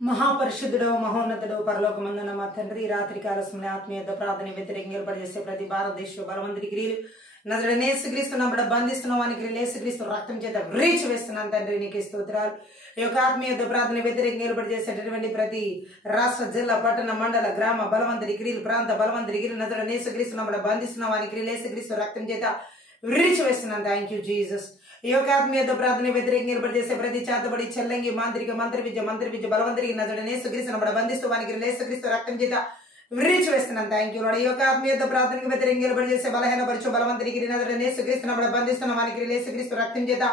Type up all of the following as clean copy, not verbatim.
మహాపరిశుద్ధుడో మహోన్నతుడో పరలోకమందున మా తండ్రి రాత్రి కాల సమయ ఆత్మీయత ప్రార్థన వ్యతిరేకంగా ఏర్పడేసే ప్రతి భారతదేశ బలవంతుడి క్రియలు నజరుడైన యేసుక్రీస్తును బంధిస్తున్నాం అని క్రియలు యేసుక్రీస్తు రక్తం చేత వ్రీచి వేస్తున్నాను తండ్రి నీకు స్తోత్రాలు. ఈ యొక్క ఆత్మీయత ప్రార్థన వ్యతిరేకంగా ఏర్పాటు చేసేటటువంటి ప్రతి రాష్ట్ర జిల్లా పట్టణ మండల గ్రామ బలవంతుడి క్రియలు ప్రాంత బలవంతుడి క్రియలు నజరుడైన యేసుక్రీస్తును బంధిస్తున్నాం అని క్రియలు యేసుక్రీస్తు రక్తం చేత వ్రీచి వేస్తున్నాను. Thank you Jesus. ఈ యొక్క ఆత్మీయత ప్రార్థన వ్యతిరేకంగా ఏర్పాటు చేసే ప్రతి చేతబడి చెల్లంగి మాంత్రిక మంత్ర విద్య బలవంతరికి నజరుడైన యేసుక్రీస్తును బంధిస్తూ వానికి యేసుక్రీస్తు రక్తం చేత వ్రీచి వేస్తున్నాను. Thank you lord. ఈ యొక్క ఆత్మీయత ప్రార్థనకు వ్యతిరేకంగా ఏర్పాటు చేసే బలహీనపరచు బలవంతరికి నజరుడైన యేసుక్రీస్తును బంధిస్తున్న వానికి యేసుక్రీస్తు రక్తం చేత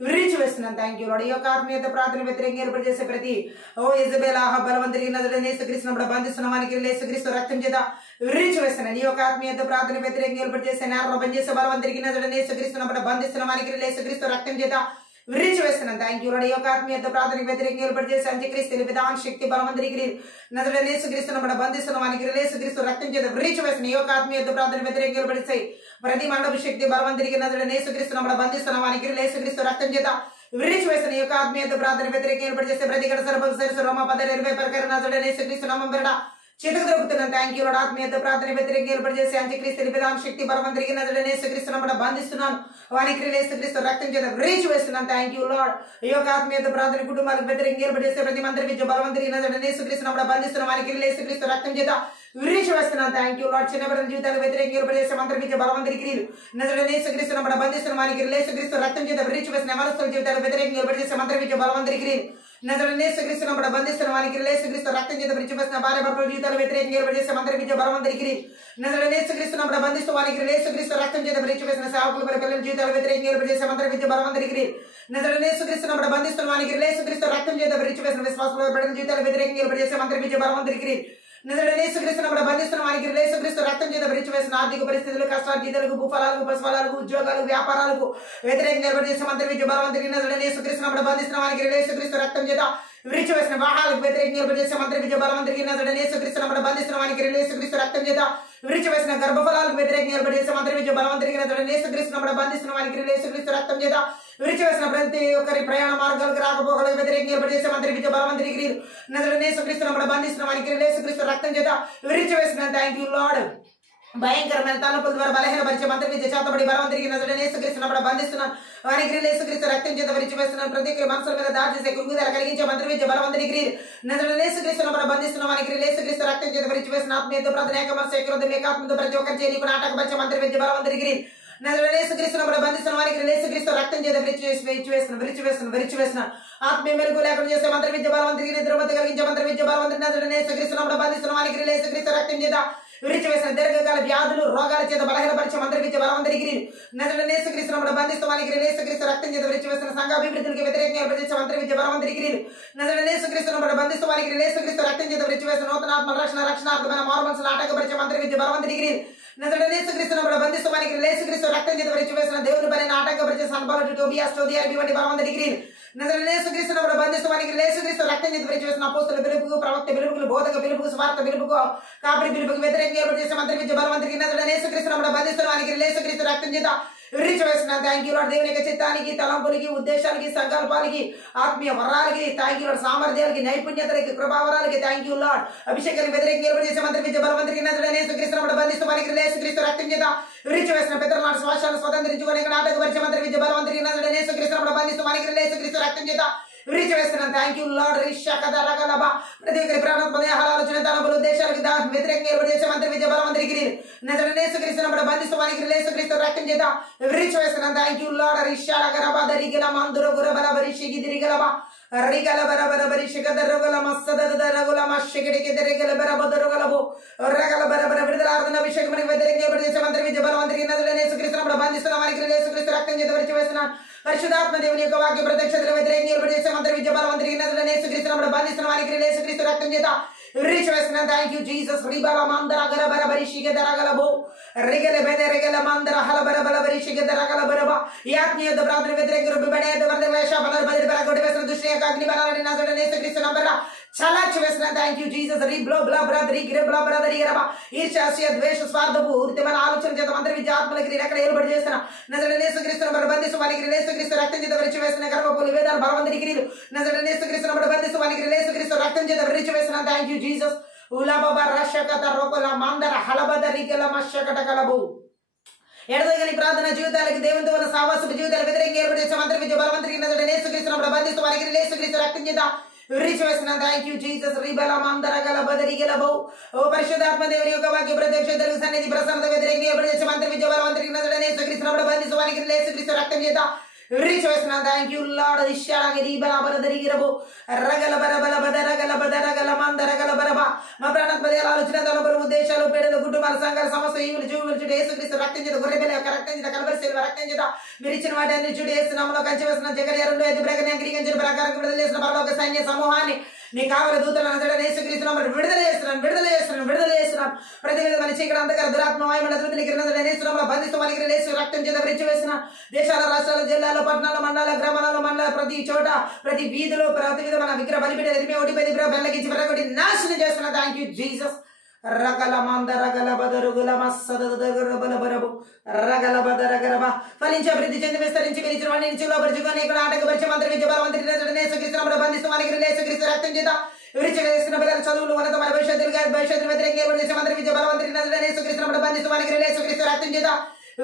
వ్రీచి వేస్తున్నాను. Thank you lord. ఈ యొక్క ఆత్మీయత ప్రార్థన వ్యతిరేకంగా ఏర్పాటు చేసే ప్రతి ఇజబెల్ ఆహా బలవంతరికి నజరుడైన యేసుక్రీస్తును బంధిస్తున్న వానికి యేసుక్రీస్తు రక్తం చేత వ్రీచి వేస్తున్నాను. ఈ యొక్క ఆత్మీయత ప్రార్థన వ్యతిరేకంగా ఏర్పాటు చేసే నేరం పనిచేసే బలవంతరికి నజరుడైన యేసుక్రీస్తును బంధిస్తున్న వానికి యేసుక్రీస్తు రక్తం చేత వ్రీచి వేస్తున్నాను. Thank you lord. ఈ యొక్క ఆత్మీయత ప్రార్థనకు వ్యతిరేకంగా ఏర్పాటు చేసే అంత్యక్రీస్తు విధాన శక్తి బలవంతరికి నజరుడైన యేసుక్రీస్తును బంధిస్తున్న వానికి యేసుక్రీస్తు రక్తం చేత వ్రీచి వేస్తున్నాను. ఈ యొక్క ఆత్మీయత ప్రార్థన వ్యతిరేకంగా ఏర్పాటు చేసే ప్రతి మండప శక్తి బలవంతరికి నజరుడైన యేసుక్రీస్తును బంధిస్తున్న వానికి యేసుక్రీస్తు రక్తం చేత వ్రీచి వేస్తున్నాను. ఈ యొక్క ఆత్మీయత ప్రార్థన వ్యతిరేకంగా ఏర్పాటు చేసే ప్రతి గడ సర్వ రోమ 10:20 ప్రకారం నజరుడైన యేసుక్రీస్తు నామం పేరిట చేతుకు దొరుకుతున్నాను. Thank you lord. ఆత్మీయత ప్రార్థన వ్యతిరేకంగా ఏర్పాటు చేసే అంత్యక్రీస్తు విధాన శక్తి బలవంతరికి నజరుడైన యేసుక్రీస్తును బంధిస్తున్నాను వానికి యేసుక్రీస్తు రక్తం చేత వ్రీచి వేస్తున్నాను. Thank you lord. ఈ యొక్క ఆత్మీయత ప్రార్థన కుటుంబాలకు వ్యతిరేకంగా ఏర్పాటు చేసే ప్రతి మంత్రి విద్య బలవంతరికి నజరుడైన యేసుక్రీస్తును బంధిస్తున్న వానికి యేసుక్రీస్తు రక్తం చేత వ్రీచి వేస్తున్నాను. Thank you lord. చిన్న బిడ్డల జీవితాలకు వ్యతిరేకంగా ఏర్పాటు చేసే మంత్రి విద్య బలవంతరికి నజరుడైన యేసుక్రీస్తును బంధిస్తున్న వానికి యేసుక్రీస్తు రక్తం చేత వ్రీచి వేసిన యవనస్తుల జీవితాలకు వ్యతిరేకంగా ఏర్పాటు చేసే మంత్రి విద్య బలవంతరికి నజరుడైన యేసుక్రీస్తును బంధిస్తున్న వానికి యేసుక్రీస్తు రక్తం చేత వ్రీచి వేసిన భార్య భర్తల జీవితాలకు వ్యతిరేకంగా ఏర్పాటు చేసే మంత్రి విద్య బలవంతరికి నజరుడైన యేసుక్రీస్తును బంధిస్తూ వానికి యేసుక్రీస్తు రక్తం చేత వ్రీచి వేసిన సేవకులు మరి పిల్లల జీవితాలకు వ్యతిరేకంగా ఏర్పాటు చేసే మంత్రి విద్య బలవంతరికి నజరుడైన యేసుక్రీస్తును బంధిస్తున్న వానికి యేసుక్రీస్తు రక్తం చేత వ్రీచి వేసిన విశ్వాసముల బిడ్డల జీవితాలకు వ్యతిరేకంగా ఏర్పాటు చేసే మంత్రి విద్య బలవంతరికి నజరుడైన యేసుక్రీస్తును బంధిస్తున్న వానికి యేసుక్రీస్తు రక్తం చేత వ్రీచి వేసిన ఆర్థిక పరిస్థితులు కష్టార్జితాలకు భూఫలాలకు పశుఫలాలకు ఉద్యోగాలకు వ్యాపారాలకు వ్యతిరేకంగా ఏర్పాటు చేసే మంత్రి విద్య బలవంతరికి నజరుడైన యేసుక్రీస్తును బంధిస్తున్న వానికి యేసుక్రీస్తు రక్తం చేత వ్రీచి వేసిన వాహనాలకు వ్యతిరేకంగా ఏర్పాటు చేసే మంత్రి విద్య బలవంతరికి నజరుడైన యేసుక్రీస్తును బంధిస్తున్న వానికి యేసుక్రీస్తు రక్తం చేత వ్రీచి వేసిన గర్భఫలాలకు వ్యతిరేకంగా ఏర్పాటు చేసే మంత్రి విద్య బలవంతరికి నజరుడైన యేసుక్రీస్తును బంధిస్తున్న వానికి యేసుక్రీస్తు రక్తం చేత వ్రీచి వేసిన ప్రతి ఒక్కరి ప్రయాణ మార్గాలకు రాకపోకలకు వ్యతిరేకంగా ఏర్పాటు చేసే మంత్రి విద్య బలవంతరికి నజరుడైన యేసుక్రీస్తును బంధిస్తున్న వానికి యేసుక్రీస్తు రక్తం చేత వ్రీచి వేసిన. Thank you lord. భయంకరమైన తలపుల ద్వారా బలహీనపరిచే మంత్రి విద్య చేతబడి బలవంతరికి నజరుడైన యేసుక్రీస్తును బంధిస్తున్నాను వానికి యేసుక్రీస్తు రక్తం చేత వ్రీచి వేస్తున్నాను. ప్రతి ఒక్కరి మనసుల మీద దాడి చేసే కృంగుదల కలిగించే మంత్రి విద్య బలవంతరికి నజరుడైన యేసుక్రీస్తును బంధిస్తున్న వానికి యేసుక్రీస్తు రక్తం చేత వ్రీచి వేసిన ఆత్మీయత ప్రార్థన ఏకమనస్సు ఏకరోధం ఏకాత్మతో ప్రతి ఒక్కరి చేయని నాటకపరిచే మంత్రి విద్య బలవంతరికి నజరుడైన యేసుక్రీస్తును బంధిస్తున్న వారికి యేసుక్రీస్తు రక్తం చేత వ్రీచి వేసిన ఆత్మీయ మెరుగు లేకుండా చేసే మంత్రి విద్య బలవంతరికి నిద్రమతి కలిగించే మంత్రి విద్య బలవంతరికి నజరుడైన యేసుక్రీస్తును బంధిస్తున్న వారికి యేసుక్రీస్తు రక్తం చేత వ్రీచి వేసిన దీర్ఘకాల వ్యాధులు రోగాల చేత బలహీనపరిచే మంత్రి విద్య బలవంతరికి నజరుడైన యేసుక్రీస్తును బంధిస్తూ వానికి యేసుక్రీస్తు రక్తం చేత వ్రీచి వేసిన సంఘాభివృద్ధికి వ్యతిరేకంగా ఏర్పాటు చేసే మంత్రి విద్య బలవంతరికి నజరుడైన యేసుక్రీస్తును బంధిస్తూ వానికి యేసుక్రీస్తు రక్తం చేత వ్రీచి వేసిన నూతన ఆత్మ రక్షణార్థమైన మార్మల్స్ ఆటంకపరిచే మంత్రి విద్య బలవంతరికి నజరుడైన యేసుక్రీస్తును బంధిస్తూ వానికి యేసుక్రీస్తు రక్తం చేత వ్రీచి వేసిన దేవుని పని ఆటంకపరిచే సన్బాలు టోబియాస్ టోదియార్బి వంటి బలవంతరికి నజరుడైన యేసుక్రీస్తును బంధిస్తూ వానికి యేసుక్రీస్తు రక్తం చేత వ్రీచి వేసిన అపోస్తల పిలుపుకు ప్రవక్త పిలుపుకు బోధక పిలుపుకు స్వార్థ పిలుపుకు కాపరి పిలుపుకు వ్యతిరేకంగా ఏర్పాటు చేసే మంత్రి విద్య బలవంతరికి నజరుడైన యేసుక్రీస్తును బంధిస్తున్న వానికి యేసుక్రీస్తు రక్తం చేత వ్రీచి వేసిన. Thank you lord. దేవుని యొక్క చిత్తానికి తలంపులకి ఉద్దేశాలకి సంకల్పాలకి ఆత్మీయ వరాలకి థ్యాంక్ యూ లార్డ్. సామర్థ్యాలకి నైపుణ్యతలకి కృపావరాలకి థ్యాంక్ యూ లార్డ్. అభిషేకానికి వ్యతిరేకంగా ఏర్పాటు చేసే మంత్రి విద్య బలవంతరికి నజరుడైన యేసుక్రీస్తును బంధిస్తూ వానికి యేసుక్రీస్తు రక్తం చేత వ్రీచి వేసిన పితరుల శ్వాసాలను స్వతంత్రించుకునే నాటకపరిచే మంత్రి విద్య బలవంతరికి నజరుడైన యేసుక్రీస్తును బంధిస్తూ వానికి యేసుక్రీస్తు రక్తం చేత వ్రీచి వేస్తున్నాను. Thank you lord. రిషకదరగలబ ప్రతి ఒక్కరి ప్రాణోత్పత్తి ఆలోచన తలంపుల ఉద్దేశాలకు వ్యతిరేకంగా ఏర్పాటు చేసే మంత్రి విద్య బలవంతరికి నజరుడైన యేసుక్రీస్తును బంధిస్తూ వానికి యేసుక్రీస్తు రక్తం చేత వ్రీచి వేస్తున్నాను. Thank you lord. రిషాలగరబ దరిగిల మందుర గురబల బరిషిగి దిరిగలబ రిగల బరబర బరిషిగ దరగల మస్తద దరగల మషిగిడికి దరిగల బరబ దరగలబో రగల బరబర విడుదల ఆరాధన అభిషేకానికి వ్యతిరేకంగా ఏర్పాటు చేసే మంత్రి విద్య బలవంతరికి నజరుడైన యేసుక్రీస్తును బంధిస్తున్న వారికి యేసుక్రీస్తు రక్తం చేత వ్రీచి వేస్తున్నాను. పరిశుద్ధాత్మ దేవుని యొక్క వాక్య ప్రత్యక్షతల వ్యతిరేకంగా ఏర్పాటు చేసే మంత్రి విద్య బలవంతరికి నజరుడైన యేసుక్రీస్తును బంధిస్తున్న వారికి యేసుక్రీస్తు రక్తం చేత వ్రీచి వేస్తున్నాను. Thank you Jesus. రిబల మందర గరబర బరిషిగ దరగలబో రిగల బెదరిగల మందర హలబర బల బరిషిగ దరగల బరబ ఈ ఆత్మీయ ప్రార్థన వ్యతిరేకంగా రుబ్బిబడే వర్ధవేష బలర్ బదిరి బల కొట్టి వేసిన దుష్ట యొక్క అగ్ని బలాలని నజరుడైన యేసుక్రీస్తు నంబర చలాచి వేసిన థ్యాంక్ యూ జీసస్. రీ బ్లో బ్లా బ్రదర్ గిరే బ్లా బ్రదర్ గిరబా ఈర్ష్య ద్వేష స్వార్థపు వృత్తిమైన ఆలోచన చేత మంత్ర విద్య ఆత్మలకి ఎక్కడ ఏర్పడి చేస్తున్నా నజరేసుక్రీస్తును బంధిస్తూ వానికి యేసుక్రీస్తు రక్తం చేత విరిచి వేసిన గర్భపులు వేదాలు బలవంతుడి క్రియలు నజరేసుక్రీస్తును బంధిస్తూ వానికి యేసుక్రీస్తు రక్తం చేత విరిచి వేసిన థ్యాంక్ యూ జీసస్. ఉలాబా రషకత రోకుల మందర హలబద రిగల మషకట కలబు ఎడదగని ప్రార్థన జీవితాలకి దేవునితో ఉన్న సావాసపు జీవితాలు వ్యతిరేకంగా ఏర్పడి చేసే మంత్ర విద్య బలవంతుడికి నజరేసుక్రీస్తును బంధిస్తూ వానికి యేసుక్రీస్తు రక్తం చేత విరిచి వేసిన థ్యాంక్ యూ జీసస్. రిబల మందర గల బదరి గలబో ఓ పరిశుద్ధాత్మ దేవుని యొక్క వాక్య ప్రత్యక్ష తెలుగు సన్నిధి ప్రసన్నత వ్యతిరేకంగా ఏర్పడి చేసే మంత్ర విద్య బలవంతుడికి నజరేసుక్రీస్తును బంధిస్తూ వానికి యేసుక్రీస్తు రక్తం చేత విరిచి వేసిన థ్యాంక్ యూ లార్డ్. ఇష్యాలకి రీబల బరదరి గిరబో రగల బరబల బద రగల బద రగల మందర గల బరబ మా ప్రాణాత్మదేయాల ఆలోచన తలపులు ఉద్దేశాలు పేడలు కుటుంబాల సంఘాల సమస్త ఈవులు చూపులు చుట్టూ యేసుక్రీస్తు రక్తం చేత గొర్రెపిల్ల యొక్క రక్తం చేత కలవరి శిలువ రక్తం చేత విరిచిన వాటి అన్ని చుట్టూ యేసునామములో కంచి వేసిన జకర్యా 2:5 ప్రకారం అంగీకరించిన ప్రకారం విడుదల చేసిన పరలోక సైన్య సమూహాన్ని నీ కావల దూతలను నజరేయుడైన యేసుక్రీస్తును విడుదల చేస్తున్నాను. ప్రతి విధమైన చీకటి అంధకార దురాత్మ వాయుమండల నజరేయుడైన యేసునామములో బంధిస్తూ వానికి యేసు రక్తం చేత విరిచి వేసిన దేశాల రాష్ట్రాల జిల్లాలో పట్టణాల మండల గ్రామాలలో మండల ప్రతి చోట ప్రతి వీధిలో ప్రతి విధమైన విగ్రహ బలిపీఠ ఎరిమి ఒకటి విగ్రహ బెల్లగించి విరగొట్టి నాశనం చేస్తున్నా థ్యాంక్ యూ జీసస్. రగల మంద రగల బదరుగుల మస్సదరబు రగల బదరగరబ ఫలించి అభివృద్ధి చెంది విస్తరించి విరిచిన వాడిని నిలిచిలో పరుచుకొని ఇక్కడ ఆటకపరిచే మంత్రి విద్య బలవంతుడిని యేసుక్రీస్తును బంధిస్తూ వానికి యేసుక్రీస్తు రక్తం చేత విరిచి వేసిన పిల్లల చదువులు ఉన్నతమైన భవిష్యత్తు వ్యతిరేకంగా ఏర్పడి చేసే మంత్రి విద్య బలవంతుడిని యేసుక్రీస్తును బంధిస్తూ వానికి యేసుక్రీస్తు రక్తం చేత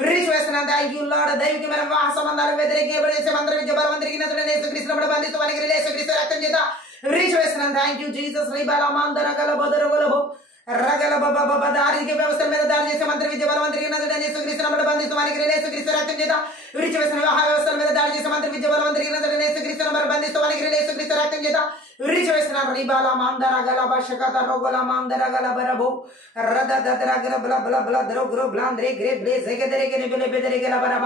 విరిచి వేస్తున్నాను థ్యాంక్ యూ లార్డ్. దైవికమైన వివాహ సంబంధాలకు వ్యతిరేకంగా ఏర్పడి చేసే మంత్రి విద్య బలవంతుడికి యేసుక్రీస్తును బంధిస్తూ వానికి యేసుక్రీస్తు రక్తం చేత విరిచి వేస్తున్నాను థ్యాంక్ యూ జీసస్. రిబల మందర గల బదరుగులబో రగల బాబా ఆరోగ్య వ్యవస్థల మీద దాడి చేసే మంత్రి విద్య బలవంతుడికి యేసుక్రీస్తును బంధిస్తూ వానికి యేసుక్రీస్తు రక్తం చేత విరిచి వేసిన వివాహ వ్యవస్థల మీద దాడి చేసే మంత్రి విద్య బలవంతుడికి యేసుక్రీస్తును బంధిస్తూ వానికి యేసుక్రీస్తు రక్తం చేత విరిచి వేస్తున్నారు. రిబాల మందర గల బషకత రోగల మందర గల బరబో రద దదర గ్ర బ్ల బ్ల బ్ల ద్రో గ్రో బ్లాంద్రే గ్రే బ్లే జగదరే గెని బెలే బెదరే గల బరబ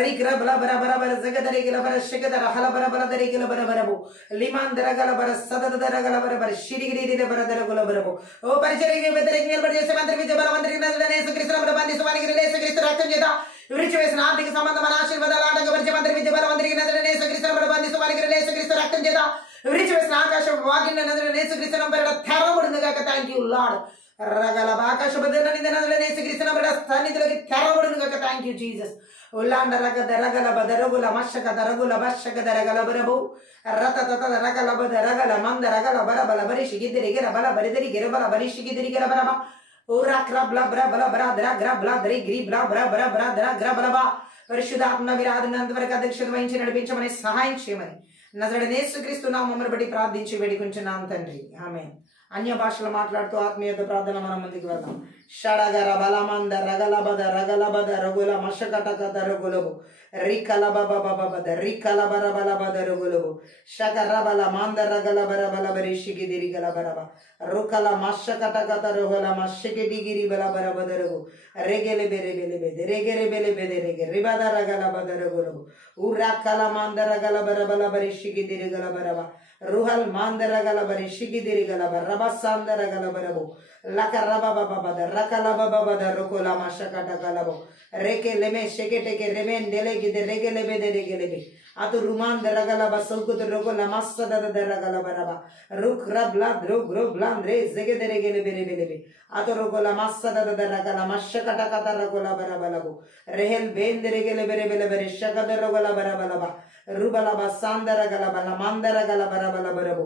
రి గ్ర బ్ల బర బర బర జగదరే గల బర శకదర హల బర బర దరే గల బర బరబో లిమాందర గల బర సదదర గల బర బర శిరిగిరి బర దర గల బరబో ఓ పరిచర్యకి వ్యతిరేకంగా ఏర్పడి చేసే మంత్రి విద్య బలవంతుడికి యేసుక్రీస్తును బంధిస్తూ వానికి యేసుక్రీస్తు రక్తం చేత విరిచి వేసిన ఆర్థిక సంబంధమైన ఆశీర్వాదాలు ఆటంకపరిచే మంత్రి విద్య బలవంతుడికి యేసుక్రీస్తును బంధిస్తూ వానికి యేసుక్రీస్తు రక్తం చేత విరిచి వేసిన ఆకాశం వాకిన యేసుక్రీస్తును పేరిట తెరవబడును గాక థ్యాంక్ యూ లార్డ్. రగల ఆకాశ బద్దన యేసుక్రీస్తును పేరిట సన్నిధిలోకి తెరవబడును గాక థ్యాంక్ యూ జీసస్. ఉల్లాండ రగద రగల బదరుగుల మషక దరగుల బషక దరగల బరబు రత తత రగల బద రగల మంద రగల బరబల బరిషి గిద్దిరి గిర బల బరిదరి గిరబల బరిషి గిద్దిరి గిర బరబ ఊరా క్ర బ్ల బ్ర బల బర ద్ర గ్ర బ్ల ద్రి గ్రి బ్ల బ్ర బర బర ద్ర గ్ర బలబ పరిశుద్ధాత్మ విరాధనంతవరకు అధ్యక్షత వహించి నడిపించమని సహాయం చేయమని నజరేయుడైన యేసుక్రీస్తు నామమును బట్టి ప్రార్థించి వేడుకుంటున్నాను తండ్రి ఆమేన్. అన్య భాషలు మాట్లాడుతూ ఆత్మీయత ప్రార్థన మనం ముందుకు వెళ్దాం. షడగర బలమంద రగలబద రగలబద రగుల మషకటకత రగులబు రికలబబబబద రికలబరబలబద రగులబు షకరబల మంద రగల బరబల బరిషికి దిరిగల బరబ రుకల మషకటకత రగుల మషకి దిగిరి బల బరబదరగు రెగెలి బెరె బెలి బెదె రెగెరె బెలి బెదె రెగె రిబద రగల బద రగులబు ఉరకల మంద రగల బరబల బరిషికి దిరిగల బరబ రుహల్ మాందర గల బరి షిగిదిరి గల బర్రబ సాందర గల బరబు లక రబబ బబద రకల బబద రుకుల మషకట గలబు రేకే లెమే షెకెటెకే రెమెన్ డెలెగిది రెగెలెబె రెగెలెబె అటు రుమాందర గల బసల్కుదు రుకుల మస్తద దర గల బరబ రుక్ రబ్ ల ద్రు గ్రు బ్లాంద్రే జెగెదె రెగెలెబె రెబెలెబె అటు రుకుల మస్తద దర గల మషకట కత రకుల బరబలబు రెహెల్ బేందె రెగెలెబె రెబెలెబె షకద రకుల బరబలబ రుబలబ సాందర గలబల మందర గలబర బల బరబు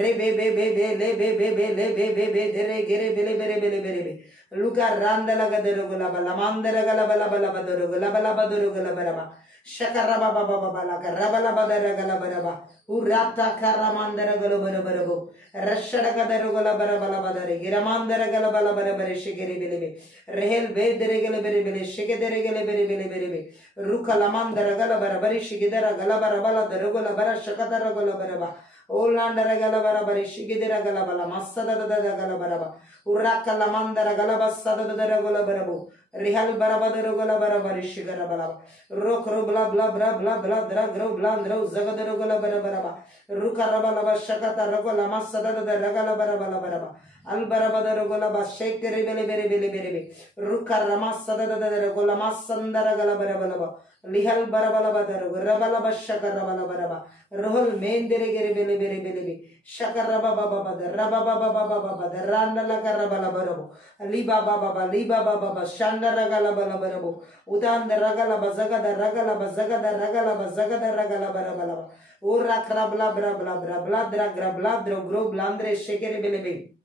రే బే బే బే బే లే బే బే బే లే బే బే బే దెరే గెరే బెలే బెరే బెలే బెరే బే లుక రాందల గదరుగుల బల మందర గలబల బల బదరుగుల బల బదరుగుల బరబ షకరబ బబ బల కరబల బదర గల బరబ ఉరాత కర మందర గల బర బరబు రషడ గదరుగుల బర బల బదరి గిరమందర గల బల బర బరి షిగిరి బెలే బే రెహెల్ బే దెరే గెలే బెరే బెలే షిగే దెరే గెలే బెరే బెలే బెరే బే రుకల మందర గల బర బరి షిగిదర గల బర బల దరుగుల బర షకదర గల బరబ ఓలాండర గల బర బరి షిగిదర గల బల మస్తద గల బరబ ఉరకల మందర గల బస్తద దరగుల బరబు రిహల్ బరబదరుగుల బర బరి షిగర బల రోక్ రు బ్ల బ్ల బ్ర బ్ల బ్ల ద్ర గ్రౌ బ్లాంద్రౌ జగదరుగుల బర బరబ రుకర బల షకత రగుల మస్తద దరగల బర బల బరబ Albarabada Golaba shake rebele Rukarama Sadada Golama Sandara Galabarabalaba Lihal Barabalabada Rabalaba Shakarabalaba Rohul Mendere Bele Shakaraba Baba the Rababa Baba the Randala Garabalabarabo Liba Baba Shandara Galabalabarabo Udan the Ragalaba Zaga the Ragalaba Zaga the Ragalaba Zaga the Ragalabarabalaba Ura Krabla Bladra Grabladro Gro Blandre Shakere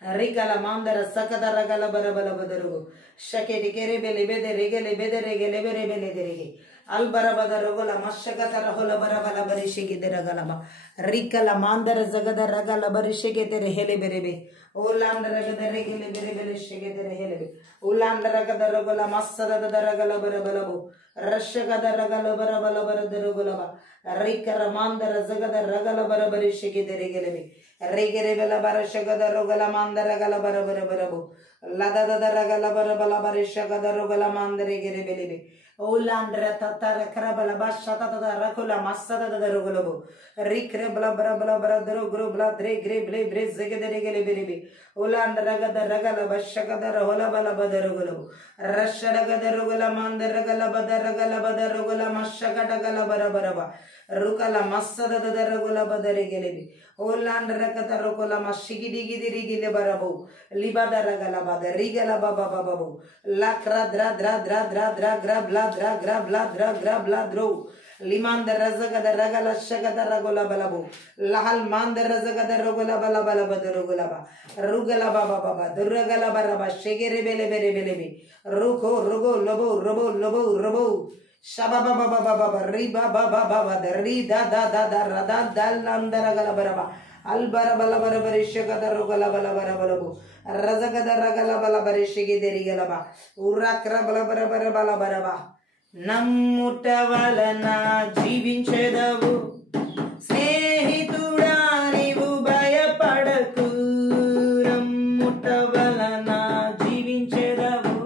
Rigala mandara sakada ragala barabala badarugo shaketi kere bele bede regele bere bele derege albara badarugola mashakata rahola barabala barishege deragalama rikala mandara zagada ragala barishege tere hele berebe ulandra ragada regele bere shege tere helebe ulandra ragada ragola masada daragala barabalabu rashagada ragala barabala badarugola rikara mandara zagada ragala barabishege deregelebe Regere bela barashagada rogala mandara gala barabarabu. Lada ragala barabala barishagada rogala mandare gere belebe. Olandra tatara karabala bashata rakula masada da rogolobo. Rikre bla barabala baradro grobla dre greble bre zegede gele belebe. Olandra ragala bashagada rola bala badarogolobo. Rashagada rogala mandara gala badarogala mashagada gala barabaraba. Rukala masada da rogala badare gelebe. Olandra Katarokola Mashigidi Barabo, Libada Ragalabada, Rigala Baba Babu, Lakra Grab Dro, Liman the Razaga the Ragala Shagada Ragola Balabo, Lahal Man the Razaga the Rogola Balaba the Rogolaba, Rugala Baba, the Ragala Baraba, Shagere Bele, Ruko, Robo. Shababa baba riba baba the rida da rada dalandara galabaraba albara balabara barishaka da rogala balabara balabu razaga da ragala balabara shige derigalaba urakra balabara balabaraba nammutavalana జీవించెదవు స్నేహితుడా నీవు భయపడకు నమ్ముటవలన జీవించెదవు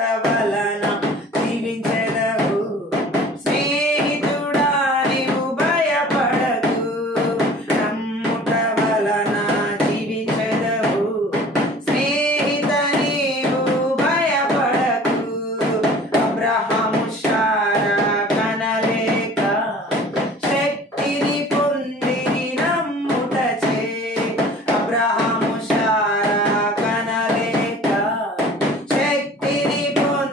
వలన జీవించెదవు. స్నేహితుడా నీవు భయపడకు, నమ్ముట వలన జీవించెదవు. స్నేహిత నీవు భయపడకు. అబ్రహాము శారా కనలేక శక్తిని పొందిరి నమ్ముటచే. అబ్రహాము శారా కనలేక శక్తిని పొందిరి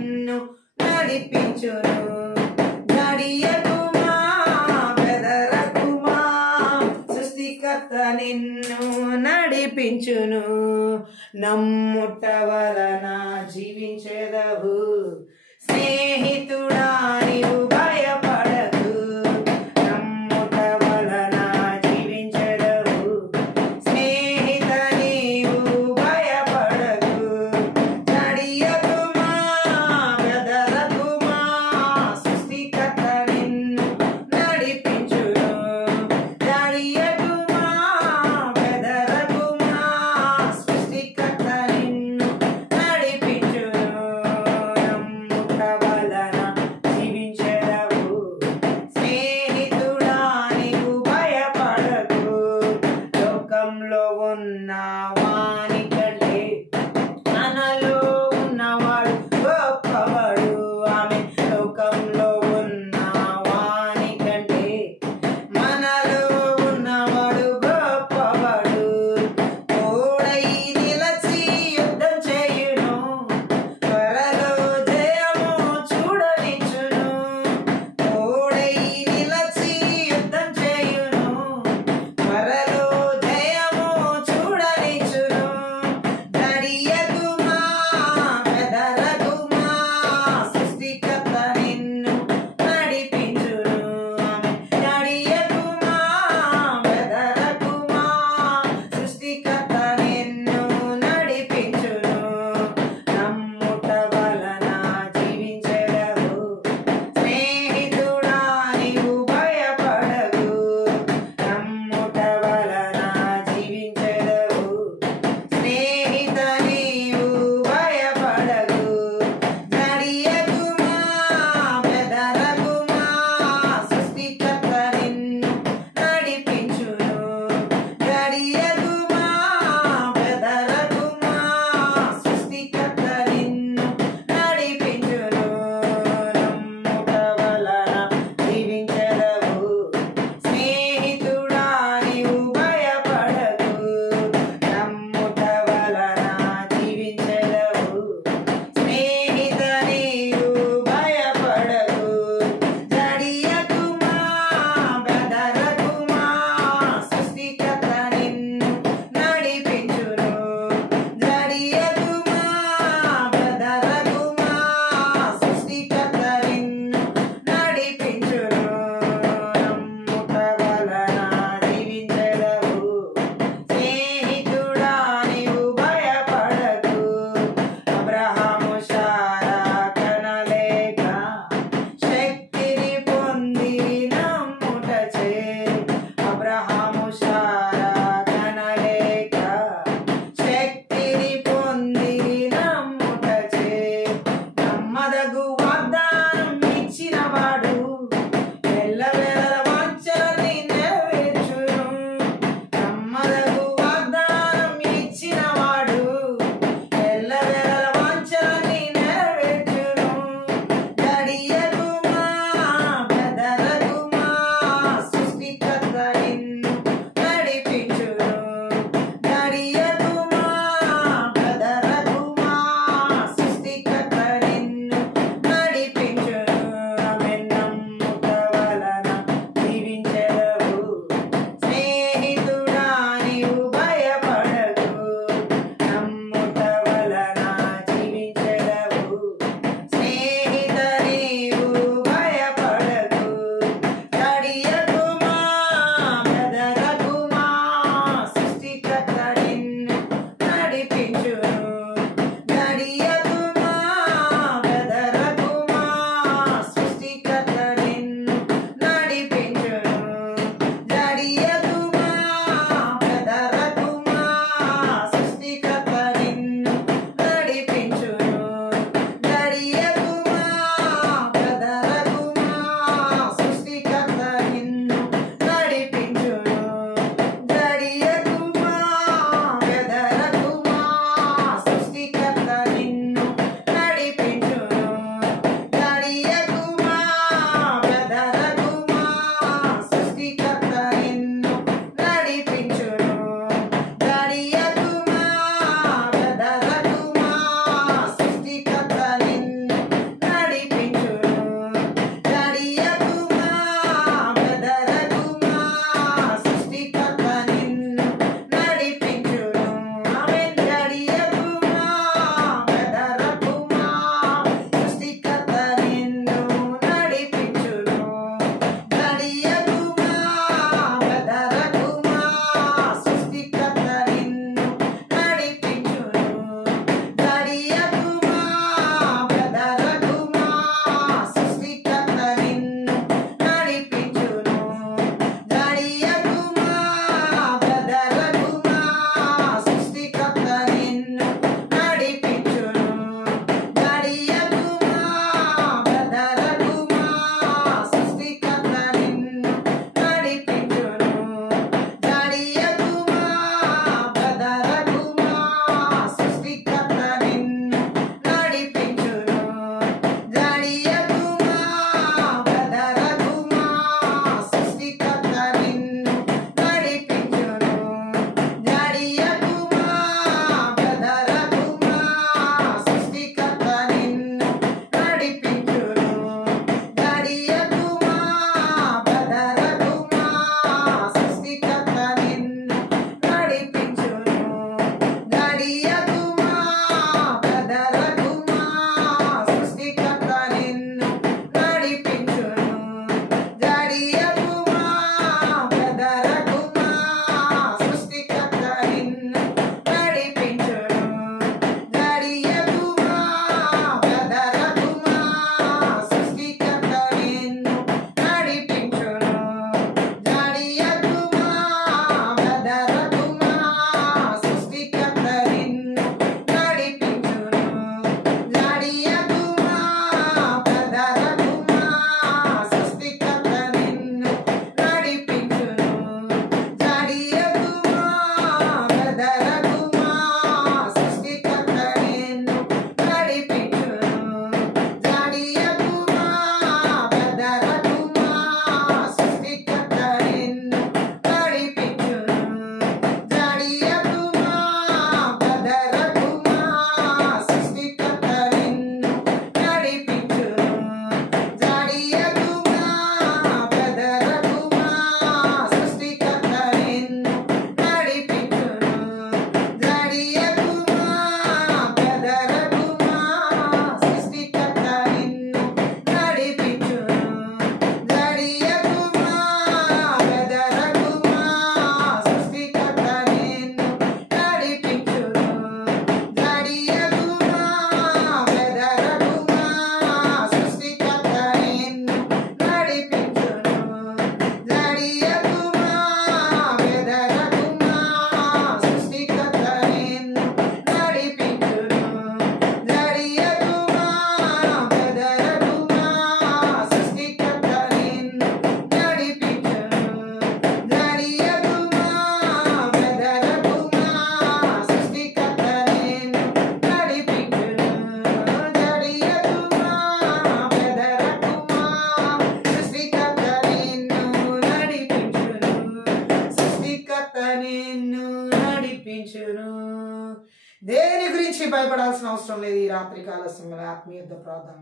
నిన్ను నడిపించును. జడియకుమా బెదరకుమా సృష్టికర్త నిన్ను నడిపించును. నమ్ముట వలన జీవించెదవు స్నేహితుడా నీవు భయపడకు. నమ్ముట వలన జీవించెదవు స్నేహిత నీవు భయపడకు. జడియకుమా బెదరకుమా సృష్టికర్త నిన్ను నడిపించును. జడియకుమా బెదరకుమా సృష్టికర్త నిన్ను నడిపించును. నమ్ముట వలన దేని గురించి భయపడాల్సిన అవసరం లేదు. ఈ రాత్రి కాల సమయంలో ఆత్మీయ యుద్ధ ప్రార్థన.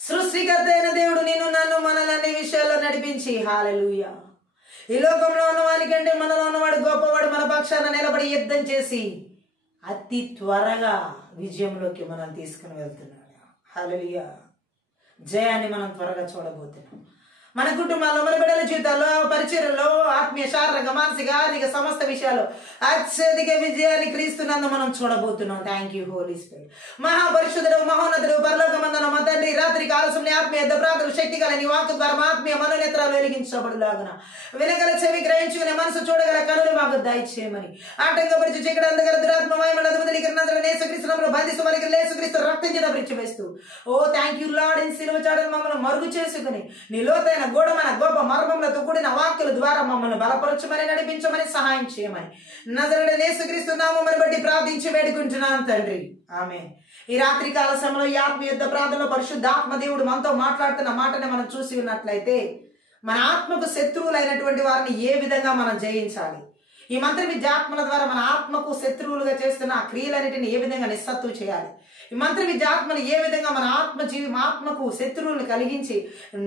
సృష్టికర్త అయిన దేవుడు నిన్ను నన్ను మనలన్ని విషయాల్లో నడిపించి, హల్లెలూయా, ఈ లోకంలో ఉన్నవానికంటే మనలో ఉన్నవాడు గొప్పవాడు మన పక్షాన నిలబడి యుద్ధం చేసి అతి త్వరగా విజయంలోకి మనం తీసుకుని వెళ్తున్నాడు. హల్లెలూయా. జయాన్ని మనం త్వరగా చూడబోతున్నాం. మన కుటుంబాల్లో, మన బిడ్డల జీవితాల్లో, పరిచర్యలో, ఆత్మీయ, శారీరక, మానసిక, ఆర్థిక సమస్త విషయాలు అత్యధిక విజయాన్ని క్రీస్తునందు మనం చూడబోతున్నాం. Thank you Holi spirit. మహాపరిశుద్ధుడు, మహోన్నతుడు, పరలోకమందున మా తండ్రి, రాత్రి కాలసంలో ఆత్మీయ ప్రార్థన శక్తి గల నీ వాక్కు ద్వారా ఆత్మీయ మనోనేత్రాలు వెలిగించబడులాగున వినగల చెవి గ్రహించుకునే మనసు చూడగల కనులు మాకు దయచేయమని ఆటంకపరిచి చీకటి అంధకార దురాత్మ మహిమల యేసుక్రీస్తునామములో బంధిస్తూ మనకి యేసుక్రీస్తు రక్తం చేత విడిచివేస్తూ, ఓ థ్యాంక్ యూ లార్డ్, ఇన్ సిలువ చాటున మమ్మల్ని మరుగు చేసుకుని నీ లోతైన గూఢమైన గొప్ప మర్మములతో కూడిన వాక్యుల ద్వారా మమ్మల్ని బలపరచమని, నడిపించమని, సహాయం చేయమని నజరేయుడైన యేసుక్రీస్తు నామమును బట్టి ప్రార్థించి వేడుకుంటున్నాను తండ్రి, ఆమేన్. ఈ రాత్రి కాల సమయంలో ఈ ఆత్మీయ యుద్ధ ప్రార్థనలో పరిశుద్ధాత్మ దేవుడు మనతో మాట్లాడుతున్న మాటని మనం చూసి ఉన్నట్లయితే, మన ఆత్మకు శత్రువులైనటువంటి వారిని ఏ విధంగా మనం జయించాలి, ఈ మంత్ర విద్యాత్మల ద్వారా మన ఆత్మకు శత్రువులుగా చేస్తున్న ఆ క్రియలన్నిటిని ఏ విధంగా నిస్సత్తు చేయాలి, ఈ మంత్ర విద్యాత్మలు ఏ విధంగా మన ఆత్మకు శత్రువులను కలిగించి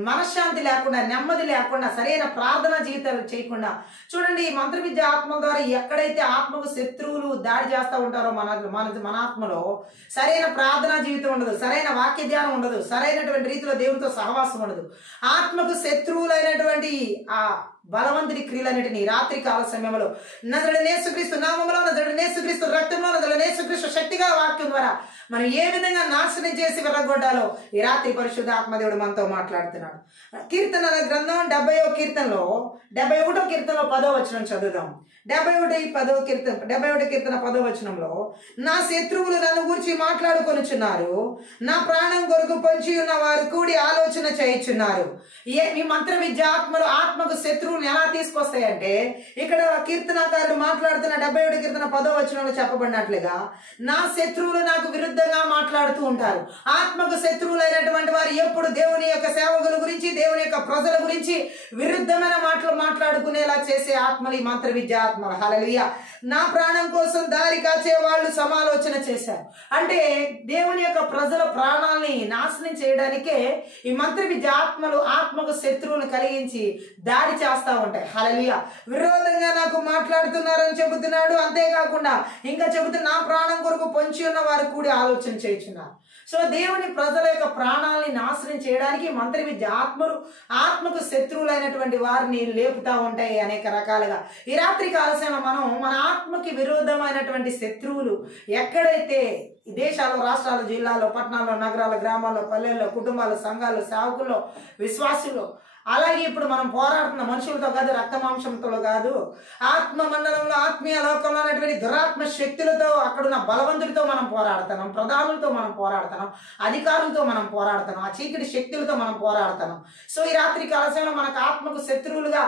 మనశ్శాంతి లేకుండా, నెమ్మది లేకుండా, సరైన ప్రార్థన జీవితాలు చేయకుండా, చూడండి, ఈ మంత్ర విద్య ఆత్మ ద్వారా ఎక్కడైతే ఆత్మకు శత్రువులు దాడి చేస్తూ ఉంటారో మన ఆత్మలో సరైన ప్రార్థనా జీవితం ఉండదు, సరైన వాక్య ధ్యానం ఉండదు, సరైనటువంటి రీతిలో దేవునితో సహవాసం ఉండదు. ఆత్మకు శత్రువులైనటువంటి ఆ బలవంతుడి క్రియలన్నిటిని రాత్రి కాల సమయంలో నజరేయుడైన యేసుక్రీస్తు నామములో, నజరేయుడైన యేసుక్రీస్తు రక్తంలో, నజరేయుడైన యేసుక్రీస్తు శక్తిగా వాక్యం ద్వారా మనం ఏ విధంగా నాశనం చేసి వెళ్ళగొట్టాలో ఈ రాత్రి పరిశుద్ధ ఆత్మదేవుడు మనతో మాట్లాడుతున్నాడు. కీర్తనల గ్రంథం 70వ కీర్తనలో 71వ కీర్తనలో 10వ వచనం చదువుదాం. 71 కీర్తన 10వ వచనంలో, నా శత్రువులు నన్ను గురించి మాట్లాడుకొనుచున్నారు, నా ప్రాణం కొరకు పొంచి ఉన్న వారు కూడి ఆలోచన చేయుచున్నారు. ఈ మంత్ర విద్య ఆత్మకు శత్రువులను ఎలా తీసుకొస్తాయంటే, ఇక్కడ కీర్తనకారుడు మాట్లాడుతున్న 71 కీర్తన 10వ వచనంలో చెప్పబడినట్లుగా, నా శత్రువులు నాకు విరుద్ధంగా మాట్లాడుతూ ఉంటారు. ఆత్మకు శత్రువులైనటువంటి వారు ఎప్పుడు దేవుని యొక్క సేవకుల గురించి, దేవుని యొక్క ప్రజల గురించి విరుద్ధమైన మాటలు మాట్లాడుకునేలా చేసే ఆత్మలు ఈ మంత్ర విద్య ఆత్మలు. హల్లెలూయా. నా ప్రాణం కోసం దారి కాచే వాళ్ళు సమాలోచన చేశారు. అంటే దేవుని యొక్క ప్రజల ప్రాణాలని నాశనం చేయడానికే ఈ మంత్ర విద్య ఆత్మకు శత్రువులను కలిగించి దాడి చేస్తా ఉంటాయి. హల్లెలూయా. విరోధంగా నాకు మాట్లాడుతున్నారని చెబుతున్నాడు. అంతేకాకుండా ఇంకా చెబుతున్న, నా ప్రాణం కొరకు పొంచి ఉన్న వారు కూడా ఆలోచన చేయుచున్నారు. సో దేవుని ప్రజల యొక్క ప్రాణాలని నాశనం చేయడానికి మంత్ర విద్య ఆత్మకు శత్రువులైనటువంటి వారిని లేపుతా ఉంటాయి అనేక రకాలుగా. ఈ రాత్రి కాలసేన మనం మన ఆత్మకి విరోధమైనటువంటి శత్రువులు ఎక్కడైతే ఈ దేశాల్లో, రాష్ట్రాలు, జిల్లాల్లో, పట్టణాల్లో, నగరాల్లో, గ్రామాల్లో, పల్లెల్లో, కుటుంబాలు, సంఘాలు, సేవకుల్లో, విశ్వాసుల్లో, అలాగే ఇప్పుడు మనం పోరాడుతున్న మనుషులతో కాదు, రక్త మాంసంతో కాదు, ఆత్మ మండలంలో, ఆత్మీయ లోకంలో ఉన్నటువంటి దురాత్మ శక్తులతో, అక్కడున్న బలవంతుడితో మనం పోరాడుతున్నాం, ప్రధానులతో మనం పోరాడుతున్నాం, అధికారులతో మనం పోరాడుతున్నాం, ఆ చీకటి శక్తులతో మనం పోరాడుతున్నాం. సో ఈ రాత్రి కాలశంలో మనకు ఆత్మకు శత్రువులుగా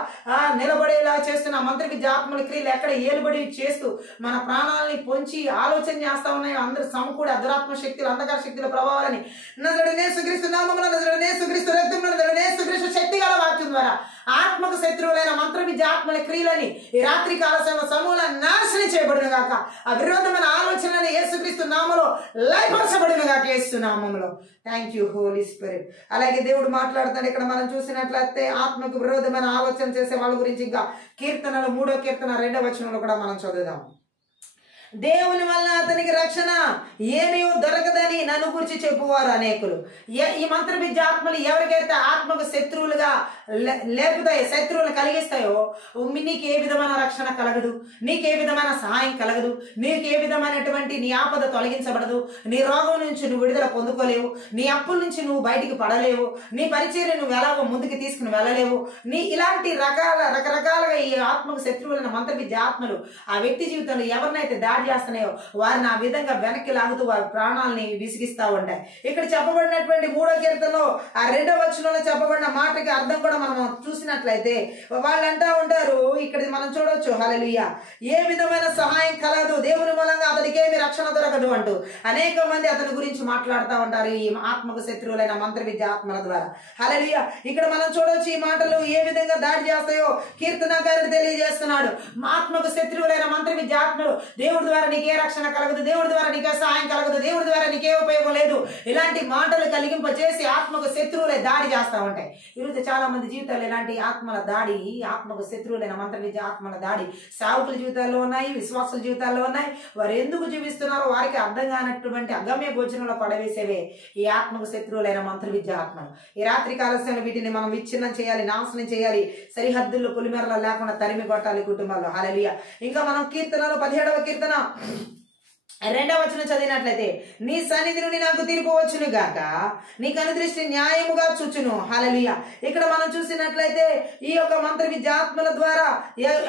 నిలబడేలా చేస్తున్న మంత్ర విద్య ఆత్మల క్రియలు ఎక్కడ ఏలుబడి చేస్తూ మన ప్రాణాలని పొంచి ఆలోచన చేస్తా ఉన్నాయో అందరూ సమకూడి దురాత్మ శక్తులు, అంధకార శక్తుల ప్రభావాలని నజరేయుడైన యేసుక్రీస్తు నామములో, నజరేయుడైన యేసుక్రీస్తు రక్తంలో, నజరేయుడైన యేసుక్రీస్తు శక్తి వాక్యం ద్వారా ఆత్మకు శత్రువులైన మంత్ర విద్య ఆత్మల క్రియలని ఈ రాత్రి కాల సమూల నాశనం చేయబడిన గాక. ఆ విరోధమైన ఆలోచనని యేసుక్రీస్తు నామములో లయపరచబడిన గాక, యేసు నామములో. Thank you Holi spirit. అలాగే దేవుడు మాట్లాడుతాడు. ఇక్కడ మనం చూసినట్లయితే ఆత్మకు విరోధమైన ఆలోచన చేసే వాళ్ళ గురించి ఇంకా కీర్తనలు 3వ కీర్తన 2వ వచనంలో కూడా మనం చదువుదాం. దేవుని వల్ల అతనికి రక్షణ ఏమీ దొరకదని నన్ను గురించి చెప్పువారు అనేకులు. ఈ మంత్ర విద్య ఆత్మలు ఎవరికైతే ఆత్మకు శత్రువులుగా లేపుతాయో, శత్రువులను కలిగిస్తాయో, నీకు ఏ విధమైన రక్షణ కలగదు, నీకు ఏ విధమైన సహాయం కలగదు, నీకు ఏ విధమైనటువంటి నీ ఆపద తొలగించబడదు, నీ రోగం నుంచి నువ్వు విడుదల పొందుకోలేవు, నీ అప్పుల నుంచి నువ్వు బయటికి పడలేవు, నీ పరిచర్య నువ్వు ఎలాగో ముందుకు తీసుకుని వెళ్ళలేవు. ఇలాంటి రకరకాలుగా ఈ ఆత్మకు శత్రువులైన మంత్ర విద్య ఆత్మలు ఆ వ్యక్తి జీవితంలో ఎవరినైతే దాడి చేస్తున్నాయో వారిని ఆ విధంగా వెనక్కి లాగుతూ వారి ప్రాణాలని విసిగిస్తా ఉంటాయి. ఇక్కడ చెప్పబడినటువంటి 3వ కీర్తనలో ఆ 2వ వచనంలో చెప్పబడిన మాటకి అర్థం కూడా మనం చూసినట్లయితే వాళ్ళు అంటా ఉంటారు, ఇక్కడ మనం చూడొచ్చు, హల్లెలూయా, ఏ విధమైన సహాయం కలదు, దేవుని మూలంగా అతనికి ఏమి రక్షణ దొరకదు అంటూ అనేక మంది అతని గురించి మాట్లాడుతూ ఉంటారు ఈ ఆత్మకు శత్రువులైన మంత్ర విద్య ఆత్మల ద్వారా. హల్లెలూయా. ఇక్కడ మనం చూడొచ్చు ఈ మాటలు ఏ విధంగా దాడి చేస్తాయో కీర్తనకారుడు తెలియజేస్తున్నాడు. ఆత్మకు శత్రువులైన మంత్ర విద్య ఆత్మలు దేవుడు ద్వారా నీకే రక్షణ కలగదు, దేవుడి ద్వారా నీకే సహాయం కలగదు, దేవుడి ద్వారా నీకే ఉపయోగం లేదు, ఇలాంటి మాటలు కలిగింపచేసి ఆత్మకు శత్రువులే దాడి చేస్తా ఉంటాయి. ఈరోజు చాలా మంది జీవితాలు ఇలాంటి ఆత్మల దాడి, ఆత్మకు శత్రువులైన మంత్ర విద్య ఆత్మల దాడి సేవకుల జీవితాల్లో ఉన్నాయి, విశ్వాసుల జీవితాల్లో ఉన్నాయి. వారు ఎందుకు జీవిస్తున్నారో వారికి అర్థం కానటువంటి అగమ్య భోజనంలో పడవేసేవే ఈ ఆత్మకు శత్రువులైన మంత్ర విద్య ఆత్మలు. ఈ రాత్రి కాలశంలో వీటిని మనం విచ్ఛిన్నం చేయాలి, నాశనం చేయాలి, సరిహద్దుల్లో పులిమెరలా లేకుండా తరిమి కొట్టాలి కుటుంబాల్లో. హల్లెలూయా. ఇంకా మనం కీర్తనలో 17వ కీర్తన 2వ వచనం చదివినట్లయితే, నీ సన్నిధి నుండి నాకు తీర్పు వచ్చును గాక, నీ కనుదృష్టి న్యాయముగా చూచును. హల్లెలూయా. ఇక్కడ మనం చూసినట్లయితే ఈ యొక్క మంత్ర విద్యాత్మల ద్వారా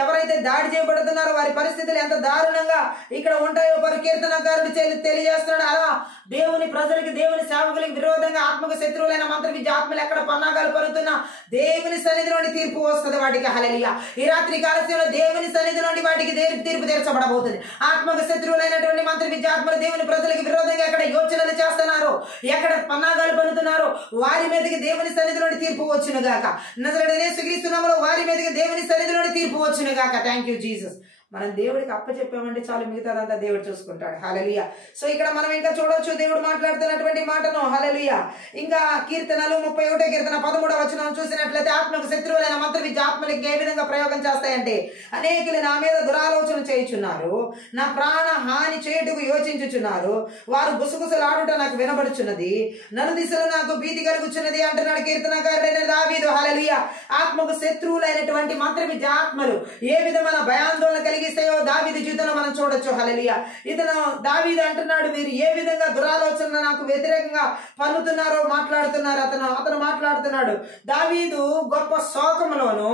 ఎవరైతే దాడి చేయబడుతున్నారో వారి పరిస్థితులు ఎంత దారుణంగా ఇక్కడ ఉంటాయో కీర్తనకారుడు తెలియజేస్తున్నాడు. అలా దేవుని ప్రజలకి, దేవుని సేవకులకి విరోధంగా ఆత్మకు శత్రువులైన మంత్ర విద్యాత్మలు ఎక్కడ పన్నాగాలు పలుతున్నా దేవుని సన్నిధి నుండి తీర్పు వస్తుంది వాటికి. హల్లెలూయా. ఈ రాత్రి కాలశంలో దేవుని సన్నిధి నుండి వాటికి తీర్పు తీర్చబడబోతుంది. ఆత్మకు శత్రువులైనటువంటి మంత్ర విద్యాత్మలు దేవుని ప్రజలకు విరోధంగా ఎక్కడ యోచనలు చేస్తున్నారో, ఎక్కడ పన్నాగాలు పలుతున్నారో వారి మీదకి దేవుని సన్నిధి నుండి తీర్పు వచ్చును గాక. నజరేయుడైన యేసుక్రీస్తు నామములో వారి మీదకి దేవుని సన్నిధి నుండి తీర్పు వచ్చును గాక. Thank you Jesus. మనం దేవుడికి అప్పచెప్పామంటే చాలు, మిగతాదంతా దేవుడు చూసుకుంటాడు. హల్లెలూయా. సో ఇక్కడ మనం ఇంకా చూడొచ్చు దేవుడు మాట్లాడుతున్నటువంటి మాటను. హల్లెలూయా. ఇంకా కీర్తనలు 31వ కీర్తన 13వ వచనం చూసినట్లయితే, ఆత్మకు శత్రువులైన మంత్ర విద్య ఆత్మలకు ఏ విధంగా ప్రయోగం చేస్తాయంటే, అనేకులు నా మీద దురాలోచన చేయుచున్నారు, నా ప్రాణ హాని చేయుటకు యోచించుచున్నారు, వారు గుసగుసలాడుట నాకు వినబడుచున్నది, నలుదిశలు నాకు భీతి కలుగుచున్నది అంటున్నాడు కీర్తనకారుడైన దావీదు. హల్లెలూయా. ఆత్మకు శత్రువులైనటువంటి మంత్ర విద్య ఆత్మలు ఏ విధమైన భయాందోళన కలిగిస్తాయో దావీదు జీవితంలో మనం చూడొచ్చు. హల్లెలూయా. ఇతను దావీదు అంటున్నాడు, వీరు ఏ విధంగా దురాలోచన నాకు వ్యతిరేకంగా పన్నుతున్నారో మాట్లాడుతున్నారు. అతను మాట్లాడుతున్నాడు. దావీదు గొప్ప శోకంలోను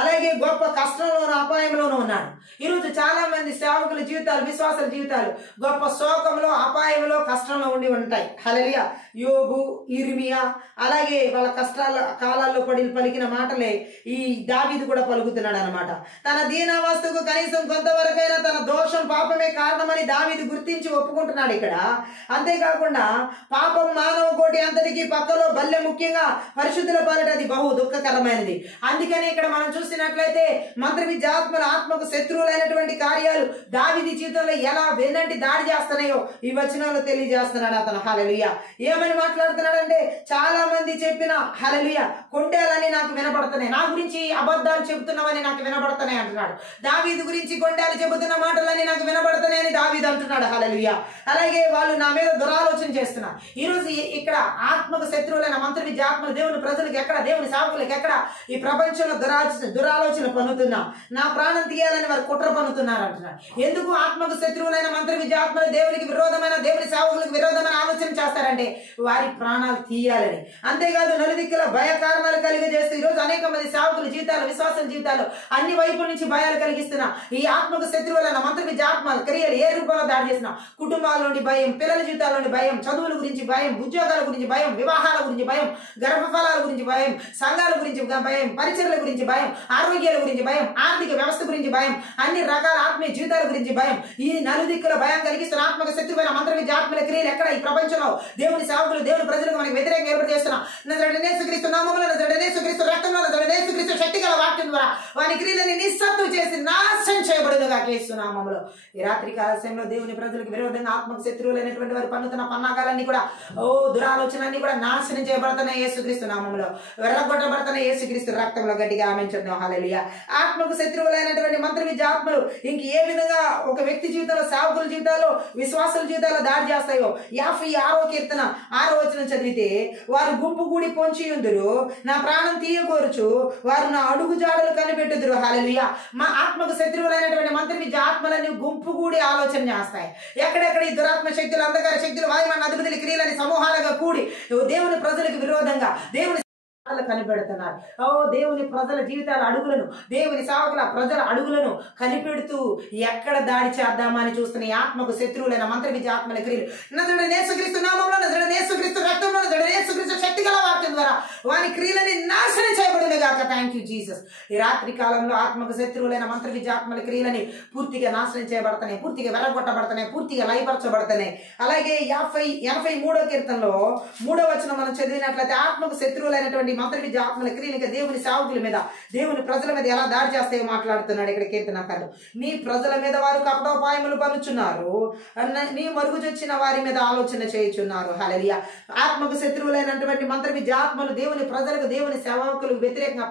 అలాగే గొప్ప కష్టంలోను అపాయంలోనూ ఉన్నాడు. ఈరోజు చాలా మంది సేవకుల జీవితాలు, విశ్వాసాల జీవితాలు గొప్ప శోకంలో, అపాయంలో, కష్టంలో ఉండి ఉంటాయి. హల్లెలూయా. యోబు, ఇర్మియా అలాగే వాళ్ళ కష్టాల కాలాల్లో పలికిన మాటలే ఈ దావీదు కూడా పలుకుతున్నాడు అనమాట. తన దీనావస్థకు కనీసం కొంతవరకైనా తన దోషం, పాపమే కారణమని దావీదు గుర్తించి ఒప్పుకుంటున్నాడు ఇక్కడ. అంతేకాకుండా పాపం మానవ కోటి అంతటికి పక్కలో బల్లె, ముఖ్యంగా పరిశుద్ధుల పాలిట అది బహు దుఃఖకరమైనది. అందుకని ఇక్కడ మనం చూసినట్లయితే మంత్ర విద్యాత్మల ఆత్మకు శత్రువులైనటువంటి కార్యాలు దావీదు జీవితంలో ఎలా వెన్నంటి దాడి చేస్తున్నాయో ఈ వచనంలో తెలియజేస్తున్నాడు అతను. హల్లెలూయా. ఏమని మాట్లాడుతున్నాడంటే, చాలా మంది చెప్పిన హల్లెలూయా కొండేలని నాకు వినపడుతున్నాయి, నా గురించి అబద్ధాలు చెబుతున్నావని నాకు వినపడుతున్నాయి అంటున్నాడు. దావీదు గురించి కొండేలు చెబుతున్న మాటలని నాకు వినపడుతున్నాయి అని దావీదు అంటున్నాడు. హల్లెలూయా. అలాగే వాళ్ళు నా మీద దురాలోచన చేస్తున్నారు. ఈ రోజు ఇక్కడ ఆత్మకు శత్రువులైన మంత్ర విద్య ఆత్మలు దేవుని ప్రజలకు ఎక్కడ, దేవుని సేవకులకు ఎక్కడ ఈ ప్రపంచంలో దురాలోచన పన్నుతున్నా, నా ప్రాణం తీయాలని వారు కుట్ర పన్నుతున్నారు అంటున్నారు. ఎందుకు ఆత్మకు శత్రువులైన మంత్ర విద్య ఆత్మలు దేవునికి విరోధమైన, దేవుని సేవకులకు విరోధమైన ఆలోచన చేస్తారంటే వారి ప్రాణాలు తీయాలని. అంతేకాదు నలుదిక్కుల భయ కారణాలు కలిగజేస్తూ ఈరోజు అనేక మంది సేవకుల జీవితాలు, విశ్వాసాల జీవితాలు అన్ని వైపుల నుంచి భయాలు కలిగిస్తున్నా ఈ ఆత్మకు శత్రువులైన మంత్ర విద్య ఆత్మల క్రియలు ఏ రూపంలో దాడి చేసిన, కుటుంబాల నుండి భయం, పిల్లల జీవితాల నుండి భయం, చదువుల గురించి భయం, ఉద్యోగాల గురించి భయం, వివాహాల గురించి భయం, గర్భఫలాల గురించి భయం, సంఘాల గురించి భయం, పరిచర్ల గురించి భయం, ఆరోగ్యాల గురించి భయం, ఆర్థిక వ్యవస్థ గురించి భయం, అన్ని రకాల ఆత్మీయ జీవితాల గురించి భయం, ఈ నలుదిక్కుల భయం కలిగిస్తున్న ఆత్మకు శత్రువైన మంత్ర విద్య ఆత్మల క్రియలు ఎక్కడ ఈ ప్రపంచంలో దేవుని సేవకులు, దేవుని ప్రజలకు మనకి వ్యతిరేకంగా ఏర్పాటు చేస్తున్నా నజరేయుడైన యేసుక్రీస్తు నామములో, నజరేయుడైన యేసుక్రీస్తు రక్తంలో, నజరేయుడైన యేసుక్రీస్తు శక్తి గల వాక్యం ద్వారా వారి క్రియలని నిస్సత్తు చేసి నాశనం చేయబడునుగా యేసు నామములో. ఈ రాత్రి కాలశంలో దేవుని ప్రజలకు విరోధంగా ఆత్మకు శత్రువులైనటువంటి వారు పన్నుతున్న పన్నాగాలన్నీ కూడా, దురాలోచనలన్నీ కూడా నాశనం చేయబడుతున్నాయి యేసుక్రీస్తు నామములో, వెళ్ళగొట్టబడుతున్నాయి యేసుక్రీస్తు రక్తంలో. గట్టిగా ఆమేన్ చెప్దాం. హల్లెలూయా. ఆత్మకు శత్రువులైనటువంటి మంత్ర విద్య ఆత్మలు ఇంక ఏ విధంగా ఒక వ్యక్తి జీవితంలో, సేవకుల జీవితాల్లో, విశ్వాసుల జీవితాల్లో దాడి చేస్తాయో 56వ కీర్తన 6వ వచనం చదివితే, వారు గుంపు కూడి పొంచియుందురు, నా ప్రాణం తీయగోరుచు, వారు నా అడుగు జాడలు కనిపెట్టుదురు. హల్లెలూయా. మా ఆత్మకు శత్రువులైనటువంటి మంత్ర విద్య ఆత్మలన్నీ గుంపు కూడి ఆలోచన చేస్తాయి. ఎక్కడెక్కడ ఈ దురాత్మ శక్తులు, అంధకార శక్తులు, వాయుమండ అధిపతుల క్రియలని సమూహాలుగా కూడి దేవుని ప్రజలకు విరోధంగా దేవుని కనిపెడుతున్నారు. దేవుని ప్రజల జీవితాల అడుగులను, దేవుని సేవకుల ప్రజల అడుగులను కనిపెడుతూ ఎక్కడ దాడి చేద్దామని చూస్తున్న ఈ ఆత్మకు శత్రువులైన మంత్ర విద్య ఆత్మల క్రియలు నజరేయుడైన యేసుక్రీస్తు నామములో, నజరేయుడైన యేసుక్రీస్తు రక్తంలో, నజరేయుడైన యేసుక్రీస్తు శక్తి గల వాక్యం ద్వారా వాని క్రియలని నాశనం చేయబడును గాక. Thank you Jesus. ఈ రాత్రి కాలంలో ఆత్మకు శత్రువులైన మంత్ర విద్యాత్మల క్రియలని పూర్తిగా నాశనం చేయబడతాయి, పూర్తిగా వెరగొట్టబడతాయి, పూర్తిగా లయపరచబడతాయి. అలాగే 83వ కీర్తనలో 3వ వచనం మనం చదివినట్లయితే ఆత్మకు శత్రువులైనటువంటి మంత్ర విద్యాత్మల క్రియలు దేవుని సేవకుల మీద, దేవుని ప్రజల మీద ఎలా దాడి చేస్తాయో మాట్లాడుతున్నాడు ఇక్కడ కీర్తనకారుడు. నీ ప్రజల మీద వారు కపటోపాయములు పనుచున్నారు, నీ మరుగుజొచ్చిన వారి మీద ఆలోచన చేయుచున్నారు. హల్లెలూయా. ఆత్మకు శత్రువులైనటువంటి మంత్ర విద్యాత్మలు దేవుని ప్రజలకు, దేవుని సేవకులకు వ్యతిరేకంగా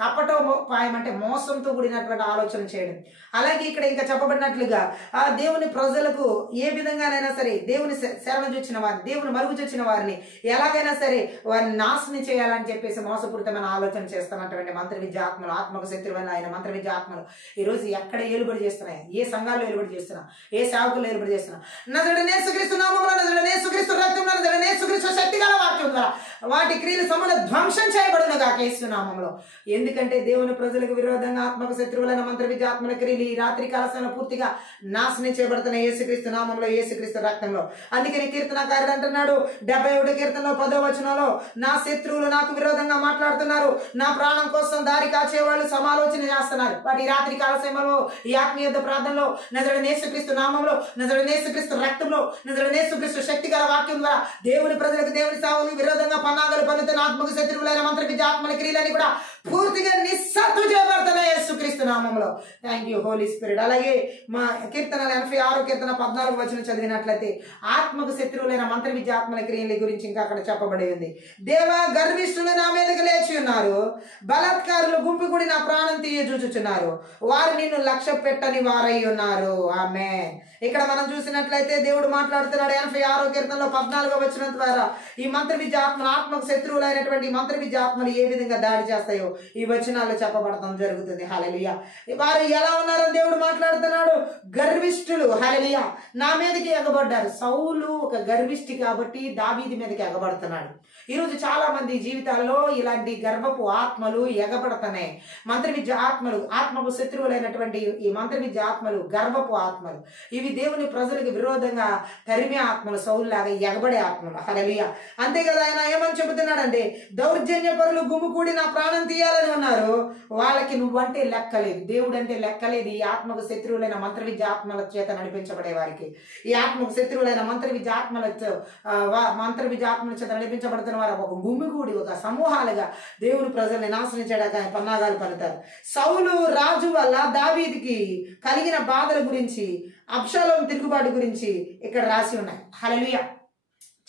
కపటోపాయం అంటే మోసంతో కూడినటువంటి ఆలోచన చేయడం. అలాగే ఇక్కడ ఇంకా చెప్పబడినట్లుగా ఆ దేవుని ప్రజలకు ఏ విధంగానైనా సరే దేవుని శరణ చూచిన వారిని, దేవుని మరుగు చూచిన వారిని ఎలాగైనా సరే వారిని నాశనం చేయాలని చెప్పేసి మోసపూరితమైన ఆలోచన చేస్తున్నటువంటి మంత్ర విద్యాత్మలు, ఆత్మకు శత్రువైన ఆయన మంత్ర విద్యాత్మలు ఈరోజు ఎక్కడ ఏలుబడి చేస్తున్నాయి, ఏ సంఘాల్లో ఏలుబడి చేస్తున్నా, ఏ సేవకులు ఏలుబడి చేస్తున్నా, నజరుడైన యేసుక్రీస్తు నామములో, నజరుడైన యేసుక్రీస్తు రక్తంలో, నజరుడైన యేసుక్రీస్తు శక్తిగల వాక్యం ద్వారా వాటి క్రియలు సమూల ధ్వంసం చేయబడును గాక యేసు నామములో. ఎందుకంటే దేవుని ప్రజలకు విరోధంగా ఆత్మకు శత్రువులైన మంత్ర విద్యాత్మల క్రియలు ఈ రాత్రి కాలశంలో పూర్తిగా నాశనం చేయబడుతున్న యేసుక్రీస్తు నామంలో, యేసుక్రీస్తు రక్తంలో. అందుకని కీర్తనకారుడు అంటున్నాడు 71వ కీర్తనలో 10వ వచనంలో, నా శత్రువులు నాకు విరోధంగా మాట్లాడుతున్నారు, నా ప్రాణం కోసం దారి కాచేవాళ్ళు సమాలోచన చేస్తున్నారు. వాటి రాత్రి కాలశంలో ఈ ఆత్మీయ ప్రార్థనలో నజరుడైన యేసుక్రీస్తు నామంలో, నజరుడైన యేసుక్రీస్తు రక్తంలో, నజరుడైన యేసుక్రీస్తు శక్తిగల వాక్యం ద్వారా దేవుని ప్రజలకు, దేవుని సేవకులకు విరోధంగా పన్నాగలు పన్నుతున్న ఆత్మకు శత్రువులైన మంత్ర విద్యాత్మల క్రియలని కూడా పూర్తిగా నిస్సత్తు చేయబడుతున్నాయి యేసుక్రీస్తు నామంలో. Thank you Holi spirit. అలాగే మా కీర్తనలు 86 కీర్తన 14 వచనం చదివినట్లయితే ఆత్మకు శత్రువులైన మంత్ర విద్యాత్మల క్రియల గురించి ఇంకా అక్కడ చెప్పబడి ఉంది. దేవా, గర్విష్ఠులు నా మీదకి లేచి ఉన్నారు, బలాత్కారులు గుంపు కూడి నా ప్రాణం తీయజూచుచున్నారు, వారు నిన్ను లక్ష్య పెట్టని వారై ఉన్నారు. ఆమేన్. ఇక్కడ మనం చూసినట్లయితే దేవుడు మాట్లాడుతున్నాడు 86వ కీర్తనలో 14వ వచనం ద్వారా ఈ మంత్ర విద్యాత్మలు, ఆత్మకు శత్రువులైనటువంటి మంత్ర విద్యాత్మలు ఏ విధంగా దాడి చేస్తాయో ఈ వచనాల్లో చెప్పబడటం జరుగుతుంది. హల్లెలూయా. వారు ఎలా ఉన్నారని దేవుడు మాట్లాడుతున్నాడు, గర్విష్ఠులు. హల్లెలూయా. నా మీదకి ఎగబడ్డారు. సౌలు ఒక గర్విష్ఠి కాబట్టి దావీదు మీదకి ఎగబడుతున్నాడు. ఈరోజు చాలా మంది జీవితాల్లో ఇలాంటి గర్వపు ఆత్మలు ఎగబడుతున్నాయి. మంత్ర విద్య ఆత్మలు, ఆత్మకు శత్రువులైనటువంటి ఈ మంత్ర విద్య ఆత్మలు గర్వపు ఆత్మలు. ఇవి దేవుని ప్రజలకు విరోధంగా తరిమే ఆత్మలు, సౌలులాగా ఎగబడే ఆత్మలు. హల్లెలూయా. అంతే కదా, ఆయన ఏమని చెబుతున్నాడంటే, దౌర్జన్య పరులు గుమ్ముకూడి నా ప్రాణం తీయాలని ఉన్నారు, వాళ్ళకి నువ్వంటే లెక్కలేదు, దేవుడు అంటే లెక్కలేదు. ఈ ఆత్మకు శత్రువులైన మంత్ర విద్య ఆత్మల చేత నడిపించబడే వారికి, ఈ ఆత్మకు శత్రువులైన మంత్ర విద్య ఆత్మల చేత నడిపించబడుతున్న వారు ఒక గుమ్మిగూడి, ఒక సమూహాలుగా దేవుని ప్రజల్ని నాశనం చేయడానికి పన్నాగాలు పలుతారు. సౌలు రాజు వల్ల దావీదుకి కలిగిన బాధల గురించి, అబ్షాలోము తిరుగుబాటు గురించి ఇక్కడ రాసి ఉన్నాయి. హల్లెలూయా.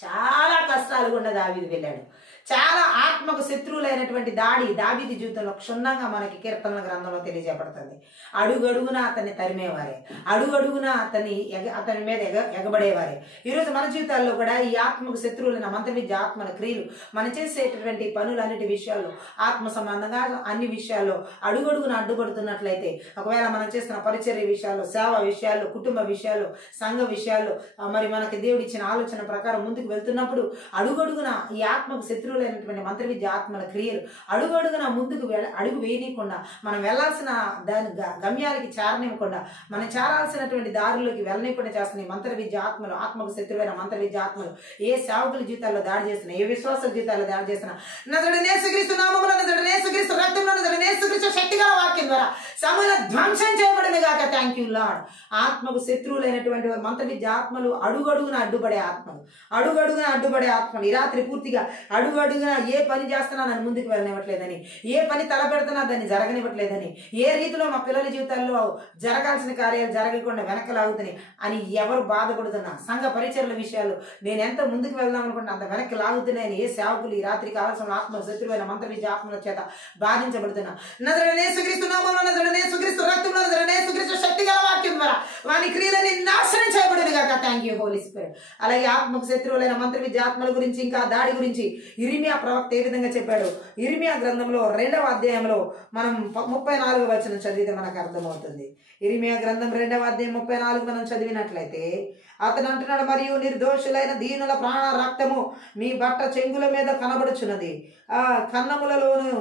చాలా కష్టాలు గుండా దావీదు వెళ్ళాడు. చాలా ఆత్మకు శత్రువులైనటువంటి దాడి దావీదు జీవితంలో క్షుణ్ణంగా మనకి కీర్తనల గ్రంథంలో తెలియజేయబడుతుంది. అడుగడుగున అతన్ని తరిమేవారే, అడుగడుగున అతని మీద ఎగబడేవారే. ఈరోజు మన జీవితాల్లో కూడా ఈ ఆత్మకు శత్రువులైన మంత్ర విద్య ఆత్మల క్రియలు, మనం చేసేటటువంటి పనులన్నిటి విషయాల్లో, ఆత్మ సంబంధంగా అన్ని విషయాల్లో అడుగడుగున అడ్డుపడుతున్నట్లయితే, ఒకవేళ మనం చేస్తున్న పరిచర్య విషయాల్లో, సేవ విషయాల్లో, కుటుంబ విషయాల్లో, సంఘ విషయాల్లో, మరి మనకి దేవుడు ఇచ్చిన ఆలోచన ప్రకారం ముందుకు వెళ్తున్నప్పుడు అడుగడుగున ఈ ఆత్మకు శత్రువులైనటువంటి మంత్ర విద్య ఆత్మల క్రియలు అడుగడుగున ముందుకు అడుగు వేయనీయకుండా, మనం వెళ్లాల్సిన దాని గమ్యాలకి చేరనివ్వకుండా, మనం చేరాల్సినటువంటి దారుల్లోకి వెళ్ళనీయకుండా చేస్తున్నాయి మంత్ర విద్య ఆత్మలు, ఆత్మకు శత్రువైన మంత్ర విద్య ఆత్మలు ఏ సేవకుల జీవితాల్లో దాడి చేస్తున్నాయి, ఏ విశ్వాసుల జీవితాల్లో దాడి చేస్తున్నా, నజరుడైన యేసుక్రీస్తు నామములో, నజరుడైన యేసుక్రీస్తు రక్తంలో, నజరుడైన యేసుక్రీస్తు శక్తిగల వాక్యం ద్వారా సమూల ధ్వంసం చేయబడింది గాక. Thank you lord. ఆత్మకు శత్రువులైనటువంటి మంత్ర విద్య ఆత్మలు అడుగడుగున అడ్డుపడే ఆత్మలు, అడుగడుగున అడ్డుపడే ఆత్మలు. ఈ రాత్రి పూర్తిగా అడుగడుగున ఏ పని చేస్తున్నా నన్ను ముందుకు వెళ్ళనివ్వట్లేదని, ఏ పని తలపెడుతున్నా దాన్ని జరగనివ్వట్లేదని, ఏ రీతిలో మా పిల్లల జీవితాల్లో జరగాల్సిన కార్యాలు జరగకుండా వెనక్కి అని ఎవరు బాధపడుతున్నా, సంఘ పరిచర్ల విషయాలు నేను ఎంత ముందుకు వెళ్దాం అనుకుంటే అంత వెనక్కి లాగుతున్నాయని ఏ సేవకులు ఈ రాత్రి కావాల్సిన ఆత్మ శత్రువైన మంత్ర విద్య ఆత్మల చేత బాధించబడుతున్నా, నజరుడైన యేసుక్రీస్తు నామములో, నజరుడైన యేసుక్రీస్తు రక్తంలో, నజరుడైన యేసుక్రీస్తు శక్తిగల వాక్యం ద్వారా వాని క్రియలని నాశనం చేయబడింది గాక. Thank you Holi spirit. అలాగే ఆత్మకు శత్రువులైన మంత్ర విద్య ఆత్మల గురించి, ఇంకా దాడి గురించి ఇర్మియా ప్రవక్త ఏ విధంగా చెప్పాడు, ఇర్మియా గ్రంథంలో 2వ అధ్యాయంలో మనం 34వ వచనం చదివితే మనకు అర్థమవుతుంది. ఇర్మియా గ్రంథం 2వ అధ్యాయం 34 మనం చదివినట్లయితే అతను అంటున్నాడు, మరియు నిర్దోషులైన దీనుల ప్రాణ రక్తము మీ బట్ట చెంగుల మీద కనబడుచున్నది, ఆ కన్నములలోను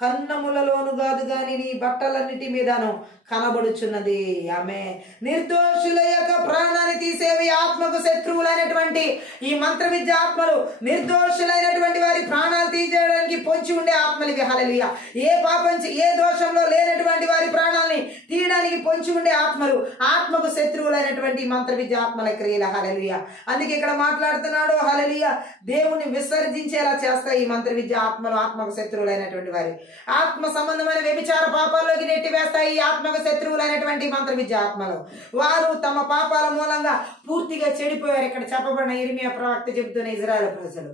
కన్నములలోను కాదు గాని నీ బట్టలన్నిటి మీదను కనబడుచున్నది. ఆమె నిర్దోషుల యొక్క ప్రాణాన్ని తీసేవి ఆత్మకు శత్రువులైనటువంటి ఈ మంత్ర విద్య ఆత్మలు, నిర్దోషులైనటువంటి వారి ప్రాణాలు తీసేయడానికి పొంచి ఉండే ఆత్మలు ఇవి. హల్లెలూయా. ఏ పాపం ఏ దోషంలో లేనటువంటి వారి ప్రాణాలని తీయడానికి పొంచి ఉండే ఆత్మలు, ఆత్మకు శత్రువులైనటువంటి మంత్ర విద్య ఆత్మల క్రియలు. హల్లెలూయా. అందుకే ఇక్కడ మాట్లాడుతున్నాడు. హల్లెలూయా. దేవుని విసర్జించేలా చేస్తాయి ఈ మంత్ర విద్య ఆత్మలు, ఆత్మకు శత్రువులైనటువంటి వారి ఆత్మ సంబంధమైన వ్యభిచార పాపాల్లోకి నెట్టివేస్తాయి ఈ ఆత్మకు శత్రువులైనటువంటి మంత్ర విద్య ఆత్మలు. వారు తమ పాపాల మూలంగా పూర్తిగా చెడిపోయారు. ఇక్కడ చెప్పబడిన ఇర్మియా ప్రవక్త చెబుతున్న ఇజ్రాయేల్ ప్రజలు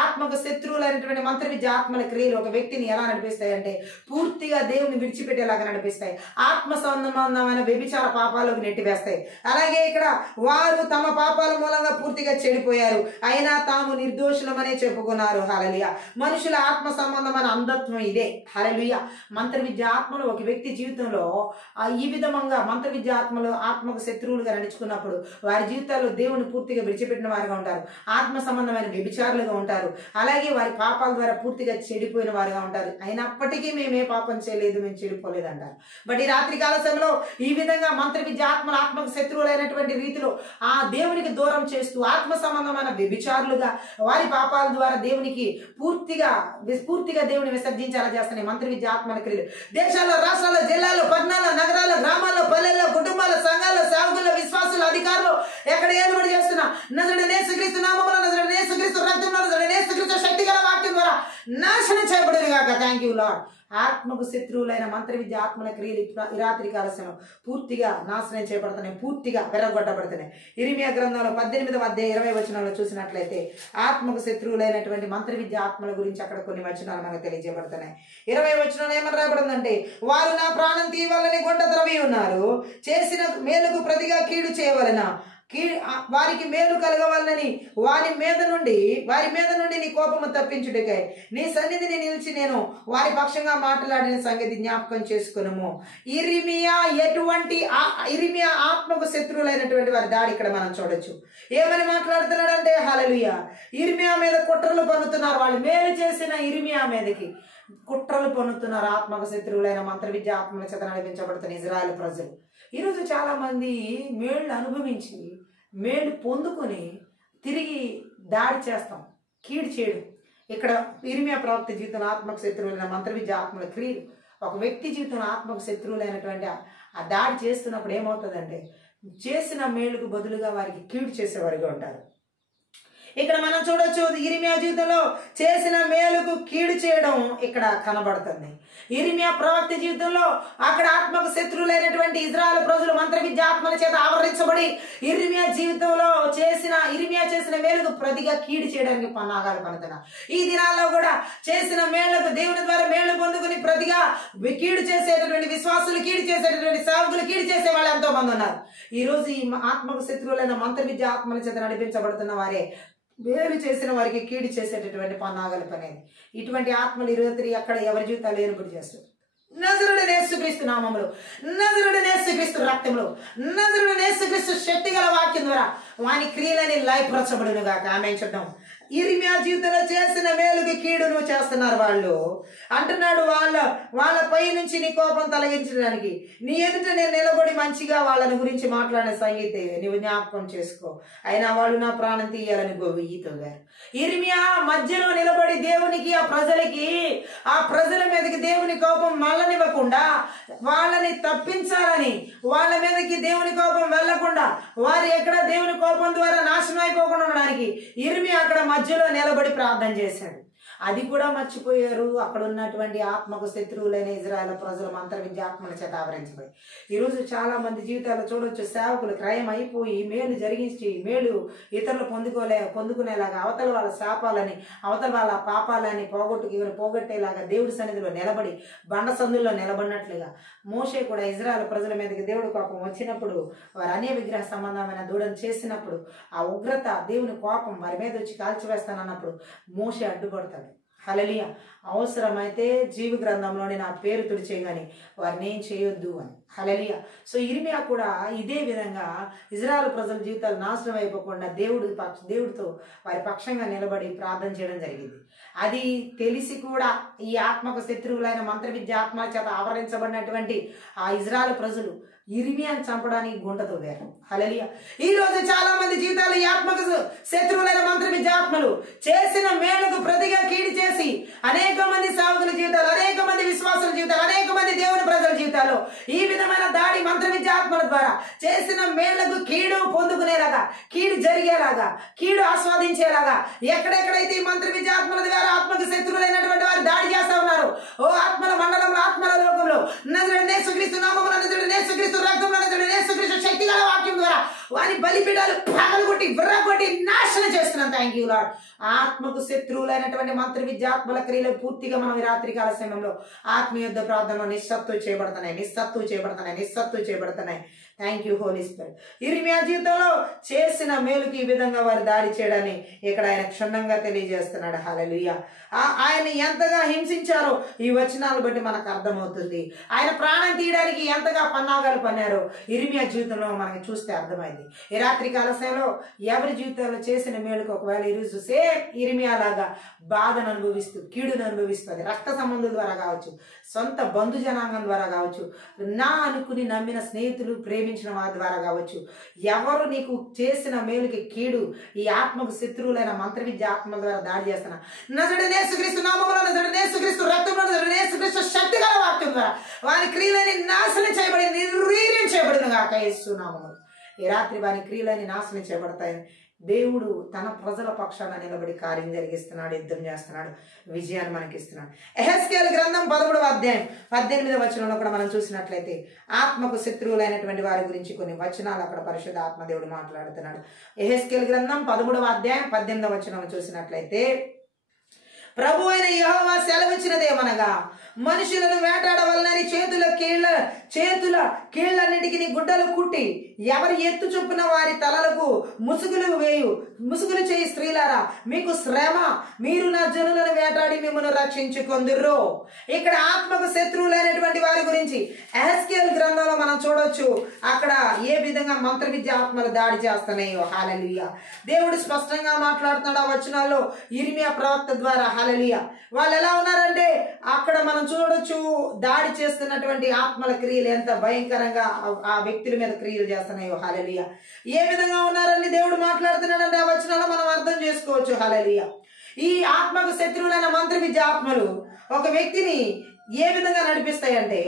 ఆత్మకు శత్రువులైనటువంటి మంత్ర విద్య ఆత్మల క్రియలు ఒక వ్యక్తిని ఎలా నడిపిస్తాయి అంటే పూర్తిగా దేవుని విడిచిపెట్టేలాగా నడిపిస్తాయి. ఆత్మ సంబంధమైన వ్యభిచార పాపాల్లోకి నెట్టివేస్తాయి. అలాగే ఇక్కడ వారు తమ పాపాల మూలంగా పూర్తిగా చెడిపోయారు, అయినా తాము నిర్దోషులమనే చెప్పుకున్నారు. హల్లెలూయా. మనుషుల ఆత్మ సంబంధమైన అంధత్వం ఇదే. హల్లెలూయా. మంత్ర విద్య ఆత్మలు ఒక వ్యక్తి జీవితంలో ఈ విధంగా మంత్ర విద్య ఆత్మలు ఆత్మకు శత్రువులుగా నడుచుకున్నప్పుడు వారి జీవితాల్లో దేవుని పూర్తిగా విడిచిపెట్టిన వారుగా ఉంటారు, ఆత్మ సంబంధమైన వ్యభిచారులుగా ఉంటారు, అలాగే వారి పాపాల ద్వారా పూర్తిగా చెడిపోయిన వారుగా ఉంటారు. అయినప్పటికీ మేమే పాపం చేయలేదు, మేము చెడిపోలేదు అంటారు. బట్ ఈ రాత్రి కాల సమయంలో ఈ విధంగా మంత్ర విద్య ఆత్మలు ఆత్మకు శత్రువులైనటువంటి రీతిలో ఆ దేవునికి దూరం చేస్తూ ఆత్మ సంబంధమైన వ్యభిచారులుగా వారి పాపాల ద్వారా దేవునికి పూర్తిగా దేవుని విసర్జించేలా చేస్తున్నాయి మంత్ర విద్య ఆత్మల క్రియలు. దేశాల్లో, రాష్ట్రాల్లో, జిల్లాల్లో, పట్టణాల్లో, నగరాల్లో, గ్రామాల్లో, పల్లెల్లో, కుటుంబాల, సంఘాల్లో, సేవకుల్లో, విశ్వాసులు, అధికారులు ఎక్కడ ఏలుబడి చేస్తున్నా నజరేయుడైన యేసుక్రీస్తు నామములో, నజరేయుడైన యేసుక్రీస్తు రక్తంలో, నజరేయుడైన యేసుక్రీస్తు శక్తిగల వాక్యం ద్వారా నాశనం చేయబడును గాక. Thank you lord. ఆత్మకు శత్రువులైన మంత్ర విద్య ఆత్మల క్రియలు ఈ రాత్రి కాలశం పూర్తిగా నాశనం చేయబడుతున్నాయి, పూర్తిగా వెరగొట్టబడుతున్నాయి. ఇర్మియా గ్రంథంలో 18వ అధ్యాయం 20వ వచనంలో చూసినట్లయితే ఆత్మకు శత్రువులైనటువంటి మంత్ర విద్య ఆత్మల గురించి అక్కడ కొన్ని వచనాలు మనకు తెలియజేయబడుతున్నాయి. 20వ వచనంలో ఏమని రాయబడిందంటే, వారు నా ప్రాణం తీయవలని గుంట త్రవ్వి ఉన్నారు, చేసిన మేలుకు ప్రతిగా కీడు చేయవలన వారికి మేలు కలగవాలని వారి మీద నుండి నీ కోపము తప్పించుటకై నీ సన్నిధిని నిలిచి నేను వారి పక్షంగా మాట్లాడిన సంగతి జ్ఞాపకం చేసుకున్నాము. ఇర్మియా ఆత్మకు శత్రువులైనటువంటి వారి దాడి ఇక్కడ మనం చూడొచ్చు. ఏమని మాట్లాడుతున్నాడంటే హల్లెలూయా, ఇర్మియా మీద కుట్రలు పన్నుతున్నారు. వాళ్ళు మేలు చేసిన ఇర్మియా మీదకి కుట్రలు పన్నుతున్నారు. ఆత్మకు శత్రువులైన మంత్ర విద్య ఆత్మల చేత నడిపించబడుతున్న ఇజ్రాయేల్ ప్రజలు ఈరోజు చాలా మంది మేళ్ళు అనుభవించి మేలు పొందుకొని తిరిగి దాడి చేస్తాం, కీడు చేయడం. ఇక్కడ ఇర్మియా ప్రవక్త జీవితంలో ఆత్మకు శత్రువులైన మంత్ర విద్య ఆత్మల క్రియలు ఒక వ్యక్తి జీవితంలో ఆత్మకు శత్రువులైనటువంటి ఆ దాడి చేస్తున్నప్పుడు ఏమవుతుందంటే చేసిన మేలుకు బదులుగా వారికి కీడు చేసేవారిగా ఉంటారు. ఇక్కడ మనం చూడొచ్చు ఇర్మియా జీవితంలో చేసిన మేలుకు కీడు చేయడం ఇక్కడ కనబడుతుంది. ఇర్మియా ప్రవక్త జీవితంలో అక్కడ ఆత్మకు శత్రువులైనటువంటి ఇజ్రాయేల్ ప్రజలు మంత్ర విద్య ఆత్మల చేత ఆవరించబడి ఇర్మియా చేసిన మేలుకు ప్రతిగా కీడు చేయడానికి పన్నాగాలు పడుతున్నారు. ఈ దినాల్లో కూడా చేసిన మేలుకు దేవుని ద్వారా మేలు పొందుకుని ప్రతిగా కీడు చేసేటటువంటి విశ్వాసులు, కీడు చేసేటటువంటి సేవకులు, కీడు చేసే వాళ్ళు ఎంతో మంది ఉన్నారు. ఈ రోజు ఈ ఆత్మకు శత్రువులైన మంత్ర విద్య ఆత్మల చేత నడిపించబడుతున్న వారే మేలు చేసిన వారికి కీడు చేసేటటువంటి పన్నాగల పనేది. ఇటువంటి ఆత్మలు ఇరుగతిరి అక్కడ ఎవరి జీవితాలు ఏర్పడి చేస్తారు. నజరేయుడైన యేసుక్రీస్తు నామములో, నజరేయుడైన యేసుక్రీస్తు రక్తంలో, నజరేయుడైన యేసుక్రీస్తు శక్తి గల వాక్యం ద్వారా వాని క్రియలని లయపరచబడును గాక. ఆమేన్ చెప్దాం. ఇర్మియా జీవితంలో చేసిన మేలుకి కీడును చేస్తున్నారు వాళ్ళు. అంటున్నాడు వాళ్ళపై నుంచి నీ కోపం తొలగించడానికి నీ ఎదుట నేను నిలబడి మంచిగా వాళ్ళని గురించి మాట్లాడిన సంగీతే నువ్వు జ్ఞాపకం చేసుకో, అయినా వాళ్ళు నా ప్రాణం తీయాలని గొవ్వెయ్యితోగారు. ఇర్మియా మధ్యలో నిలబడి దేవునికి ఆ ప్రజల మీదకి దేవుని కోపం మళ్ళనివ్వకుండా వాళ్ళని తప్పించాలని, వాళ్ళ మీదకి దేవుని కోపం వెళ్లకుండా వారు ఎక్కడ దేవుని కోపం ద్వారా నాశనం అయిపోకుండా ఉండడానికి ఇర్మియా అక్కడ మధ్యలో నిలబడి ప్రార్థన చేశాడు. అది కూడా మర్చిపోయారు. అక్కడ ఉన్నటువంటి ఆత్మకు శత్రువులైన ఇజ్రాయేల్ ప్రజలు మంత్ర విద్య ఆత్మల చేత ఆవరించబడి ఈరోజు చాలా మంది జీవితాల్లో చూడొచ్చు, సేవకులు క్రయం అయిపోయి మేలు జరిగించి మేలు ఇతరులు పొందుకునేలాగా అవతల వాళ్ళ శాపాలని, అవతల వాళ్ళ పాపాలని పోగొట్టేలాగా దేవుడి సన్నిధిలో నిలబడి బండ సందుల్లో నిలబడినట్లుగా మోషే కూడా ఇజ్రాయేల్ ప్రజల మీదకి దేవుడి కోపం వచ్చినప్పుడు వారు అనే విగ్రహ సంబంధమైన దూడను చేసినప్పుడు ఆ ఉగ్రత దేవుని కోపం వారి మీద వచ్చి కాల్చివేస్తానన్నప్పుడు మోషే అడ్డుపడతాడు. హల్లెలూయా. అవసరమైతే జీవ గ్రంథంలోని నా పేరు తుడిచేయగాని వారిని ఏం చేయొద్దు అని. హల్లెలూయా. సో ఇర్మియా కూడా ఇదే విధంగా ఇజ్రాయెల్ ప్రజల జీవితాలు నాశనం అయిపోకుండా దేవుడితో వారి పక్షంగా నిలబడి ప్రార్థన చేయడం జరిగింది. అది తెలిసి కూడా ఈ ఆత్మకు శత్రువులైన మంత్ర విద్య ఆత్మ చేత ఆవరించబడినటువంటి ఆ ఇజ్రాయెల్ ప్రజలు ఇర్మియాని చంపడానికి గుంట తవ్వారు. హల్లెలూయా. ఈ రోజు చాలా మంది జీవితాలు ఈ ఆత్మకు శత్రువులైన మంత్ర విద్య ఆత్మలు చేసిన మేలుకు ప్రతిగా కీడి చేసి అనేక మంది సేవకుల జీవితాలు, అనేక మంది విశ్వాసుల జీవితాలు, అనేక మంది దేవుని ప్రజల జీవితాలు ఈ విధమైన దాడి మంత్ర విద్య ఆత్మల ద్వారా చేసిన మేళ్లకు కీడు పొందుకునేలాగా, కీడు జరిగేలాగా, కీడు ఆస్వాదించేలాగా ఎక్కడెక్కడైతే ఈ మంత్ర విద్య ఆత్మల ద్వారా ఆత్మకు శత్రువులైనటువంటి వారు దాడి చేస్తా ఉన్నారు, ఓ ఆత్మల మండలంలో, ఆత్మల లోకంలో నజరేయుడైన యేసుక్రీస్తు నామమున, నజరేయుడైన యేసుక్రీస్తు రక్తంలో, నజరేయుడైన యేసుక్రీస్తు శక్తిగల వాక్యం ద్వారా వారి బలిపీఠాలు పగలగొట్టి విర్రగొట్టి నాశనం చేస్తున్నాం. Thank you lord. ఆత్మకు శత్రువులైనటువంటి మంత్ర విద్య ఆత్మల క్రియలు పూర్తిగా మనం ఈ రాత్రి కాల సమయంలో ఆత్మీయ యుద్ధ ప్రార్థనలో నిస్సత్తువ చేయబడుతున్నాయి. Thank you Holi Spirit. Irmiya జీవితంలో చేసిన మేలుకి ఈ విధంగా వారు దాడి చేయడాన్ని ఇక్కడ ఆయన క్షుణ్ణంగా తెలియజేస్తున్నాడు. హల్లెలూయా. ఆయన ఎంతగా హింసించారో ఈ వచనాలు బట్టి మనకు అర్థమవుతుంది. ఆయన ప్రాణం తీయడానికి ఎంతగా పన్నాగాలు పన్నారో ఇర్మియా జీవితంలో మనకి చూస్తే అర్థమైంది. ఈ రాత్రి కాల సమయంలో ఎవరి జీవితంలో చేసిన మేలుకు ఒకవేళ ఈరోజు సేమ్ ఇర్మియా లాగా బాధను అనుభవిస్తూ, కీడును అనుభవిస్తుంది, రక్త సంబంధుల ద్వారా కావచ్చు, సొంత బంధు జనాంగం ద్వారా కావచ్చు, నా అనుకుని నమ్మిన స్నేహితులు ప్రేమించిన వారి ద్వారా కావచ్చు, ఎవరు నీకు చేసిన మేలుకి కీడు ఈ ఆత్మకు శత్రువులైన మంత్ర విద్య ఆత్మల ద్వారా దాడి చేస్తున్నా నజరేయుడైన యేసుక్రీస్తు నామములో, నజరేయుడైన యేసుక్రీస్తు రక్తంలో, నజరేయుడైన యేసుక్రీస్తు శక్తిగల వాక్యం ద్వారా వారి క్రియలని నాశనం చేయబడి నిర్వీర్యం చేయబడిన గాక యేసు నామములో. ఈ రాత్రి వారి క్రియలని నాశనం చేయబడతాయి. దేవుడు తన ప్రజల పక్షాన నిలబడి కార్యం జరిగిస్తున్నాడు, యుద్ధం చేస్తున్నాడు, విజయాన్ని మనకిస్తున్నాడు. యెహెజ్కేలు గ్రంథం 11వ అధ్యాయం 18వ వచనంలో కూడా మనం చూసినట్లయితే ఆత్మకు శత్రువులైనటువంటి వారి గురించి కొన్ని వచనాలు అక్కడ పరిశుద్ధ ఆత్మదేవుడు మాట్లాడుతున్నాడు. యెహెజ్కేలు గ్రంథం 13వ అధ్యాయం 18వ వచనం చూసినట్లయితే ప్రభు అయిన యెహోవా సెలవిచ్చినదేమనగా, మనుషులను వేటాడవలనని చేతుల కీళ్లన్నిటికీ గుడ్డలు కుట్టి ఎవరి ఎత్తు చొప్పున వారి తలలకు ముసుగులు చేయి స్త్రీలారా, మీకు శ్రమ, మీరు నా జనులను వేటాడి మిమ్మల్ని రక్షించుకొందురు. ఇక్కడ ఆత్మకు శత్రువులైనటువంటి వారి గురించి యెహెజ్కేలు గ్రంథంలో మనం చూడొచ్చు. అక్కడ ఏ విధంగా మంత్ర విద్య ఆత్మలు దాడి చేస్తున్నాయో. హల్లెలూయా. దేవుడు స్పష్టంగా మాట్లాడుతున్నాడు ఆ వచనాల్లో ఇర్మియా ప్రవక్త ద్వారా. హల్లెలూయా. వాళ్ళు ఎలా ఉన్నారంటే అక్కడ మనం చూడొచ్చు, దాడి చేస్తున్నటువంటి ఆత్మల క్రియలు ఎంత భయంకరంగా ఆ వ్యక్తుల మీద క్రియలు చేస్తున్నాయో. హల్లెలూయా. ఏ విధంగా ఉన్నారని దేవుడు మాట్లాడుతున్నాడంటే ఆ వచనాల్లో మనం అర్థం చేసుకోవచ్చు. హల్లెలూయా. ఈ ఆత్మకు శత్రువులైన మంత్ర విద్య ఆత్మలు ఒక వ్యక్తిని ఏ విధంగా నడిపిస్తాయంటే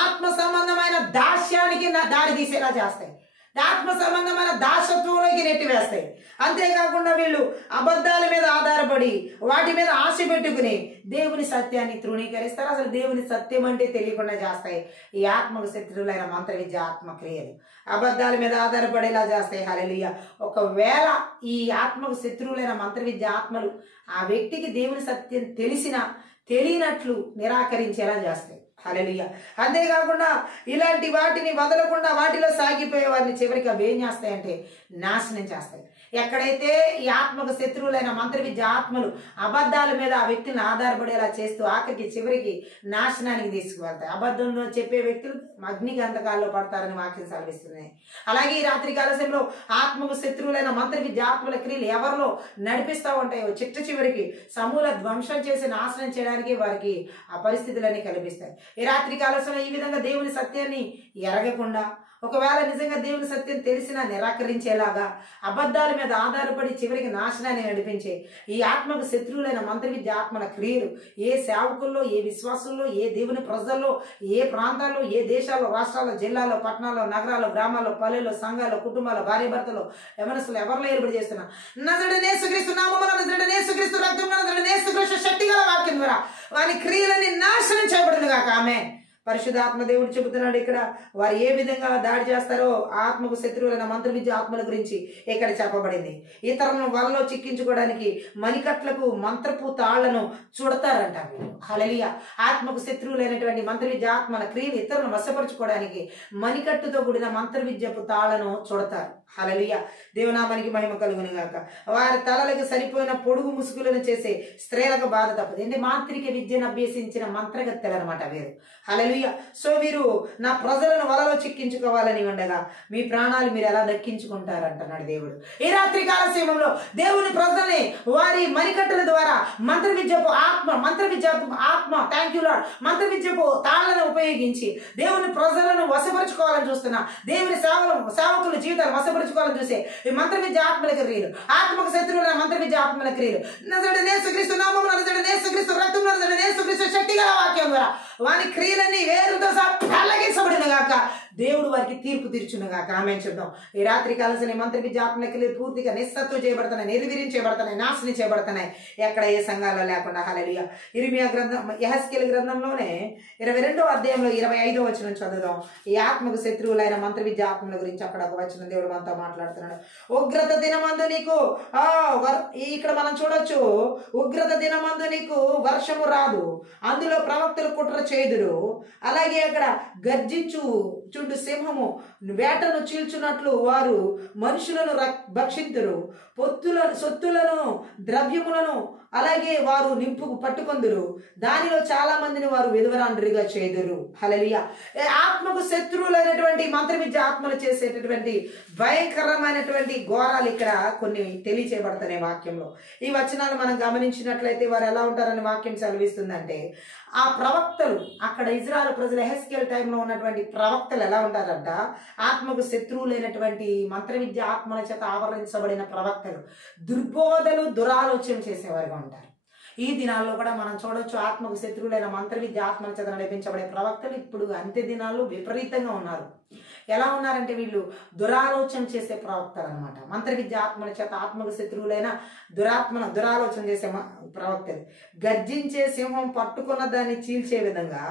ఆత్మ సంబంధమైన దాస్యానికి దారి తీసేలా చేస్తాయి, ఆత్మ సంబంధమైన దాసత్వంలోకి నెట్టివేస్తాయి. అంతేకాకుండా వీళ్ళు అబద్ధాల మీద ఆధారపడి వాటి మీద ఆశ పెట్టుకుని దేవుని సత్యాన్ని తృణీకరిస్తారు. అసలు దేవుని సత్యం అంటే తెలియకుండా చేస్తాయి ఈ ఆత్మకు శత్రువులైన మంత్ర విద్య ఆత్మ క్రియలు. అబద్ధాల మీద ఆధారపడేలా చేస్తాయి. హల్లెలూయా. ఒకవేళ ఈ ఆత్మకు శత్రువులైన మంత్ర విద్య ఆత్మలు ఆ వ్యక్తికి దేవుని సత్యం తెలియనట్లు నిరాకరించేలా చేస్తాయి. హల్లెలూయా. అంతేకాకుండా ఇలాంటి వాటిని వదలకుండా వాటిలో సాగిపోయే వారిని చివరికి అవి ఏం చేస్తాయంటే నాశనం చేస్తాయి. ఎక్కడైతే ఈ ఆత్మకు శత్రువులైన మంత్ర విద్య ఆత్మలు అబద్ధాల మీద ఆ వ్యక్తిని ఆధారపడేలా చేస్తూ ఆఖరికి చివరికి నాశనానికి తీసుకువెళ్తాయి. అబద్ధంలో చెప్పే వ్యక్తులు అగ్ని గంధకాల్లో పడతారని వాక్యం సెలవిస్తున్నాయి. అలాగే ఈ రాత్రి కాలశంలో ఆత్మకు శత్రువులైన మంత్ర విద్య ఆత్మల క్రియలు ఎవరిలో నడిపిస్తూ ఉంటాయో చిట్ట చివరికి సమూల ధ్వంసం చేసి నాశనం చేయడానికి వారికి ఆ పరిస్థితులన్నీ కల్పిస్తాయి. ఈ రాత్రి కాలశంలో ఈ విధంగా దేవుని సత్యాన్ని ఎరగకుండా, ఒకవేళ నిజంగా దేవుని సత్యం తెలిసినా నిరాకరించేలాగా అబద్ధాల మీద ఆధారపడి చివరికి నాశనాన్ని నడిపించే ఈ ఆత్మకు శత్రువులైన మంత్ర విద్య ఆత్మల క్రియలు ఏ సేవకుల్లో, ఏ విశ్వాసుల్లో, ఏ దేవుని ప్రజల్లో, ఏ ప్రాంతాల్లో, ఏ దేశాల్లో, రాష్ట్రాల్లో, జిల్లాల్లో, పట్టణాల్లో, నగరాల్లో, గ్రామాల్లో, పల్లెల్లో, సంఘాల్లో, కుటుంబాల్లో, భార్య భర్తలు, యవనస్తులు ఎవరిలో ఏర్పడి చేస్తున్నా నజరేయుడైన యేసుక్రీస్తు నామములో, నజరేయుడైన యేసుక్రీస్తు రక్తంలో, నజరేయుడైన యేసుక్రీస్తు శక్తిగల వాక్యం ద్వారా వారి క్రియలన్నీ నాశనం చేయబడింది గాక. ఆమేన్. పరిశుద్ధాత్మ దేవుడు చెబుతున్నాడు ఇక్కడ వారు ఏ విధంగా దాడి చేస్తారో ఆత్మకు శత్రువులైన మంత్ర విద్య ఆత్మల గురించి ఇక్కడ చెప్పబడింది. ఇతరులను వలలో చిక్కించుకోవడానికి మణికట్లకు మంత్రపు తాళ్లను చుడతారంట. హల్లెలూయా. ఆత్మకు శత్రువులైనటువంటి మంత్ర విద్య ఆత్మల క్రియలు ఇతరులను వశపరుచుకోవడానికి మణికట్టుతో కూడిన మంత్ర విద్యపు తాళ్లను చుడతారు. హల్లెలూయా. దేవునామానికి మహిమ కలుగును గాక. వారి తలలకు సరిపోయిన పొడుగు ముసుగులను చేసే స్త్రీలకు బాధ తప్పదు. ఏంటి? మాంత్రిక విద్యను అభ్యసించిన మంత్రగత్తెలు అనమాట వీరు. హల్లెలూయా. సో వీరు నా ప్రజలను వలలో చిక్కించుకోవాలని ఉండగా మీ ప్రాణాలు మీరు ఎలా దక్కించుకుంటారంటున్నాడు దేవుడు. ఈ రాత్రి కాల సమయంలో దేవుని ప్రజల్ని వారి మణికట్టుల ద్వారా మంత్ర విద్యపు ఆత్మ థ్యాంక్ యూ లార్డ్, మంత్ర విద్యపు తాళ్లను ఉపయోగించి దేవుని ప్రజలను వశపరుచుకోవాలని చూస్తున్నా. దేవుని సేవకుల జీవితాలు వశపరుచుకోవాలని చూసే ఈ మంత్ర విద్య ఆత్మల క్రియలు, ఆత్మకు శత్రువుల మంత్ర విద్య ఆత్మల క్రియలు నజరేయుడైన యేసుక్రీస్తు నామములో, నజరేయుడైన యేసుక్రీస్తు రక్తంలో, నజరేయుడైన యేసుక్రీస్తు శక్తిగల వాక్యం ద్వారా వాని క్రియలన్నీ వేరుతో పెళ్లగించబడిన గాక. దేవుడు వారికి తీర్పు తీర్చును గాక. ఆమేన్ చెప్దాం. ఈ రాత్రి కాలసిన మంత్ర విద్య ఆత్మల క్రియలు పూర్తిగా నిస్సత్వం చేయబడుతున్నాయి, నిర్వీర్యం నాశనం చేయబడుతున్నాయి, ఎక్కడ ఏ సంఘాల్లో లేకుండా. హల్లెలూయా. ఇర్మియా గ్రంథం, యెహెజ్కేలు గ్రంథంలోనే 22వ అధ్యాయంలో 25వ వచనం చదువుదాం. ఈ ఆత్మకు శత్రువులైన మంత్ర విద్య ఆత్మల గురించి అక్కడ ఒక వచనం దేవుడు మనతో మాట్లాడుతున్నాడు. ఉగ్రత దినమందు నీకు ఇక్కడ మనం చూడొచ్చు, ఉగ్రత దినమందు నీకు వర్షము రాదు, అందులో ప్రవక్తలు కుట్ర చేదురు. అలాగే అక్కడ గర్జించు చుండు సింహము వేటను చీల్చున్నట్లు వారు మనుషులను భక్షింతురు, సొత్తులను ద్రవ్యములను అలాగే వారు నింపుకు పట్టుకొందురు, దానిలో చాలా మందిని వారు విధవరాండ్రిగా చేదురు. హల్లెలూయా. ఆత్మకు శత్రువులైనటువంటి మంత్ర విద్య ఆత్మలు చేసేటటువంటి భయంకరమైనటువంటి ఘోరాలు ఇక్కడ కొన్ని తెలియచేయబడతాయి వాక్యంలో. ఈ వచనాలు మనం గమనించినట్లయితే వారు ఎలా ఉంటారని వాక్యం సెలవిస్తుందంటే, ఆ ప్రవక్తలు అక్కడ ఇజ్రాయెల్ ప్రజలు యెహెజ్కేలు టైంలో ఉన్నటువంటి ప్రవక్తలు ఎలా ఉంటారంట, ఆత్మకు శత్రువులైనటువంటి మంత్ర విద్య ఆత్మల చేత ఆవరించబడిన ప్రవక్తలు దుర్బోధలు దురాలోచన చేసేవారుగా ఉంటారు. ఈ దినాల్లో కూడా మనం చూడొచ్చు, ఆత్మకు శత్రువులైన మంత్ర విద్య ఆత్మల చేత నడిపించబడే ప్రవక్తలు ఇప్పుడు అంత్య దినాల్లో విపరీతంగా ఉన్నారు. ఎలా ఉన్నారంటే వీళ్ళు దురాలోచన చేసే ప్రవక్తలు అనమాట. మంత్ర విద్య ఆత్మల చేత ఆత్మకు శత్రువులైన దురాలోచన చేసే ప్రవక్తలు. గర్జించే సింహం పట్టుకున్న దాన్ని చీల్చే విధంగా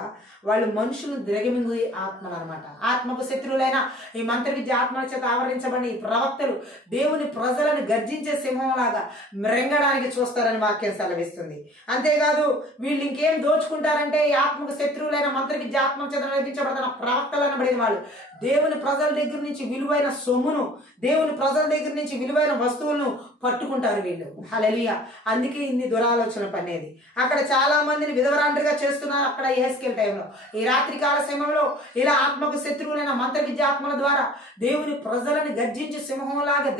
వాళ్ళు మనుషులను ద్రగమింగు ఆత్మలు అనమాట. ఆత్మకు శత్రువులైన ఈ మంత్ర విద్య ఆత్మల చేత ఆవరించబడిన ఈ ప్రవక్తలు దేవుని ప్రజలను గర్జించే సింహం లాగా మ్రెంగడానికి చూస్తారని వాక్యం సెలవిస్తుంది. అంతేకాదు వీళ్ళు ఇంకేం దోచుకుంటారంటే, ఈ ఆత్మకు శత్రువులైన మంత్ర విద్య ఆత్మల చేత నడిపించబడుతున్న ప్రవక్తలు అనబడిన వాళ్ళు దేవుని ప్రజల దగ్గర నుంచి విలువైన సొమ్మును, దేవుని ప్రజల దగ్గర నుంచి విలువైన వస్తువులను పట్టుకుంటారు వీళ్ళు. హల్లెలూయా. అందుకే ఇన్ని దురాలోచన పనేది. అక్కడ చాలా మందిని విధవరాండ్రిగా చేస్తున్నారు అక్కడ యెహెజ్కేలు టైంలో. ఈ రాత్రి కాల సమయంలో ఇలా ఆత్మకు శత్రువులైన మంత్ర విద్య ఆత్మల ద్వారా దేవుని ప్రజలను గర్జించి సింహంలాగా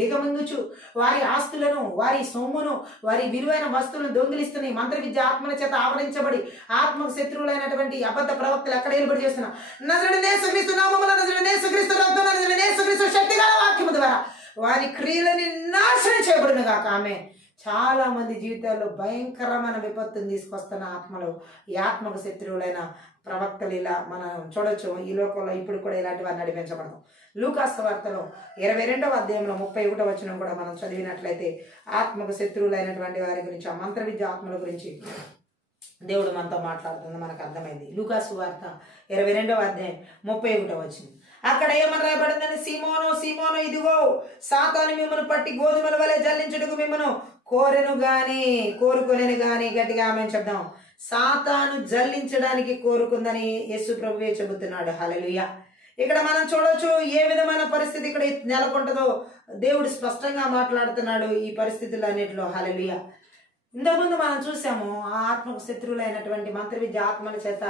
దిగమింగుచు వారి ఆస్తులను, వారి సొమ్మును, వారి విలువైన వస్తువులను దొంగిలిస్తున్న ఈ మంత్ర విద్య ఆత్మల చేత ఆవరించబడి ఆత్మకు శత్రువులైనటువంటి అబద్ధ ప్రవక్తలు ఎక్కడ ఏర్పడి చేస్తున్నా నజరేయుడైన యేసుక్రీస్తు నామములో, నజరేయుడైన యేసుక్రీస్తు రక్తంలో, నజరేయుడైన యేసుక్రీస్తు శక్తిగల వాక్యము ద్వారా వారి క్రియలని నాశనం చేయబడును గాక. ఆమె చాలా మంది జీవితాల్లో భయంకరమైన విపత్తుని తీసుకొస్తున్న ఆత్మలు ఈ ఆత్మకు శత్రువులైన ప్రవక్తలు ఇలా మనం చూడొచ్చు. ఈ లోకంలో ఇప్పుడు కూడా ఇలాంటి వారిని నడిపించబడతాం. లూకాసు సువార్తలో 22వ అధ్యాయంలో 31వ వచనం కూడా మనం చదివినట్లయితే ఆత్మకు శత్రువులైనటువంటి వారి గురించి, ఆ మంత్ర విద్య ఆత్మల గురించి దేవుడు మనతో మాట్లాడుతుంది మనకు అర్థమైంది. లూకాసు సువార్త 22వ అధ్యాయం 31వ వచనం. అక్కడ ఏమని రాయబడిందని, సీమోను సీమోను, ఇదిగో సాతాను మిమ్మను పట్టి గోధుమల వలె జల్లించుటకు మిమ్మను కోరుకొనెను గాని, గట్టిగా ఆమేన్ చెప్దాం. సాతాను జల్లించడానికి కోరుకుందని యేసు ప్రభువే చెబుతున్నాడు. హల్లెలూయా. ఇక్కడ మనం చూడొచ్చు ఏ విధమైన పరిస్థితి ఇక్కడ నెలకొంటుందో దేవుడు స్పష్టంగా మాట్లాడుతున్నాడు ఈ పరిస్థితులన్నిటిలో. హల్లెలూయా. ఇంతకుముందు మనం చూసాము, ఆ ఆత్మకు శత్రువులైనటువంటి మంత్ర విద్య ఆత్మల చేత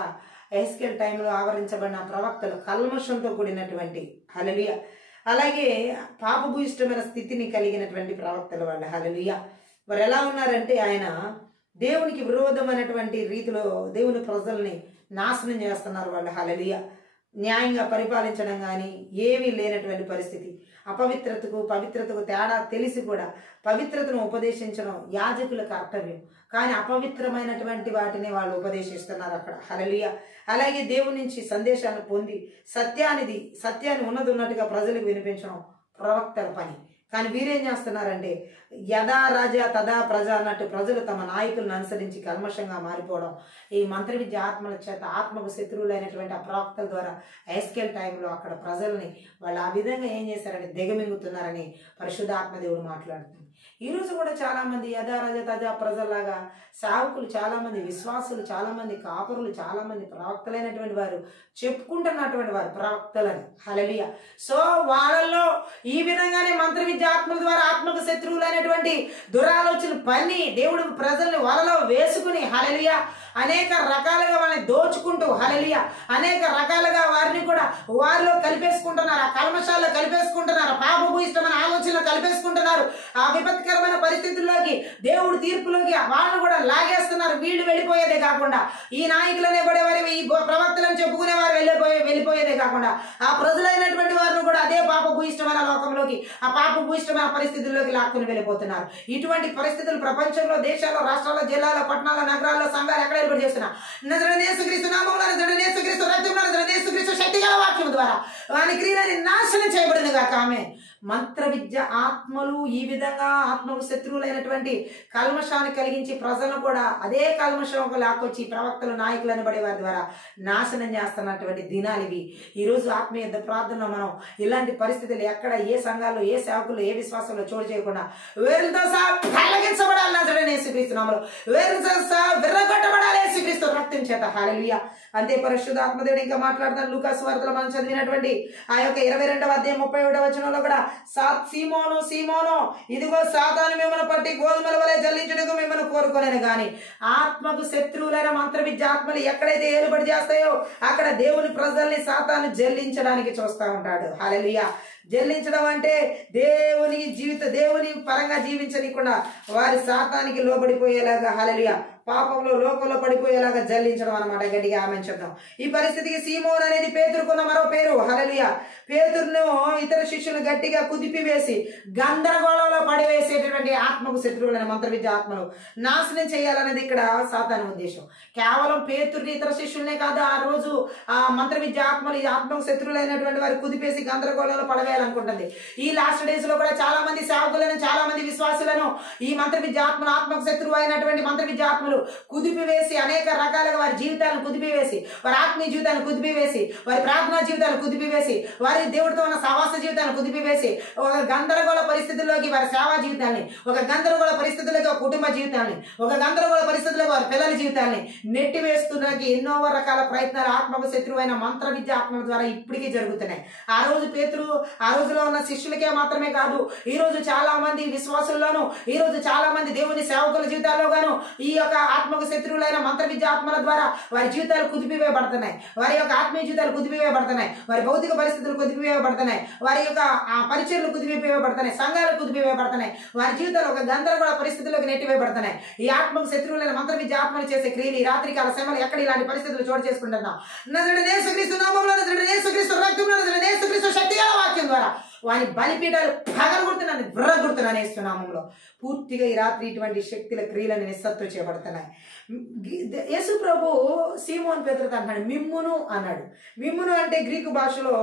యెహెజ్కేలు టైంలో ఆవరించబడిన ప్రవక్తలు కల్మషంతో కూడినటువంటి, హల్లెలూయా, అలాగే పాపభూయిష్టమైన స్థితిని కలిగినటువంటి ప్రవక్తలు వాళ్ళు. హల్లెలూయా. వారు ఎలా ఉన్నారంటే, ఆయన దేవునికి విరోధమైనటువంటి రీతిలో దేవుని ప్రజల్ని నాశనం చేస్తున్నారు వాళ్ళు. హల్లెలూయా. న్యాయంగా పరిపాలించడం కానీ ఏమీ లేనటువంటి పరిస్థితి. అపవిత్రతకు పవిత్రతకు తేడా తెలిసి కూడా పవిత్రతను ఉపదేశించడం యాజకుల కర్తవ్యం, కానీ అపవిత్రమైనటువంటి వాటిని వాళ్ళు ఉపదేశిస్తున్నారు అక్కడ. హల్లెలూయా. అలాగే దేవుని నుంచి సందేశాన్ని పొంది సత్యాన్ని ఉన్నట్టుగా ప్రజలకు వినిపించడం ప్రవక్తల పని. కానీ వీరేం చేస్తున్నారంటే, యథా రాజా తదా ప్రజ అన్నట్టు ప్రజలు తమ నాయకులను అనుసరించి కల్మషంగా మారిపోవడం ఈ మంత్ర విద్య ఆత్మల చేత ఆత్మకు శత్రువులైనటువంటి ఆ ప్రవక్తల ద్వారా యెహెజ్కేలు టైంలో అక్కడ ప్రజల్ని వాళ్ళు ఆ విధంగా ఏం చేశారంటే దిగమింగుతున్నారని పరిశుద్ధ ఆత్మదేవుడు మాట్లాడుతుంది. ఈరోజు కూడా చాలామంది యథారాజ తాజా ప్రజల్లాగా సేవకులు, చాలామంది విశ్వాసులు, చాలామంది కాపరులు, చాలామంది ప్రవక్తలైనటువంటి వారు చెప్పుకుంటున్నటువంటి వారు ప్రవక్తలని. హల్లెలూయా. సో వాళ్ళల్లో ఈ విధంగానే మంత్ర విద్య ఆత్మల ద్వారా ఆత్మకు శత్రువులైనటువంటి దురాలోచనలు పన్ని దేవుడు ప్రజల్ని వలలో వేసుకుని, హల్లెలూయా, అనేక రకాలుగా వాళ్ళని దోచుకుంటూ, హల్లెలూయా, అనేక రకాలుగా వారిని కూడా వారిలో కలిపేసుకుంటున్నారు, ఆ కల్మషాల్లో కలిపేసుకుంటున్నారు, పాపపు ఇష్టమైన ఆలోచనలు కలిపేసుకుంటున్నారు. ఆ విపత్కరమైన పరిస్థితుల్లోకి, దేవుడు తీర్పులోకి వాళ్ళని కూడా లాగేస్తున్నారు. వీళ్ళు వెళ్ళిపోయేదే కాకుండా, ఈ నాయకులనే పడేవారు, ఈ ప్రవక్తలను చెప్పుకునే వారు వెళ్ళిపోయేదే కాకుండా, ఆ ప్రజలైనటువంటి వారిని కూడా అదే పాపపు ఇష్టమైన లోకంలోకి, ఆ పాపపు ఇష్టమైన పరిస్థితుల్లోకి లాక్కుని వెళ్ళిపోతున్నారు. ఇటువంటి పరిస్థితులు ప్రపంచంలో, దేశాల్లో, రాష్ట్రాల్లో, జిల్లాల్లో, పట్టణాల్లో, నగరాల్లో, సంఘాలు ఎక్కడ ఏర్పాటు చేస్తున్నా నజరేయుడైన యేసుక్రీస్తు నామములో, నజరేయుడైన యేసుక్రీస్తు రక్తములో, నజరేయుడైన యేసుక్రీస్తు శక్తిగల వాక్యం ద్వారా వాని క్రియలని నాశనం చేయబడింది గాక. ఆమేన్. మంత్ర విద్య ఆత్మలు ఈ విధంగా ఆత్మకు శత్రువులైనటువంటి కల్మషాన్ని కలిగించి ప్రజలను కూడా అదే కల్మషం లాక్కొచ్చి ప్రవక్తలు, నాయకులు అనబడే వారి ద్వారా నాశనం చేస్తున్నటువంటి దినాలు ఇవి. ఈరోజు ఆత్మీయ ప్రార్థనలో మనం ఇలాంటి పరిస్థితులు ఎక్కడ, ఏ సంఘాల్లో, ఏ సేవకులు, ఏ విశ్వాసంలో చోటు చేయకుండా వేరుతో సహా పెళ్లగించబడాలి నజరేయుడైన యేసుక్రీస్తు నామములో, వేరుతో సహా విర్రగొట్టబడాలి యేసుక్రీస్తు రక్తం చేత. హల్లెలూయా. అంతే పరిశుద్ధాత్మ దేవుడు ఇంకా మాట్లాడుతాను. లూకాసు వార్తలో మనం చదివినటువంటి ఆ యొక్క 22వ అధ్యాయం 31వ వచనంలో కూడా, సీమోను సీమోను, ఇదిగో సాతాను మిమ్మల్ని పట్టి గోధుమల వలె జల్లించుటకు మిమ్మల్ని కోరుకోలేను గాని ఆత్మకు శత్రువులైన మంత్ర విద్య ఆత్మలు ఎక్కడైతే ఏలుబడి చేస్తాయో అక్కడ దేవుని ప్రజల్ని సాతాను జల్లించడానికి చూస్తూ ఉంటాడు. హల్లెలూయా. జల్లించడం అంటే దేవుని పరంగా జీవించనీయకుండా వారి సాతానికి లోబడిపోయేలాగా, హల్లెలూయా, పాపంలో లోకంలో పడిపోయేలాగా జల్లించడం అనమాట. గట్టిగా ఆమెను చెప్తాం. ఈ పరిస్థితికి సీమోన్ అనేది పేతురుకున్న మరో పేరు. హల్లెలూయా. పేతురును ఇతర శిష్యులు గట్టిగా కుదిపివేసి గందరగోళంలో పడివేసేటటువంటి ఆత్మకు శత్రువులైన మంత్ర విద్య ఆత్మలు నాశనం చేయాలనేది ఇక్కడ సాతాను ఉద్దేశం. కేవలం పేతుర్ని, ఇతర శిష్యులనే కాదు, ఆ రోజు ఆ మంత్ర విద్య ఆత్మలు, ఈ ఆత్మకు శత్రువులైనటువంటి వారు కుదిపేసి గందరగోళంలో పడవేయాలనుకుంటుంది. ఈ లాస్ట్ డేస్ లో కూడా చాలా మంది సేవకులను, చాలా మంది విశ్వాసులను ఈ మంత్ర విద్య ఆత్మలు, ఆత్మకు శత్రువు అయినటువంటి మంత్ర విద్య ఆత్మలు కుదిపివేసి అనేక రకాలుగా వారి జీవితాలను కుదిపివేసి, వారి ఆత్మీయ జీవితాలను కుదిపివేసి, వారి ప్రార్థనా జీవితాలను కుదిపివేసి, వారి దేవుడితో ఉన్న సహవాస జీవితాలను కుదిపివేసి ఒక గందరగోళ పరిస్థితుల్లోకి వారి సేవా జీవితాన్ని, ఒక గందరగోళ పరిస్థితుల్లోకి ఒక కుటుంబ జీవితాన్ని, ఒక గందరగోళ పరిస్థితుల్లోకి వారి పిల్లల జీవితాన్ని నెట్టివేస్తున్నకి ఎన్నో రకాల ప్రయత్నాలు ఆత్మకు శత్రువైన మంత్ర విద్య ఆత్మల ద్వారా ఇప్పటికీ జరుగుతున్నాయి. ఆ రోజు పేతురు, ఆ రోజులో ఉన్న శిష్యులకే మాత్రమే కాదు, ఈ రోజు చాలా మంది విశ్వాసుల్లోనూ, ఈ రోజు చాలా మంది దేవుని సేవకుల జీవితాల్లో గాను ఈ యొక్క ఆత్మకు శత్రువులైన మంత్ర విద్య ఆత్మల ద్వారా వారి జీవితాలు కుదిపివేయబడుతున్నాయి, వారి యొక్క ఆత్మీయ జీవితాలు కుదిపివేయబడుతున్నాయి, వారి భౌతిక పరిస్థితులు కుదిపివేయబడుతున్నాయి, వారి యొక్క పరిచర్లు కుదిపివేయబడుతున్నాయి, సంఘాలు కుదిపివేయబడుతున్నాయి, వారి జీవితాలు ఒక గందరగోళ పరిస్థితుల్లోకి నెట్టివేయబడుతున్నాయి. ఈ ఆత్మకు శత్రువులైన మంత్ర విద్య ఆత్మలు చేసే క్రియలు, ఈ రాత్రికాల సమయంలో ఎక్కడ ఇలాంటి పరిస్థితులు చోటు చేసుకుంటున్నాం. నజరేయుడైన యేసుక్రీస్తు నామములో, నజరేయుడైన యేసుక్రీస్తు రక్తములో, నజరేయుడైన యేసుక్రీస్తు శక్తిగల వాక్యం ద్వారా వాని బలిపీఠాలు పగలగొడుతున్నాను, విర్రగొడుతున్నాను యేసునామములో. పూర్తిగా ఈ రాత్రి ఇటువంటి శక్తుల క్రియలను నిస్సత్తులు చేయబడుతున్నాయి. యేసు ప్రభు సీమోన్ పేతురుతో అంటున్నాడు మిమ్మును అన్నాడు. మిమ్మును అంటే గ్రీకు భాషలో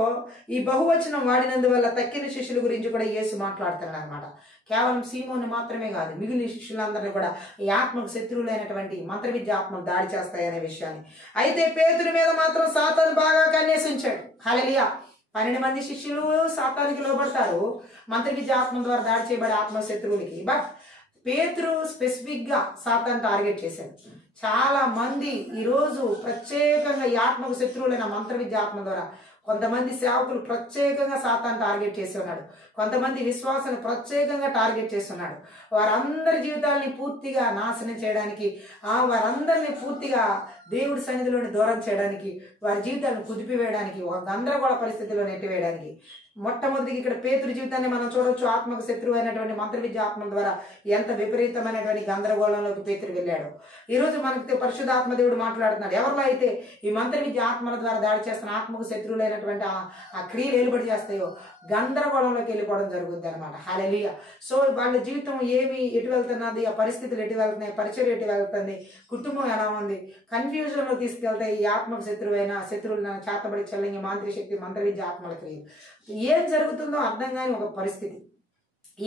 ఈ బహువచనం వాడినందువల్ల తక్కిన శిష్యుల గురించి కూడా యేసు మాట్లాడుతున్నాడు అనమాట. కేవలం సీమోను మాత్రమే కాదు, మిగిలిన శిష్యులందరినీ కూడా ఈ ఆత్మకు శత్రువులైనటువంటి మంత్ర విద్య ఆత్మలు దాడి చేస్తాయనే విషయాన్ని. అయితే పేతురు మీద మాత్రం సాతాను బాగా కన్నేసించాడు. హల్లెలూయా. 12 మంది శిష్యులు సాతానికి లోబడతారు, మంత్ర విద్య ఆత్మ ద్వారా దాడి చేయబడే ఆత్మ శత్రువులకి. బట్ పేతురు స్పెసిఫిక్ గా సాతాను టార్గెట్ చేశాడు. చాలా మంది ఈరోజు ప్రత్యేకంగా ఈ ఆత్మకు శత్రువులైన మంత్ర విద్య ఆత్మ ద్వారా కొంతమంది సేవకులు ప్రత్యేకంగా సాతాను టార్గెట్ చేసి ఉన్నాడు, కొంతమంది విశ్వాసాన్ని ప్రత్యేకంగా టార్గెట్ చేస్తున్నాడు. వారందరి జీవితాలని పూర్తిగా నాశనం చేయడానికి, వారందరినీ పూర్తిగా దేవుడి సన్నిధిలోని దూరం చేయడానికి, వారి జీవితాలను కుదిపివేయడానికి, ఒక గందరగోళ పరిస్థితిలో నెట్టివేయడానికి. మొట్టమొదటికి ఇక్కడ పేతురు జీవితాన్ని మనం చూడవచ్చు. ఆత్మకు శత్రువు అయినటువంటి మంత్ర విద్య ఆత్మల ద్వారా ఎంత విపరీతమైనటువంటి గందరగోళంలోకి పేతురు వెళ్ళాడు. ఈరోజు మనకి పరిశుద్ధ ఆత్మదేవుడు మాట్లాడుతున్నాడు. ఎవరిలో అయితే ఈ మంత్ర విద్య ఆత్మల ద్వారా దాడి చేస్తున్న ఆత్మకు శత్రువులైనటువంటి ఆ క్రియలు ఏలుబడి చేస్తాయో గందరగోళంలోకి వెళ్ళిపోవడం జరుగుతుంది అనమాట. హల్లెలూయా. సో వాళ్ళ జీవితం ఎటు వెళ్తున్నది, ఆ పరిస్థితులు ఎటు వెళ్తున్నాయి, పరిచయం ఎటు వెళ్తుంది, కుటుంబం ఎలా ఉంది, కన్ఫ్యూజన్ లో తీసుకెళ్తాయి ఈ ఆత్మకు శత్రువులను చేతబడి చల్లింగి మాంత్రిక శక్తి మంత్ర విద్య ఆత్మల క్రియలు. ఏం జరుగుతుందో అర్థం కాని ఒక పరిస్థితి,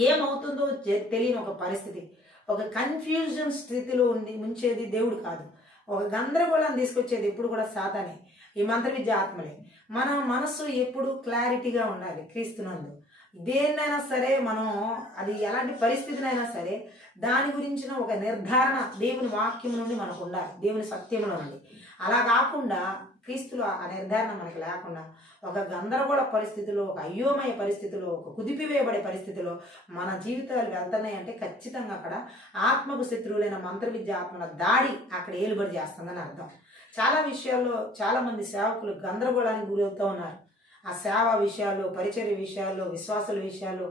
ఏమవుతుందో తెలియని ఒక పరిస్థితి, ఒక కన్ఫ్యూజన్ స్థితిలో ఉంచేది దేవుడు కాదు. ఒక గందరగోళాన్ని తీసుకొచ్చేది ఎప్పుడు కూడా సాతానే, ఈ మంత్ర విద్య ఆత్మలే. మన మనసు ఎప్పుడు క్లారిటీగా ఉండాలి క్రీస్తునందు. దేన్నైనా సరే మనం అది ఎలాంటి పరిస్థితినైనా సరే దాని గురించిన ఒక నిర్ధారణ దేవుని వాక్యం నుండి మనకు ఉండాలి, దేవుని సత్యంలో నుండి. అలా కాకుండా క్రీస్తులో ఆ నిర్ధారణ మనకు లేకుండా ఒక గందరగోళ పరిస్థితిలో, ఒక అయోమయ పరిస్థితిలో, ఒక కుదిపివేయబడే పరిస్థితిలో మన జీవితాలు వెళ్తున్నాయి అంటే ఖచ్చితంగా అక్కడ ఆత్మకు శత్రువులైన మంత్ర విద్య ఆత్మల దాడి అక్కడ ఏలుబడి చేస్తుందని అర్థం. చాలా విషయాల్లో చాలా మంది సేవకులు గందరగోళానికి గురవుతూ ఉన్నారు. ఆ సేవ విషయాల్లో, పరిచర్య విషయాల్లో, విశ్వాసాల విషయాల్లో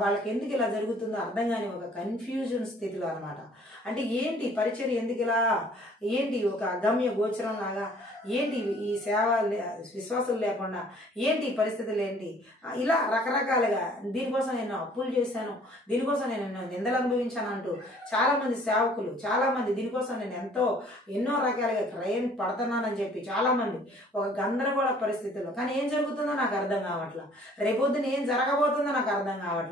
వాళ్ళకి ఎందుకు ఇలా జరుగుతుందో అర్థం కాని ఒక కన్ఫ్యూజన్ స్థితిలో అనమాట. అంటే ఏంటి పరిచర్య ఎందుకు ఇలా, ఏంటి ఒక అగమ్య గోచరం లాగా, ఏంటి ఈ సేవ విశ్వాసం లేకుండా, ఏంటి ఈ పరిస్థితులు ఏంటి, ఇలా రకరకాలుగా దీనికోసం నేను అప్పులు చేశాను, దీనికోసం నేను నిందలు అనుభవించాను అంటూ చాలామంది సేవకులు, చాలామంది దీనికోసం నేను ఎన్నో రకాలుగా క్రయం పడుతున్నానని చెప్పి చాలామంది ఒక గందరగోళ పరిస్థితుల్లో, కానీ ఏం జరుగుతుందో నాకు అర్థం కావట్లా, రేపొద్దున ఏం జరగబోతుందో నాకు అర్థం కావట్లా.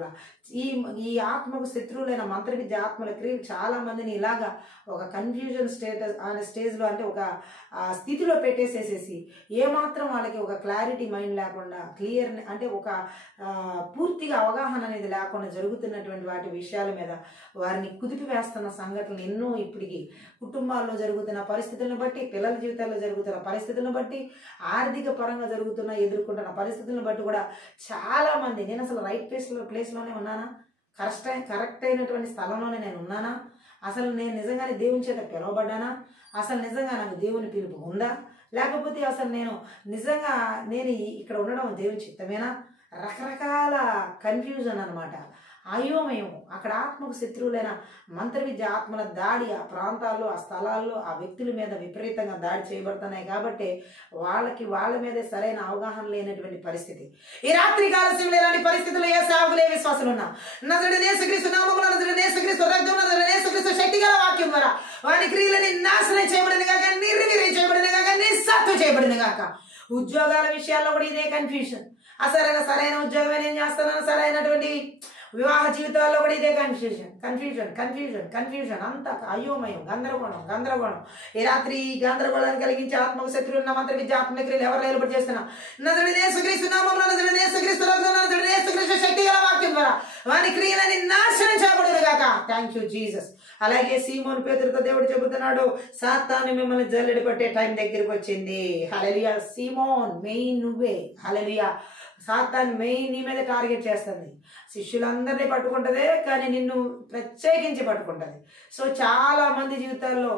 ఈ ఆత్మకు శత్రువులైన మంత్ర విద్య ఆత్మల క్రియలు చాలా మందిని ఇలాగా ఒక కన్ఫ్యూజన్ స్టేజ్లో, అంటే ఒక స్థితిలో పెట్టేసేసేసి ఏమాత్రం వాళ్ళకి ఒక క్లారిటీ మైండ్ లేకుండా, క్లియర్ అంటే ఒక పూర్తిగా అవగాహన అనేది లేకుండా జరుగుతున్నటువంటి వాటి విషయాల మీద వారిని కుదిపివేస్తున్న సంఘటనలు ఎన్నో ఇప్పటికి కుటుంబాల్లో జరుగుతున్న పరిస్థితులను బట్టి, పిల్లల జీవితాల్లో జరుగుతున్న పరిస్థితులను బట్టి, ఆర్థిక పరంగా ఎదుర్కొంటున్న పరిస్థితులను బట్టి కూడా చాలా మంది, నేను అసలు రైట్ ప్లేస్లోనే ఉన్నానా, కరెక్ట్ అయినటువంటి స్థలంలోనే నేను ఉన్నానా, అసలు నేను నిజంగానే దేవుని చేత పిలువబడ్డానా, అసలు నిజంగా నాకు దేవుని పిలుపు ఉందా, లేకపోతే అసలు నేను ఇక్కడ ఉండడం దేవుని చిత్తమేనా, రకరకాల కన్ఫ్యూజన్ అనమాట, అయోమయం. అక్కడ ఆత్మకు శత్రువులైన మంత్ర విద్య ఆత్మల దాడి ఆ ప్రాంతాల్లో, ఆ స్థలాల్లో, ఆ వ్యక్తుల మీద విపరీతంగా దాడి చేయబడుతున్నాయి. కాబట్టి వాళ్ళ మీదే సరైన అవగాహన లేనటువంటి పరిస్థితి. ఈ రాత్రి కాలశంలో ఇలాంటి పరిస్థితుల్లో ఏ సేవకులు, ఏ విశ్వాసులు ఉన్నా నజరేయుడైన యేసుక్రీస్తు నామములో, నజరేయుడైన యేసుక్రీస్తు రక్తం, నజరేయుడైన యేసుక్రీస్తు శక్తి గల వాక్యం ద్వారా వారి క్రియలని నాశనం చేయబడిన గాక, నిర్వీర్యం చేయబడిన గాక, నిస్సార్థం చేయబడిన గాక. ఉద్యోగాల విషయాల్లో కూడా ఇదే కన్ఫ్యూషన్. సరైన ఉద్యోగం ఏం చేస్తున్నాను, సరైనటువంటి వివాహ జీవితాల్లో కూడా ఇదే కన్ఫ్యూజన్ అంతా అయోమయం, గందరగోళం. ఈ రాత్రి గందరగోళాన్ని కలిగించి ఆత్మకు శత్రువున్న మంత్ర విద్య ఆత్మ క్రియలు ఎవరు ఏలుబడి చేస్తున్నా నజరేయుడైన యేసుక్రీస్తు నామములో, నజరేయుడైన యేసుక్రీస్తు రక్తం, నజరేయుడైన యేసుక్రీస్తు శక్తి గల వాక్యం ద్వారా వారి క్రియలని నాశనం చేయబడును గాక. Thank you Jesus. అలాగే సీమోను పేతురుతో దేవుడు చెబుతున్నాడు, సాతాను మిమ్మల్ని జల్లెడి పట్టే టైం దగ్గరికి వచ్చింది. హల్లెలూయా. సీమోన్ మెయిన్ నువ్వే. హల్లెలూయా. సాతాను మెయిన్ నీ మీద టార్గెట్ చేస్తుంది. శిష్యులందరినీ పట్టుకుంటదే, కానీ నిన్ను ప్రత్యేకించి పట్టుకుంటది. సో చాలా మంది జీవితాల్లో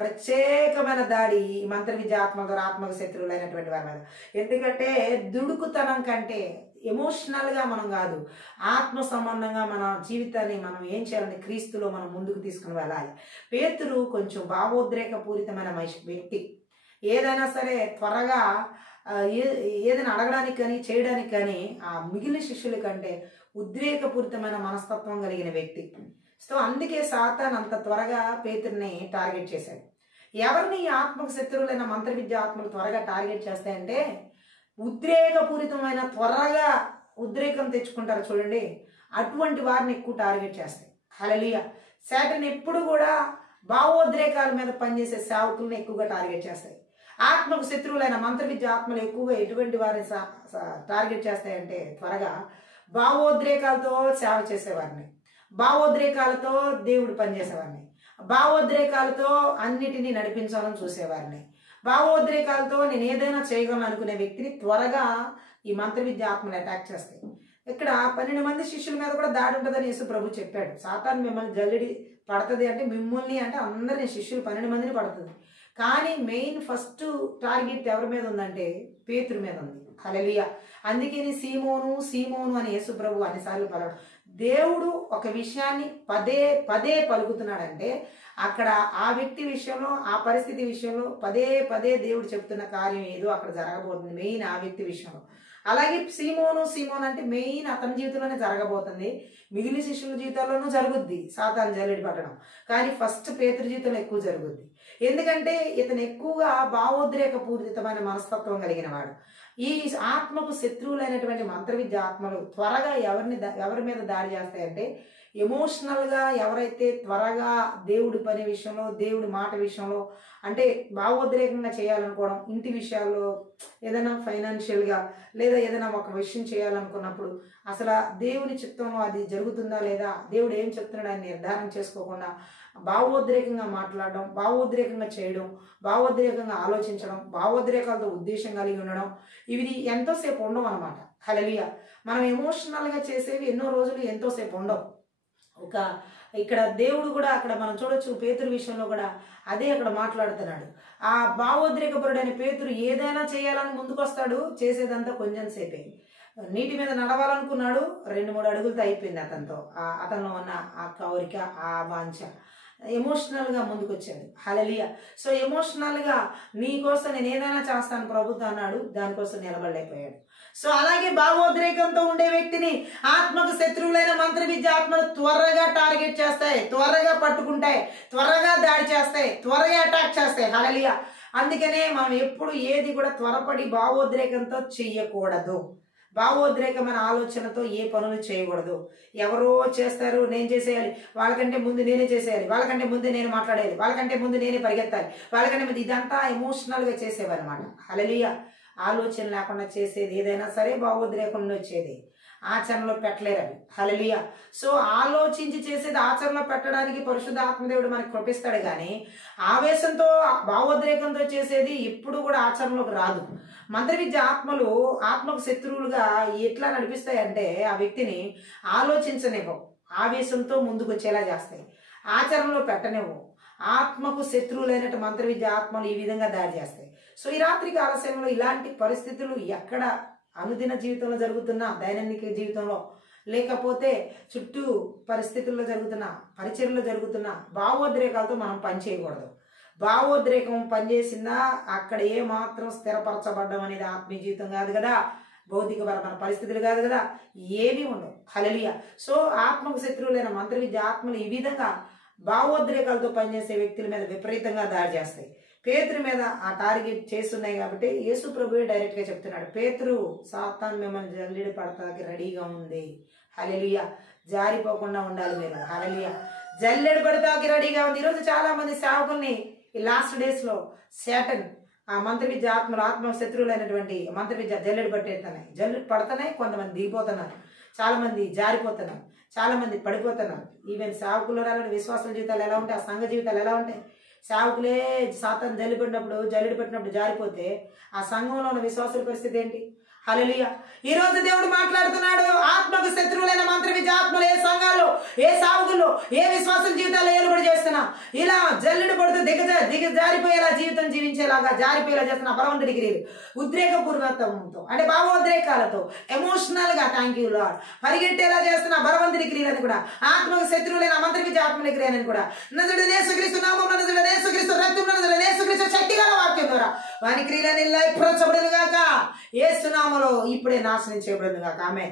ప్రత్యేకమైన దాడి ఈ మంత్ర విద్య ఆత్మ ద్వారా ఆత్మకు శత్రువులైనటువంటి వారి మీద. ఎందుకంటే దుడుకుతనం కంటే ఎమోషనల్గా మనం కాదు, ఆత్మ సంబంధంగా మన జీవితాన్ని మనం ఏం చేయాలంటే క్రీస్తులో మనం ముందుకు తీసుకుని వెళ్ళాలి. పేతురు కొంచెం భావోద్రేకపూరితమైన వ్యక్తి. ఏదైనా సరే త్వరగా ఏదైనా అడగడానికి కానీ చేయడానికి కానీ ఆ మిగిలిన శిష్యుల కంటే ఉద్రేకపూరితమైన మనస్తత్వం కలిగిన వ్యక్తి. సో అందుకే సాతాను అంత త్వరగా పేతురుని టార్గెట్ చేశాడు. ఎవరిని ఈ ఆత్మకు శత్రువులైన మంత్ర విద్య ఆత్మలు త్వరగా టార్గెట్ చేస్తాయంటే ఉద్రేకపూరితమైన, త్వరగా ఉద్రేకం తెచ్చుకుంటారు చూడండి, అటువంటి వారిని ఎక్కువ టార్గెట్ చేస్తాయి. హల్లెలూయా. సాతాను ఎప్పుడు కూడా భావోద్రేకాల మీద పనిచేసే సేవకులను ఎక్కువగా టార్గెట్ చేస్తాయి. ఆత్మకు శత్రువులైన మంత్ర విద్య ఆత్మలు ఎక్కువగా ఎటువంటి వారిని టార్గెట్ చేస్తాయంటే త్వరగా భావోద్రేకాలతో సేవ చేసేవారిని, భావోద్రేకాలతో దేవుడు పనిచేసేవారిని, భావోద్రేకాలతో అన్నిటినీ నడిపించాలని చూసేవారిని, భావోద్రేకాలతో నేను ఏదైనా చేయగలను అనుకునే వ్యక్తిని త్వరగా ఈ మంత్ర విద్య ఆత్మలు అటాక్ చేస్తాయి. ఇక్కడ 12 మంది శిష్యుల మీద కూడా దాడి ఉంటుందని యేసు ప్రభు చెప్పాడు. సాతాను మిమ్మల్ని జల్లెడి పడుతుంది అంటే మిమ్మల్ని అంటే అందరినీ శిష్యులు 12 మందిని పడుతుంది. కానీ మెయిన్ ఫస్ట్ టార్గెట్ ఎవరి మీద ఉందంటే పేతురు మీద ఉంది. హల్లెలూయా. అందుకని సీమోను అని యేసు ప్రభు అన్నిసార్లు పలవడం. దేవుడు ఒక విషయాన్ని పదే పలుకుతున్నాడంటే అక్కడ ఆ వ్యక్తి విషయంలో, ఆ పరిస్థితి విషయంలో పదే దేవుడు చెప్తున్న కార్యం ఏదో అక్కడ జరగబోతుంది, మెయిన్ ఆ వ్యక్తి విషయంలో. అలాగే సీమోను అంటే మెయిన్ అతని జీవితంలోనే జరగబోతుంది, మిగిలిన శిష్యుల జీవితాల్లోనూ జరుగుద్ది సాతాను జల్లెడి పట్టడం, కానీ ఫస్ట్ పేతురు జీవితంలో ఎక్కువ జరుగుద్ది. ఎందుకంటే ఇతను ఎక్కువగా భావోద్రేక పూరితమైన మనస్తత్వం కలిగిన వాడు. ఈ ఆత్మకు శత్రువులైనటువంటి మంత్ర విద్య ఆత్మలు త్వరగా ఎవరి మీద దాడి చేస్తాయంటే ఎమోషనల్గా ఎవరైతే త్వరగా దేవుడి పని విషయంలో, దేవుడి మాట విషయంలో అంటే భావోద్రేకంగా చేయాలనుకోవడం, ఇంటి విషయాల్లో ఏదైనా ఫైనాన్షియల్గా లేదా ఏదైనా ఒక విషయం చేయాలనుకున్నప్పుడు అసలు దేవుని చిత్తంలో అది జరుగుతుందా లేదా, దేవుడు ఏం చెప్తున్నాడు అని నిర్ధారణ చేసుకోకుండా భావోద్రేకంగా మాట్లాడడం, భావోద్రేకంగా చేయడం, భావోద్రేకంగా ఆలోచించడం, భావోద్రేకాలతో ఉద్దేశం కలిగి ఉండడం, ఇవి ఎంతోసేపు ఉండవు అనమాట. హల్లెలూయా. మనం ఎమోషనల్గా చేసేవి ఎన్నో రోజులు ఎంతోసేపు ఉండవు. ఇక్కడ దేవుడు కూడా అక్కడ మనం చూడొచ్చు, పేతురు విషయంలో కూడా అదే అక్కడ మాట్లాడుతున్నాడు. ఆ భావోద్రేకపరుడైన పేతురు ఏదైనా చేయాలని ముందుకు వస్తాడు, చేసేదంతా కొంచెం సేపే. నీటి మీద నడవాలనుకున్నాడు, 2-3 అడుగులతో అయిపోయింది అతనిలో ఉన్న ఆ కోరిక, ఆ వాంఛ. ఎమోషనల్గా ముందుకు వచ్చాడు. హల్లెలూయా. సో ఎమోషనల్గా నీ కోసం నేను ఏదైనా చేస్తాను ప్రభుత్వం అన్నాడు, దానికోసం నిలబడలేకపోయాడు. సో అలాగే భావోద్రేకంతో ఉండే వ్యక్తిని ఆత్మకు శత్రువులైన మంత్ర విద్య ఆత్మలు త్వరగా టార్గెట్ చేస్తాయి, త్వరగా పట్టుకుంటాయి, త్వరగా దాడి చేస్తాయి, త్వరగా అటాక్ చేస్తాయి. హల్లెలూయా. అందుకనే మనం ఎప్పుడు ఏది కూడా త్వరపడి భావోద్రేకంతో చెయ్యకూడదు. భావోద్రేకమైన ఆలోచనతో ఏ పనులు చేయకూడదు. ఎవరో చేస్తారు, నేను చేసేయాలి, వాళ్ళకంటే ముందు నేనే చేసేయాలి, వాళ్ళకంటే ముందు నేను మాట్లాడేయాలి, వాళ్ళకంటే ముందు నేనే పరిగెత్తాలి, వాళ్ళకంటే ముందు, ఇదంతా ఎమోషనల్గా చేసేవన్నమాట. హల్లెలూయా. ఆలోచన లేకుండా చేసేది ఏదైనా సరే భావోద్రేకంలో వచ్చేది, ఆచరణలో పెట్టలేరు అవి. హల్లెలూయా. సో ఆలోచించి చేసేది ఆచరణలో పెట్టడానికి పరిశుద్ధ ఆత్మదేవుడు మనకు కృపిస్తాడు, కానీ ఆవేశంతో భావోద్రేకంతో చేసేది ఎప్పుడు కూడా ఆచరణలోకి రాదు. మంత్ర విద్య ఆత్మలు ఆత్మకు శత్రువులుగా ఎట్లా నడిపిస్తాయంటే ఆ వ్యక్తిని ఆలోచించనివ్వవు, ఆవేశంతో ముందుకు వచ్చేలా చేస్తాయి, ఆచరణలో పెట్టనివ్వవు. ఆత్మకు శత్రువులైనట్టు మంత్ర విద్య ఆత్మలు ఈ విధంగా దాడి చేస్తాయి. సో ఈ రాత్రి కాల సమయంలో ఇలాంటి పరిస్థితులు ఎక్కడ అనుదిన జీవితంలో జరుగుతున్నా, దైనందిక జీవితంలో, లేకపోతే చుట్టూ పరిస్థితుల్లో జరుగుతున్నా, పరిచర్లో జరుగుతున్నా భావోద్రేకాలతో మనం పనిచేయకూడదు. భావోద్రేకం పనిచేసిందా అక్కడ ఏ మాత్రం స్థిరపరచబడ్డం అనేది ఆత్మీయ జీవితం కాదు కదా, భౌతికపరమైన పరిస్థితులు కాదు కదా, ఏమీ ఉండవు. హల్లెలూయా. సో ఆత్మకు శత్రువులైన మంత్ర విద్య ఆత్మలు ఈ విధంగా భావోద్రేకాలతో పనిచేసే వ్యక్తుల మీద విపరీతంగా దాడి చేస్తాయి. పేతురు మీద ఆ టార్గెట్ చేస్తున్నాయి కాబట్టి యేసు ప్రభువే డైరెక్ట్ గా చెప్తున్నాడు, పేతురు సాతాను మిమ్మల్ని జల్లెడ పడతాకి రెడీగా ఉంది. హల్లెలూయా. జారిపోకుండా ఉండాలి మీరు. హల్లెలూయా. జల్లెడ పడతాకి రెడీగా ఉంది. ఈరోజు చాలా మంది సేవకుల్ని ఈ లాస్ట్ డేస్ లో శాటన్ ఆ మంత్ర విద్య ఆత్మలు, ఆత్మ శత్రువులైనటువంటి మంత్ర విద్య జల్లెడ పడుతున్నాయి. కొంతమంది దిగిపోతున్నారు, చాలా మంది జారిపోతున్నారు, చాలా మంది పడిపోతున్నారు. ఈవెన్ సేవకులు విశ్వాసుల జీవితాలు ఎలా ఉంటాయి, ఆ సంఘ జీవితాలు ఎలా ఉంటాయి. సేవకులే సాతాను జల్లెడ పెట్టినప్పుడు జారిపోతే ఆ సంఘంలో ఉన్న విశ్వాసుల పరిస్థితి ఏంటి? హల్లెలూయా. ఈ రోజు దేవుడు మాట్లాడుతున్నాడు, ఆత్మకు శత్రువులైన మంత్ర విద్య ఆత్మలు ఏ సంఘాల్లో, ఏ సావుకుల్లో, ఏ విశ్వాసుల జీవితాల్లో ఏలుబడి చేస్తున్నా, ఇలా జల్లెడు పడుతూ జారిపోయేలా జీవితం జీవించేలాగా జారిపోయేలా చేస్తున్న బలవంతుడి క్రియలు, ఉద్రేకపూర్వకంతో అంటే భావోద్రేకాలతో ఎమోషనల్ గా థ్యాంక్ యూ లార్డ్ పరిగెట్టేలా చేస్తున్న బలవంతుడి క్రియలని కూడా, ఆత్మకు శత్రువులైన మంత్ర విద్య ఆత్మల క్రియలని కూడా నజరుడైన యేసుక్రీస్తు నామమున, నజరుడైన యేసుక్రీస్తు రక్తమున, నజరుడైన యేసుక్రీస్తు శక్తిగల వాక్యం ద్వారా వాని క్రియలని లయపరచబడును గాక, యేసు నామములో ఇప్పుడే నాశనం చేయబడును గాక. ఆమె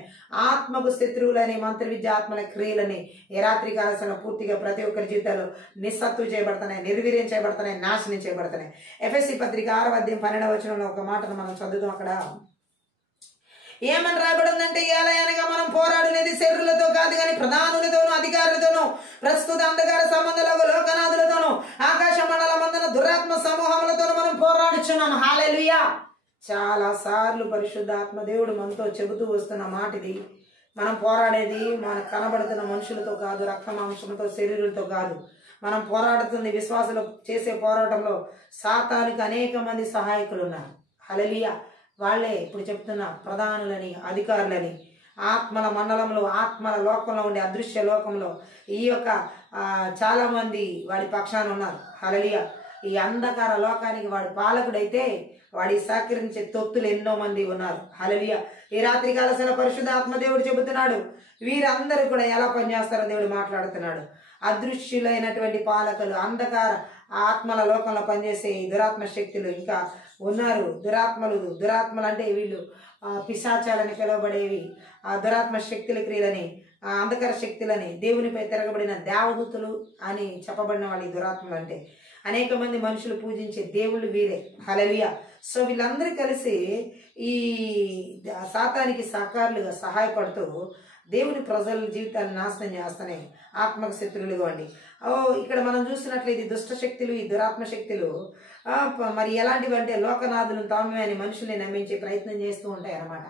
ఆత్మకు శత్రువులని మంత్ర విద్య ఆత్మల క్రియలని ఏ రాత్రి కాలసిన పూర్తిగా ప్రతి ఒక్కరి జీవితాల్లో నిస్సత్తు చేయబడుతున్నాయి, నిర్వీర్యం చేయబడుతున్నాయి, నాశనం చేయబడుతున్నాయి. ఎఫెసీ పత్రిక 6:12 ఒక మాటను మనం చదువుతాం. అక్కడ ఏమని రాబడిందంటే, ఏలయనగా మనం పోరాడునేది శరీరులతో కాదు కానీ ప్రధానులతోనూ అధికారులతోనూ ప్రస్తుత అంధకార సంబంధాలకు లోకనాథులతోనూ ఆకాశ మండల మందున దురాత్మ సమూహములతోనూ మనం పోరాడుచున్నాం. హల్లెలూయా. చాలా సార్లు పరిశుద్ధాత్మ దేవుడు మనతో చెబుతూ వస్తున్న మాట ఇది. మనం పోరాడేది మనకు కనబడుతున్న మనుషులతో కాదు, రక్త మాంసంతో, శరీరులతో కాదు. మనం పోరాడుతుంది విశ్వాసులు చేసే పోరాటంలో సాతానికి అనేక మంది సహాయకులు ఉన్నారు. హల్లెలూయా. వాళ్ళే ఇప్పుడు చెప్తున్న ప్రధానులని, అధికారులని, ఆత్మల మండలంలో, ఆత్మల లోకంలో ఉండే అదృశ్య లోకంలో ఈ యొక్క చాలా మంది వాడి పక్షాన ఉన్నారు. హల్లెలూయా. ఈ అంధకార లోకానికి వాడు పాలకుడైతే వాడి సహకరించే తొత్తులు ఎన్నో మంది ఉన్నారు. హల్లెలూయా. ఈ రాత్రి కాలసిన పరిశుద్ధాత్మ దేవుడు చెబుతున్నాడు, వీరందరూ కూడా ఎలా పనిచేస్తారో దేవుడు మాట్లాడుతున్నాడు. అదృశ్యులైనటువంటి పాలకులు, అంధకార ఆత్మల లోకంలో పనిచేసే ఈ దురాత్మ శక్తులు ఇంకా ఉన్నారు. దురాత్మలు అంటే వీళ్ళు పిశాచాలని పిలువబడేవి, ఆ దురాత్మ శక్తుల క్రియలని, ఆ అంధకార శక్తులని, దేవునిపై తిరగబడిన దేవదూతులు అని చెప్పబడిన వాళ్ళు ఈ దురాత్మలు అంటే. అనేక మంది మనుషులు పూజించే దేవుళ్ళు వీరే. హల్లెలూయా. సో వీళ్ళందరూ కలిసి ఈ సాతానికి సహకారులుగా సహాయపడుతూ దేవుని ప్రజల జీవితాన్ని నాశనం చేస్తానే ఆత్మక శత్రువులుగా అండి. ఇక్కడ మనం చూసినట్లయితే ఈ దుష్ట శక్తులు, ఈ దురాత్మ శక్తులు మరి ఎలాంటివి అంటే లోకనాథులను తామే అని మనుషుల్ని నమ్మించే ప్రయత్నం చేస్తూ ఉంటాయి అన్నమాట.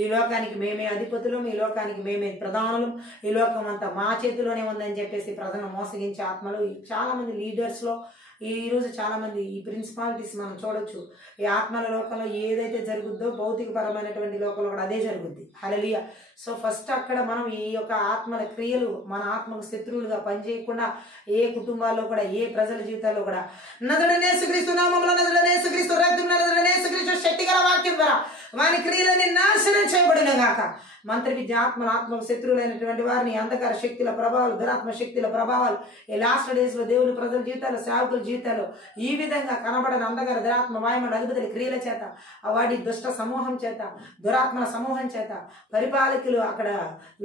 ఈ లోకానికి మేమే అధిపతులం, ఈ లోకానికి మేమే ప్రధానులం, ఈ లోకం అంతా మా చేతిలోనే ఉందని చెప్పేసి ప్రజలను మోసగించే ఆత్మలు చాలా మంది లీడర్స్లో ఈ రోజు చాలా మంది ఈ ప్రిన్సిపాలిటీస్ మనం చూడొచ్చు. ఈ ఆత్మల లోకంలో ఏదైతే జరుగుద్దో భౌతిక పరమైనటువంటి లోకంలో కూడా అదే జరుగుద్ది. హల్లెలూయా. సో ఫస్ట్ అక్కడ మనం ఈ యొక్క ఆత్మల క్రియలు మన ఆత్మకు శత్రువులుగా పనిచేయకుండా ఏ కుటుంబాల్లో కూడా ఏ ప్రజల జీవితాల్లో కూడా నజరేయుడైన యేసుక్రీస్తు నామములో, నజరేయుడైన యేసుక్రీస్తు రక్తంలో, నజరేయుడైన యేసుక్రీస్తు శక్తిగల వాక్యం ద్వారా వాని క్రియలని నాశనం చేయబడిన గాక. మంత్ర విద్య ఆత్మకు శత్రువులైనటువంటి వారిని అంధకార శక్తుల ప్రభావాలు, దురాత్మ శక్తుల ప్రభావాలు ఈ లాస్ట్ డేస్ లో దేవుని ప్రజల జీవితాలు, సేవకుల జీవితాలు ఈ విధంగా కనబడని అంధకార దురాత్మ వాయుమల అధిపతుల క్రియల చేత, వాడి దుష్ట సమూహం చేత, దురాత్మల సమూహం చేత పరిపాలకులు అక్కడ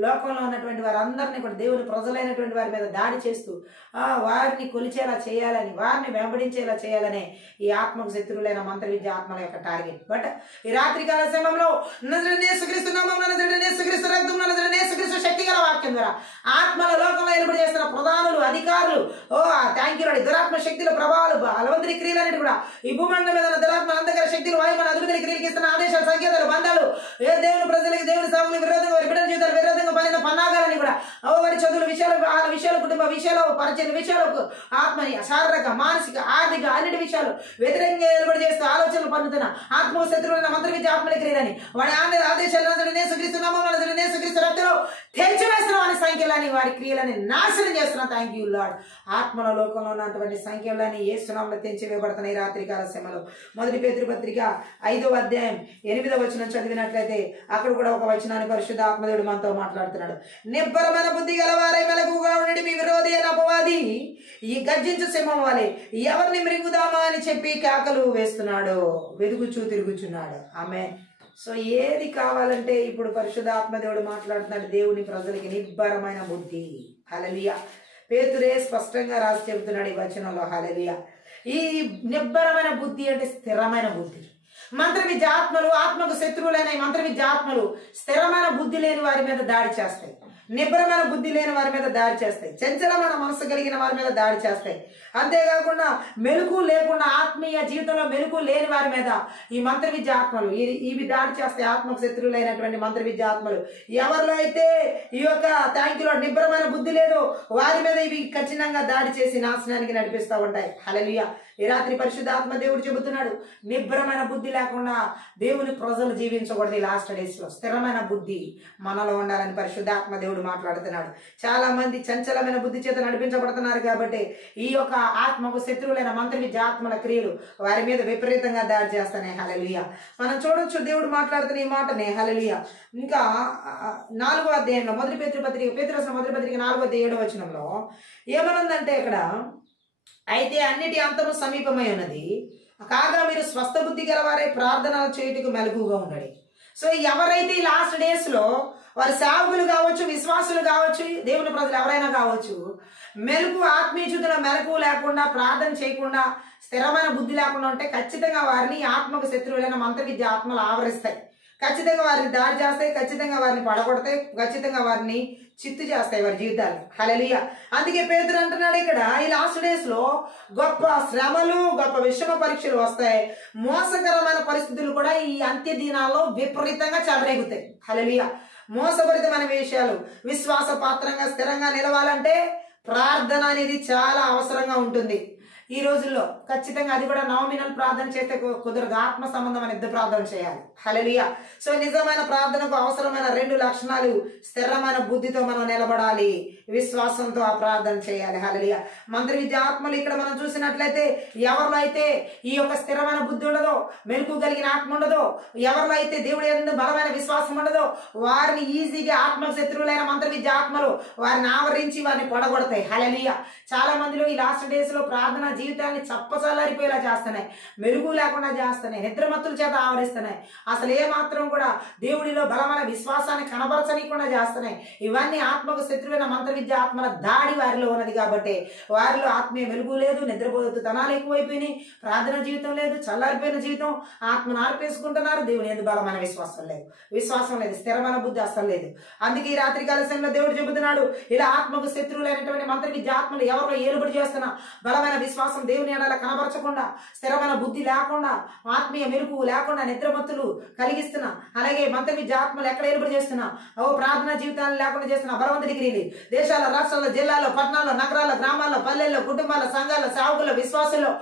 లోకంలో ఉన్నటువంటి వారందరినీ కూడా దేవుని ప్రజలైనటువంటి వారి మీద దాడి చేస్తూ వారిని కొలిచేలా చేయాలని, వారిని వెంబడించేలా చేయాలనే ఈ ఆత్మకు శత్రువులైన మంత్ర విద్య ఆత్మల యొక్క టార్గెట్. బట్ ఈ రాత్రికాల సమయంలో నజరేయుడైన యేసుక్రీస్తు నామములో, నజరేయుడైన యేసుక్రీస్తు రక్తంలో, నజరేయుడైన యేసుక్రీస్తు శక్తిగల వాక్యం ద్వారా ఆత్మల లోకంలో ఏర్పడి చేస్తున్న ప్రధానులు, అధికారులు, థ్యాంక్ యూ దురాత్మ శక్తుల ప్రభావాలు, బలవంతుని క్రియలన్నిటి కూడా ఈ భూమండలం మీద దురాత్మ అంధకార శక్తులు వాయుమల అధిపతుల క్రియలకి ఇస్తున్న ఆదేశాలు, సంకేతాలు, బంధాలు, ఏ దేవుని ప్రజలకి, దేవుని సేవకులకు విరోధంగా, వారి బిడ్డల జీవితాలు విరోధంగా పడిన పన్నాగాలని కూడా వారి చదువుల విషయాలు, ఆ విషయాలు, కుటుంబ విషయాలు, పరిచయ విషయాలకు, ఆత్మని శారీరక, మానసిక, ఆర్థిక అన్నిటి విషయాలు వ్యతిరేకంగా ఏర్పడి చేస్తూ ఆలోచనలు పన్నుతున్న ఆత్మ శత్రువులైన మంత్ర విద్య ఆత్మల క్రియలని వాడి ఆదేశాలు యేసుక్రీస్తు నామములో, యేసుక్రీస్తు రక్తంలో తెంచివేస్తున్న వారి సంఖ్యలని, వారి క్రియలని నాశనం చేస్తున్నా. Thank you lord. ఆత్మల లోకంలో ఉన్నటువంటి సంఖ్యలని యేసు నామములో తెంచివేయబడుతున్నాయి రాత్రికాల సమయంలో. మొదటి పేతురు పత్రిక 5వ అధ్యాయం 8వ వచనం చదివినట్లయితే అక్కడ కూడా ఒక వచనాన్ని పరిశుద్ధ ఆత్మదేవుడు మనతో మాట్లాడుతున్నాడు. నిబ్బరమైన బుద్ధి గలవారై మెలకుగా ఉండి మీ విరోధి అయిన అపవాది ఈ గర్జించు సింహం వలె ఎవరిని మృంగుదామా అని చెప్పి కేకలు వేస్తున్నాడు, వెదుగుచూ తిరుగుచున్నాడు. ఆమె సో ఏది కావాలంటే ఇప్పుడు పరిశుద్ధ ఆత్మదేవుడు మాట్లాడుతున్నాడు, దేవుని ప్రజలకి నిబ్బరమైన బుద్ధి. హల్లెలూయా. పేతురే స్పష్టంగా రాసి చెబుతున్నాడు ఈ వచనంలో. హల్లెలూయా. ఈ నిబ్బరమైన బుద్ధి అంటే స్థిరమైన బుద్ధి. మంత్ర విద్య ఆత్మలు, ఆత్మకు శత్రువులైన మంత్ర విద్య ఆత్మలు స్థిరమైన బుద్ధి లేని వారి మీద దాడి చేస్తాయి, నిబ్బరమైన బుద్ధి లేని వారి మీద దాడి చేస్తాయి, చంచలమైన మనసు కలిగిన వారి మీద దాడి చేస్తాయి. అంతేకాకుండా మెలకు లేకుండా ఆత్మీయ జీవితంలో మెలకు లేని వారి మీద ఈ మంత్ర విద్య ఆత్మలు ఇవి దాడి చేస్తాయి. ఆత్మకు శత్రువులైనటువంటి మంత్ర విద్య ఆత్మలు ఎవరిలో అయితే ఈ యొక్క థ్యాంక్యూలో నిబ్బరమైన బుద్ధి లేదో వారి మీద ఇవి ఖచ్చితంగా దాడి చేసి నాశనానికి నడిపిస్తూ ఉంటాయి. హల్లెలూయా. ఈ రాత్రి పరిశుద్ధ ఆత్మ దేవుడు చెబుతున్నాడు, నిబ్బరమైన బుద్ధి లేకుండా దేవుని ప్రజలు జీవించకూడదు. ఈ లాస్ట్ డేస్ లో స్థిరమైన బుద్ధి మనలో ఉండాలని పరిశుద్ధ ఆత్మ దేవుడు మాట్లాడుతున్నాడు. చాలా మంది చంచలమైన బుద్ధి చేత నడిపించబడుతున్నారు కాబట్టి ఈ యొక్క ఆత్మకు శత్రువులైన మంత్ర విద్య ఆత్మల క్రియలు వారి మీద విపరీతంగా దాడి చేస్తానే. హల్లెలూయా. మనం చూడొచ్చు దేవుడు మాట్లాడుతున్న ఈ మాటనే. హల్లెలూయా. ఇంకా 4వ అధ్యాయంలో మొదటి పేతురు పత్రిక 4వ అధ్యాయం 7వ వచనంలో ఏమనుందంటే ఇక్కడ, అయితే అన్నిటి అంతము సమీపమై ఉన్నది, కాగా మీరు స్వస్థ బుద్ధి గలవారై ప్రార్థనలు చేయుటకు మెలకుగా ఉండండి. సో ఎవరైతే ఈ లాస్ట్ డేస్ లో వారి సేవకులు కావచ్చు, విశ్వాసులు కావచ్చు, దేవుని ప్రజలు ఎవరైనా కావచ్చు, మెలకు ఆత్మీయ జీవితంలో మెలకు లేకుండా, ప్రార్థన చేయకుండా, స్థిరమైన బుద్ధి లేకుండా ఉంటే ఖచ్చితంగా వారిని ఆత్మకు శత్రువులైన మంత్ర విద్య ఆత్మలు ఆవరిస్తాయి. ఖచ్చితంగా వారిని దాడి చేస్తాయి, ఖచ్చితంగా వారిని పడగొడతాయి, ఖచ్చితంగా వారిని చిత్తు చేస్తాయి వారి జీవితాలు. హల్లెలూయా. అందుకే పేతురు అంటున్నాడు ఇక్కడ, ఈ లాస్ట్ డేస్ లో గొప్ప శ్రమలు, గొప్ప విషమ పరీక్షలు వస్తాయి, మోసకరమైన పరిస్థితులు కూడా ఈ అంత్య దినాల్లో విపరీతంగా చెలరేగుతాయి. హల్లెలూయా. మోసపరితమైన విషయాలు, విశ్వాస పాత్రంగా స్థిరంగా నిలవాలంటే ప్రార్థన అనేది చాలా అవసరంగా ఉంటుంది. ఈ రోజుల్లో ఖచ్చితంగా అది కూడా నామినల్ ప్రార్థన చేస్తే కుదరదు, ఆత్మ సంబంధమైన యుద్ధ ప్రార్థన చేయాలి. హల్లెలూయా. సో నిజమైన ప్రార్థనకు అవసరమైన 2 లక్షణాలు, స్థిరమైన బుద్ధితో మనం నిలబడాలి, విశ్వాసంతో ఆ ప్రార్థన చేయాలి. హల్లెలూయా. మంత్ర విద్య ఆత్మలు ఇక్కడ మనం చూసినట్లయితే ఎవరిలో అయితే ఈ యొక్క స్థిరమైన బుద్ధి ఉండదో, మెలకు కలిగిన ఆత్మ ఉండదో, ఎవరిలో అయితే దేవుడి యందు బలమైన విశ్వాసం ఉండదో వారిని ఈజీగా ఆత్మకు శత్రువులైన మంత్ర విద్య ఆత్మలు వారిని ఆవరించి వారిని పొడగొడతాయి. హల్లెలూయా. చాలా మందిలో ఈ లాస్ట్ డేస్ లో ప్రార్థన జీవితాన్ని చప్పచల్లారిపోయేలా చేస్తున్నాయి, మెరుగు లేకుండా చేస్తున్నాయి, నిద్రమత్తుల చేత ఆవరిస్తున్నాయి, అసలు ఏ మాత్రం కూడా దేవుడిలో బలమైన విశ్వాసాన్ని కనబరచనీయకుండా చేస్తున్నాయి. ఇవన్నీ ఆత్మకు శత్రువైన మంత్ర విద్య ఆత్మల దాడి వారిలో ఉన్నది కాబట్టి వారిలో ఆత్మీయ వెలుగు లేదు, నిద్రపోతుతనాలు ఎక్కువైపోయినాయి, ప్రార్థన జీవితం లేదు, చల్లారిపోయిన జీవితం, ఆత్మను ఆర్పేసుకుంటున్నారు. దేవుని యందు బలమైన విశ్వాసం లేదు, స్థిరమైన బుద్ధి అస్సలు లేదు. అందుకే ఈ రాత్రికాల సమయంలో దేవుడు చెబుతున్నాడు, ఇలా ఆత్మకు శత్రువులైనటువంటి మంత్ర విద్య ఆత్మలు ఎవరిలో ఏలుబడి చేస్తున్నా బలమైన విశ్వాసం దేవుని ఎడల కనబరచకుండా, స్థిరమైన బుద్ధి లేకుండా, ఆత్మీయ మెరుపు లేకుండా, నిద్రమత్తులు కలిగిస్తున్నా, అలాగే మంత్ర విద్య ఆత్మలు ఎక్కడ ఏలుబడి చేస్తున్నా, ప్రార్థనా జీవితాలు లేకుండా చేస్తున్నా, బలవంత డిగ్రీలు దేశాల, రాష్ట్రాల్లో, జిల్లాల్లో, పట్టణాల్లో, నగరాల్లో, గ్రామాల్లో, పల్లెల్లో, కుటుంబాల, సంఘాల్లో, సేవకుల్లో, విశ్వాసుల్లో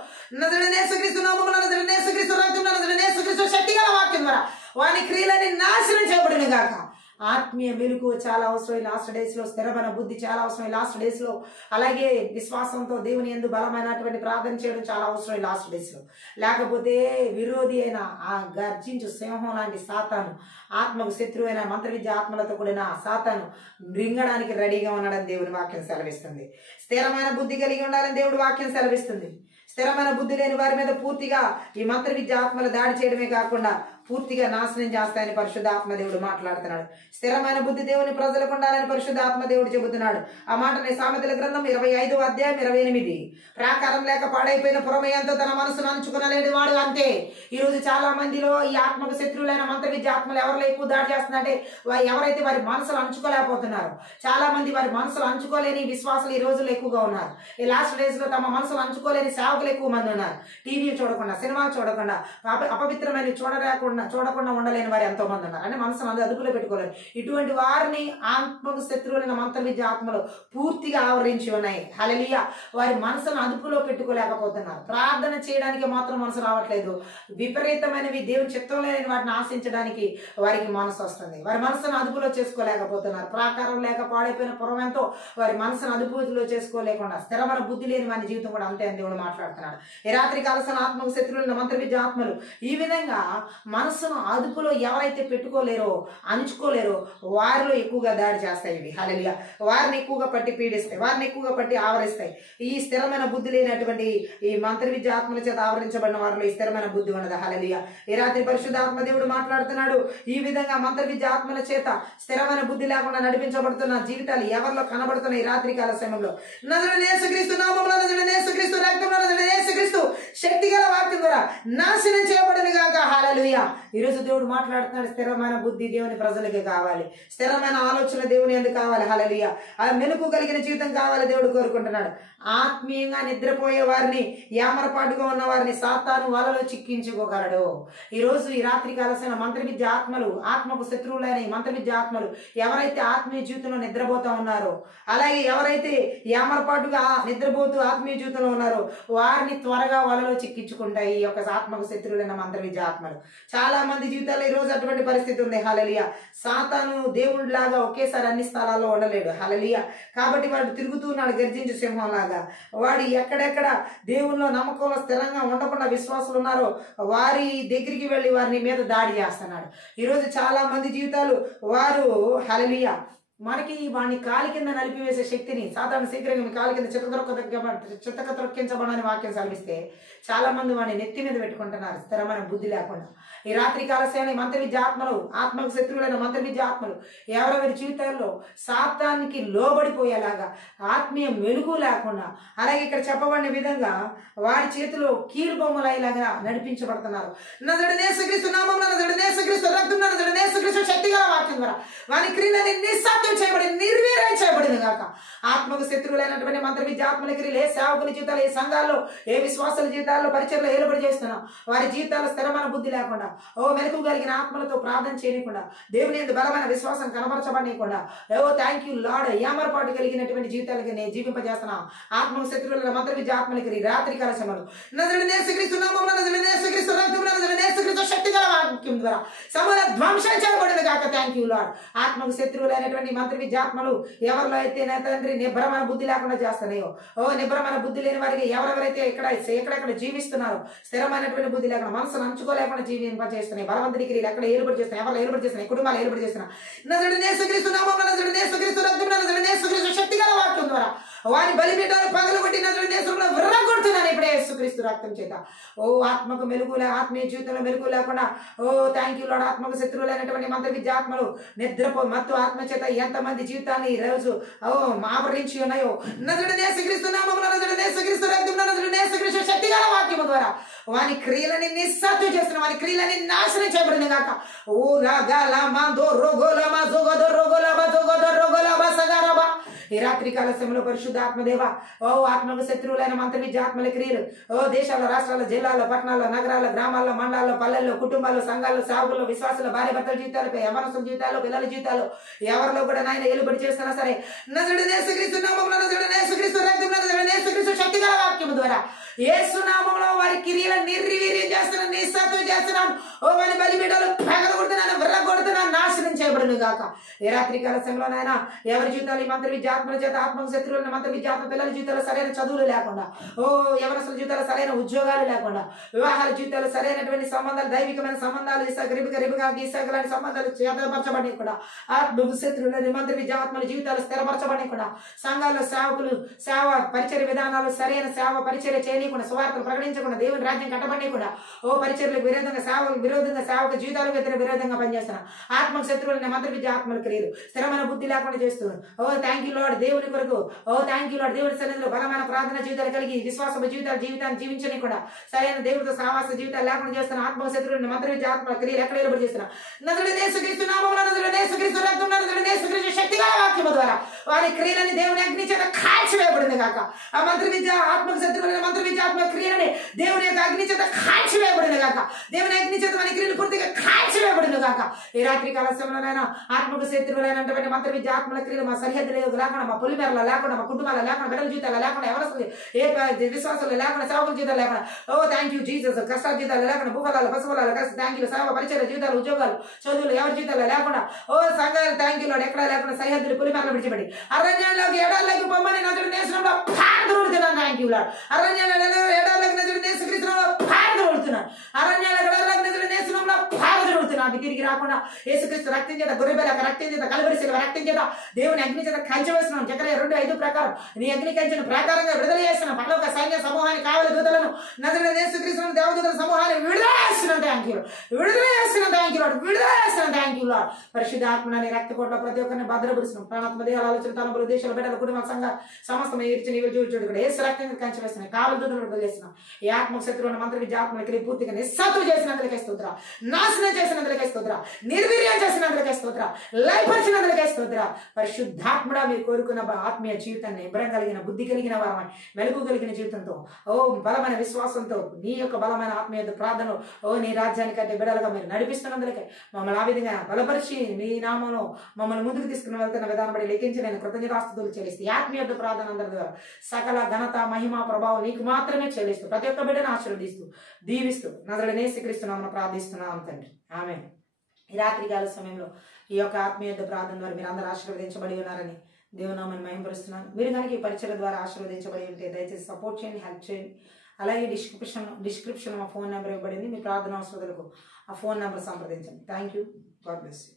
శక్తిగల వాక్యం ద్వారా వాని క్రియలని నాశనం చేయబడిన గాక. ఆత్మీయ మెలుకు చాలా అవసరం ఈ లాస్ట్ డేస్ లో, స్థిరమైన బుద్ధి చాలా అవసరం ఈ లాస్ట్ డేస్ లో, అలాగే విశ్వాసంతో దేవుని యందు బలమైనటువంటి ప్రార్థన చేయడం చాలా అవసరం ఈ లాస్ట్ డేస్ లో. లేకపోతే విరోధి అయిన ఆ గర్జించు సింహం లాంటి సాతాను, ఆత్మకు శత్రువు అయిన మంత్ర విద్య ఆత్మలతో కూడిన సాతాను మృంగడానికి రెడీగా ఉన్నాడని దేవుని వాక్యం సెలవిస్తుంది. స్థిరమైన బుద్ధి కలిగి ఉండాలని దేవుడు వాక్యం సెలవిస్తుంది. స్థిరమైన బుద్ధి లేని వారి మీద పూర్తిగా ఈ మంత్ర విద్య ఆత్మలు దాడి చేయడమే కాకుండా పూర్తిగా నాశనం చేస్తాయని పరిశుద్ధ ఆత్మదేవుడు మాట్లాడుతున్నాడు. స్థిరమైన బుద్ధి దేవుని ప్రజలకు ఉండాలని పరిశుద్ధ ఆత్మదేవుడు చెబుతున్నాడు. ఆ మాటని సామెతల గ్రంథం 25వ అధ్యాయం 28. ప్రాకారం లేక పాడైపోయిన పురమయంతో తన మనసును అంచుకునలేడు వాడు అంతే. ఈ రోజు చాలా మందిలో ఈ ఆత్మకు శత్రువులైన మంత్ర విద్య ఆత్మలు ఎవరిలో ఎక్కువ దాడి చేస్తున్నారంటే ఎవరైతే వారి మనసులు అంచుకోలేకపోతున్నారు. చాలా మంది వారి మనసులు అంచుకోలేని విశ్వాసులు ఈ రోజుల్లో ఎక్కువగా ఉన్నారు. ఈ లాస్ట్ డేస్ లో తమ మనసులు అంచుకోలేని సేవకులు ఎక్కువ మంది ఉన్నారు. టీవీలు చూడకుండా, సినిమాలు చూడకుండా, అపవిత్రమైన చూడకుండా ఉండలేని వారు ఎంతో మంది ఉన్నారు. అంటే మనసును అదుపులో పెట్టుకోలేరు. ఇటువంటి వారిని ఆత్మకు శత్రువులైన మంత్ర విద్య ఆత్మలు పూర్తిగా ఆవరించి ఉన్నాయి. హల్లెలూయా. వారి మనసును అదుపులో పెట్టుకోలేకపోతున్నారు. ప్రార్థన చేయడానికి మాత్రం మనసు రావట్లేదు. విపరీతమైనవి దేవుని చిత్తం లేని వాటిని ఆశించడానికి వారికి మనసు వస్తుంది. వారి మనసును అదుపులో చేసుకోలేకపోతున్నారు. ప్రాకారం లేక పాడైపోయిన పురమెంతో వారి మనసును అదుపులో చేసుకోలేకుండా స్థిరమైన బుద్ధి లేని వారి జీవితం కూడా అంతే అని దేవుడు మాట్లాడుతున్నాడు. ఈ రాత్రి కాలసిన ఆత్మకు శత్రువులైన మంత్ర విద్య ఆత్మలు ఈ విధంగా మనసును అదుపులో ఎవరైతే పెట్టుకోలేరో, అణుచుకోలేరో వారిలో ఎక్కువగా దాడి చేస్తాయి ఇవి. హల్లెలూయా. వారిని ఎక్కువగా పట్టి పీడిస్తాయి, వారిని ఎక్కువగా పట్టి ఆవరిస్తాయి. ఈ స్థిరమైన బుద్ధి లేనటువంటి ఈ మంత్ర విద్య ఆత్మల చేత ఆవరించబడిన వారిలో ఈ స్థిరమైన బుద్ధి ఉన్నది. హల్లెలూయా. ఈ రాత్రి పరిశుద్ధ ఆత్మదేవుడు మాట్లాడుతున్నాడు. ఈ విధంగా మంత్ర విద్య ఆత్మల చేత స్థిరమైన బుద్ధి లేకుండా నడిపించబడుతున్న జీవితాలు ఎవరిలో కనబడుతున్న ఈ రాత్రి కాల సమయంలో నజరేయుడైన యేసుక్రీస్తు నామములో, నజరేయుడైన యేసుక్రీస్తు రక్తంలో, నజరేయుడైన యేసుక్రీస్తు శక్తిగల వాక్యం ద్వారా నాశనం చేయబడును గాక. హల్లెలూయా. ఈ రోజు దేవుడు మాట్లాడుతున్నాడు. స్థిరమైన బుద్ధి దేవుని ప్రజలకి కావాలి. స్థిరమైన ఆలోచన దేవుని ఎందుకు కావాలి. హల్లెలూయా. ఆ మెలుకు కలిగిన జీవితం కావాలి దేవుడు కోరుకుంటున్నాడు. ఆత్మీయంగా నిద్రపోయే వారిని, యామరపాటుగా ఉన్న వారిని సాతాను వలలో చిక్కించుకోగలడు. ఈ రోజు ఈ రాత్రి కాలసిన మంత్ర విద్య ఆత్మలు, ఆత్మకు శత్రువులైన ఈ మంత్ర విద్య ఆత్మలు ఎవరైతే ఆత్మీయ జీవితంలో నిద్రపోతా ఉన్నారో, అలాగే ఎవరైతే యామరపాటుగా నిద్రపోతూ ఆత్మీయ జీవితంలో ఉన్నారో వారిని త్వరగా వలలో చిక్కించుకుంటాయి ఈ యొక్క ఆత్మకు శత్రువులైన మంత్ర విద్య ఆత్మలు. చాలా మంది జీవితాల్లో ఈ రోజు అటువంటి పరిస్థితి ఉంది. హల్లెలూయా. సాతాను దేవుడిలాగా ఒకేసారి అన్ని స్థలాల్లో ఉండలేడు. హల్లెలూయా. కాబట్టి వాడు తిరుగుతూ ఉన్నాడు గర్జించు సింహం లాగా. వాడు ఎక్కడెక్కడ దేవుల్లో నమ్మకంలో స్థిరంగా ఉండకుండా విశ్వాసులు ఉన్నారో వారి దగ్గరికి వెళ్ళి వారిని మీద దాడి చేస్తున్నాడు. ఈరోజు చాలా మంది జీవితాలు వారు హల్లెలూయా మనకి వాడిని కాలి కింద నలిపివేసే శక్తిని సాధారణ శీఘ్రంగా మీ కాలి కింద చిత్తక త్రొక్కించబడని వాక్యం సెలవిస్తే చాలా మంది వాడిని నెత్తి మీద పెట్టుకుంటున్నారు స్థిరమైన బుద్ధి లేకుండా. ఈ రాత్రి కాలసేన మంత్ర విద్య ఆత్మలు, ఆత్మకు శత్రువులైన మంత్ర విద్య ఆత్మలు ఎవరెవరి జీవితాల్లో సాతానికి లోబడిపోయేలాగా ఆత్మీయ మెలుగు లేకుండా, అలాగే ఇక్కడ చెప్పబడిన విధంగా వాడి చేతిలో కీలు బొమ్మలయ్యేలాగా నడిపించబడుతున్నారు. నజరేయుడైన యేసుక్రీస్తు నామములో, నజరేయుడైన యేసుక్రీస్తు రక్తంలో, నజరేయుడైన యేసుక్రీస్తు శక్తిగల వాక్యం ద్వారా వాని క్రియలని నిస్సాధ్యం చేయబడి నిర్వీర్యం చేయబడింది గాక. ఆత్మకు శత్రువులైనటువంటి మంత్ర విద్య ఆత్మల క్రియలు ఏ సేవకుల జీవితాలు, ఏ సంఘాల్లో, ఏ విశ్వాసాల జీవితాల్లో పరిచయలో ఏలుబడి చేస్తున్నాం వారి జీవితాల్లో స్థిరమైన బుద్ధి లేకుండా, మెలకు కలిగిన ఆత్మలతో ప్రార్థన చేయకుండా, దేవుని యందు బలమైన విశ్వాసం కనబరచబడనీయకుండా, థ్యాంక్ యూ లార్డ్ ఏమరపాటు కలిగినటువంటి జీవితాలకి నేను జీవింపజేస్తున్నాం. ఆత్మకు శత్రువులైన మంత్ర విద్య ఆత్మలకి రాత్రి కాల సమయంలో నజరేయుడైన యేసుక్రీస్తు నామములో, నజరేయుడైన యేసుక్రీస్తు రక్తంలో, నజరేయుడైన యేసుక్రీస్తు శక్తిగల వాక్యం ద్వారా సమూల ధ్వంసం చేయబడింది గాక. Thank you lord. ఆత్మకు శత్రువులైనటువంటి మంత్రి విద్యాత్మలు ఎవరిలో అయితే నా తండ్రి నిబ్రమైన బుద్ధి లేకుండా చేస్తున్నాయో, నిబ్రమైన బుద్ధి లేని వారికి ఎవరెవరైతే ఎక్కడెక్కడ జీవిస్తున్నారో స్థిరమైనటువంటి బుద్ధి లేకుండా మనసును అంచుకోలేకుండా జీవింపజేస్తున్నాయి బలవంతుడి క్రియలు ఎక్కడ ఏలుబడి చేస్తున్నాయి, ఎవరు ఏలుబడి చేస్తున్నాయి, కుటుంబాలు ఏలుబడి చేస్తున్నా నజరుడైన యేసుక్రీస్తు నామమున నజరుడైన యేసుక్రీస్తు రక్తమున నజరుడైన యేసుక్రీస్తు శక్తిగల వాక్యం ద్వారా వారి బలిపీఠాలు పగలగొట్టి నజరుడైన యేసుక్రీస్తును విర్రగొడుతున్నాను ఇప్పుడే యేసుక్రీస్తు రక్తం చేత. ఆత్మకు మెలుగు ఆత్మీయ జీవితంలో మెలుగు లేకుండా థ్యాంక్ యూ లార్డ్. ఆత్మకు శత్రువులైనటువంటి మంత్ర విద్యాత్మలు నిద్రపో ఆత్మ చేత ఎంతమంది జీవితాన్ని ఈ రోజు ఆవరించి ఉన్నాయో నజరుడైన యేసుక్రీస్తు నామమున నజరుడైన యేసుక్రీస్తు రక్తమున నజరుడైన యేసుక్రీస్తు శక్తిగల వాక్యము ద్వారా వాని క్రియలని నిస్సాత్తు చేస్తున్న వాని క్రియలని నాశనం చేయబడింది గాక. ఓ రాగాల మాందో రోగోలమా జోగదో రోగోలమా జోగదో రోగోలమా సగారమా ఈ రాత్రి కాల సమయంలో పరిశుద్ధాత్మదేవ ఆత్మకు శత్రువులైన మంత్ర విద్యాత్మల క్రియలు దేశాల్లో, రాష్ట్రాల్లో, జిల్లాల్లో, పట్టణాల్లో, నగరాల్లో, గ్రామాల్లో, మండలాల్లో, పల్లెల్లో, కుటుంబాల్లో, సంఘాల్లో, సాగుల్లో, విశ్వాసాలు, భార్య భర్తల జీవితాలపై, యవనస్తుల జీవితాల్లో, పిల్లల జీవితాల్లో ఎవరిలో కూడా నాయన ఏలుబడి చేస్తున్నా సరే నజరుడైన యేసుక్రీస్తు నామమున నజరుడైన యేసుక్రీస్తు రక్తమున నజరుడైన యేసుక్రీస్తు శక్తిగల వాక్యము ద్వారా యేసు నామములో వారి క్రియలను నిర్వీర్యం చేస్తున్నాను, నిస్సాత్వం చేస్తున్నాను. వారి బలిపీఠాలు పగలగొడుతున్నాను, విర్రగొడుతున్నాను, నాశనం చేయబడును గాక. ఏ రాత్రి కాల సమయంలో నాయన ఎవరి జీవితాలు ఈ మంత్ర విద్యాత్మల చేత ఆత్మకు శత్రువులైన మంత్ర విద్యాత్మ పిల్లల జీవితాలు సరైన చదువులు లేకుండా, యవనస్తుల జీవితాలు సరైన ఉద్యోగాలు లేకుండా, వివాహాల జీవితాలు సరైనటువంటి సంబంధాలు, దైవికమైన సంబంధాలు, ఇసాగలాంటి సంబంధాలు చేతపరచబడకుండా, ఆత్మకు శత్రువులైన మంత్ర విద్యాత్మల జీవితాలు స్థిరపరచబడకుండా, సంఘాల్లో సేవకులు సేవ పరిచర్య విధానాలు సరైన సేవ పరిచర్య చేయకుండా, సువార్తలు ప్రకటించకుండా, దేవుని రాజ్యం కట్టబడకుండా, పరిచర్లకు విరోధంగా సేవకు విరోధంగా సేవకు జీవితాలకు విరోధంగా పనిచేస్తున్నా ఆత్మకు శత్రువులైన మంత్ర విద్యాత్మల క్రియలు స్థిరమైన బుద్ధి లేకుండా చేస్తున్నాను. థ్యాంక్ యూ లార్డ్ దేవుని కొరకు, థ్యాంక్ యూ లార్డ్ దేవుని సన్నిధిలో బలమైన ప్రార్థన జీవితాలు కలిగి విశ్వాస జీవితాన్ని జీవించని కూడా సరైన దేవుడితో సావాస జీవితాలు లేకుండా చేస్తున్న ఆత్మకు శత్రువులైన మంత్ర విద్యాత్మల క్రియలు ఎక్కడ ఏర్పడి చేస్తున్నా నజరుడైన యేసుక్రీస్తు నామమున నజరుడైన యేసుక్రీస్తు రక్తమున నజరుడైన యేసుక్రీస్తు శక్తిగల వాక్యము ద్వారా వారి క్రియలని దేవుని అగ్ని చేత కాల్చివేయబడింది కాక. ఆ మంత్ర విద్య ఆత్మకు శత్రువులైన మంత్ర విద్యాత్మక క్రియలని దేవుని యొక్క అగ్ని చేత కాల్చివేయబడింది కాక. దేవుని అగ్ని చేత మన క్రియలు పూర్తిగా కాల్చివేయబడింది కాక. ఈ రాత్రి కాల సమయంలోనైనా ఆత్మకు శత్రువులైనటువంటి మంత్ర విద్యాత్మల క్రియలు మా సరిహద్దులు లేకుండా, మా పొలిమేరలో లేకుండా, మా కుటుంబాల లేకుండా, బిడ్డల జీవితాలు లేకుండా, ఎవరు ఏ విశ్వాసాలు లేకుండా, సేవకుల జీవితాలు లేకుండా, థ్యాంక్ యూ జీసస్. కష్టాల జీవితాలు లేకుండా, భూఫలాలు పశువులాలు థ్యాంక్ యూ. సేవ పరిచయ జీవితాలు, ఉద్యోగాలు, చదువులు ఎవరి జీవితాలు లేకుండా, సంఘాలు థ్యాంక్ యూ లార్డ్ ఎక్కడ లేకుండా సరిహద్దులు పొలిమేరలు విడిచిపెట్టి అరణ్యాల్లోకి ఎడాల్లోకి పొమ్మని నజరుడైన యేసునామములో పారదోలుతున్నాను. Thank you lord. అరణ్యాలలో ఎడాల్లోకి నజరుడైన యేసుక్రీస్తు నామములో పారదోలుతున్నాను. అరణ్యాల ఎడాల్లోకి నజరుడైన యేసు నామములో పారదోలుతున్నాను. తిరిగి రాకుండా యేసుక్రీస్తు రక్తం చేత, గొర్రెపిల్ల రక్తం చేత, కలువరి శిలువ రక్తం చేత, దేవుని అగ్ని చేత కంచెవేస్తున్నాను. జకర్యా 2:5 ప్రకారం నీ అగ్ని కంచెను ప్రకారంగా విడుదల చేస్తున్నాను. పరలోక సైన్య సమూహాన్ని, కావలి దూతలను, నజరుడైన యేసుక్రీస్తు దేవదూతల సమూహాన్ని విడుదల చేస్తున్నాను. థ్యాంక్ యూ విడుదల చేస్తున్నాను. థ్యాంక్ యూ లార్డ్ విడుదల చేస్తున్నాను. Thank you lord. పరిశుద్ధాత్మని రక్తకోట్ల ప్రతి ఒక్కరిని భద్రపరుస్తున్నాం. ప్రాణాత్మ దేహాల ఆలోచన తలపులు దేశాల బిడ్డల కుటుంబ సంఘ సమస్తం ఏడ్చి నీవు చూడు కూడా ఏసు రక్తంగా కంచె వేస్తున్నాయి. కావలి దూతలను విడుదల చేస్తున్నాం. ఈ ఆత్మకు శత్రువుని మంత్ర విద్యాత్మకి పూర్తిగా నిస్సత్తువ చేసినందుకే స్తోత్ర, నాశనం చేసినందుకే స్తోత్ర, నిర్వీర్యం చేసినందుకే స్తోత్ర, లయపరిచినందుకే స్తోత్ర. పరిశుద్ధాత్మడా మీరు కోరుకున్న ఆత్మీయ జీవితాన్ని, ఇబ్రం కలిగిన బుద్ధి కలిగిన వారమై, మెలుగు కలిగిన జీవితంతో, బలమైన విశ్వాసంతో, నీ యొక్క బలమైన ఆత్మీయ ప్రార్థనలు నీ రాజ్యానికి అంటే బిడలుగా మీరు నడిపిస్తున్నందుకే మమ్మల్ని ఆ విధంగా బలపరిచి నీ నామను మమ్మల్ని ముందుకు తీసుకుని వెళ్తున్న విధానం బట్టి లెక్కించి నేను కృతజ్ఞతాస్తుతులు చెల్లిస్తూ ఆత్మీయ ప్రార్థన అందరి ద్వారా సకల ఘనత, మహిమ, ప్రభావం నీకు మాత్రమే చెల్లిస్తూ ప్రతి ఒక్క బిడ్డను ఆశీర్వదిస్తూ దీవిస్తూ నజరుడైన యేసుక్రీస్తు నామమున ప్రార్థిస్తున్నాం తండ్రి. ఆమేన్. ఈ రాత్రి కాల సమయంలో ఈ యొక్క ఆత్మీయ ప్రార్థన ద్వారా మీరు అందరూ ఆశీర్వదించబడి ఉన్నారని దేవునామని మహిమపరుస్తున్నాను. మీరు కనుక ఈ పరిచయం ద్వారా ఆశీర్వదించబడి ఉంటే దయచేసి సపోర్ట్ చేయండి, హెల్ప్ చేయండి. అలాగే డిస్క్రిప్షన్ మా ఫోన్ నెంబర్ ఇవ్వబడింది. మీ ప్రార్థన అవసరాలకు ఆ ఫోన్ నెంబర్ సంప్రదించండి. Thank you. God bless you.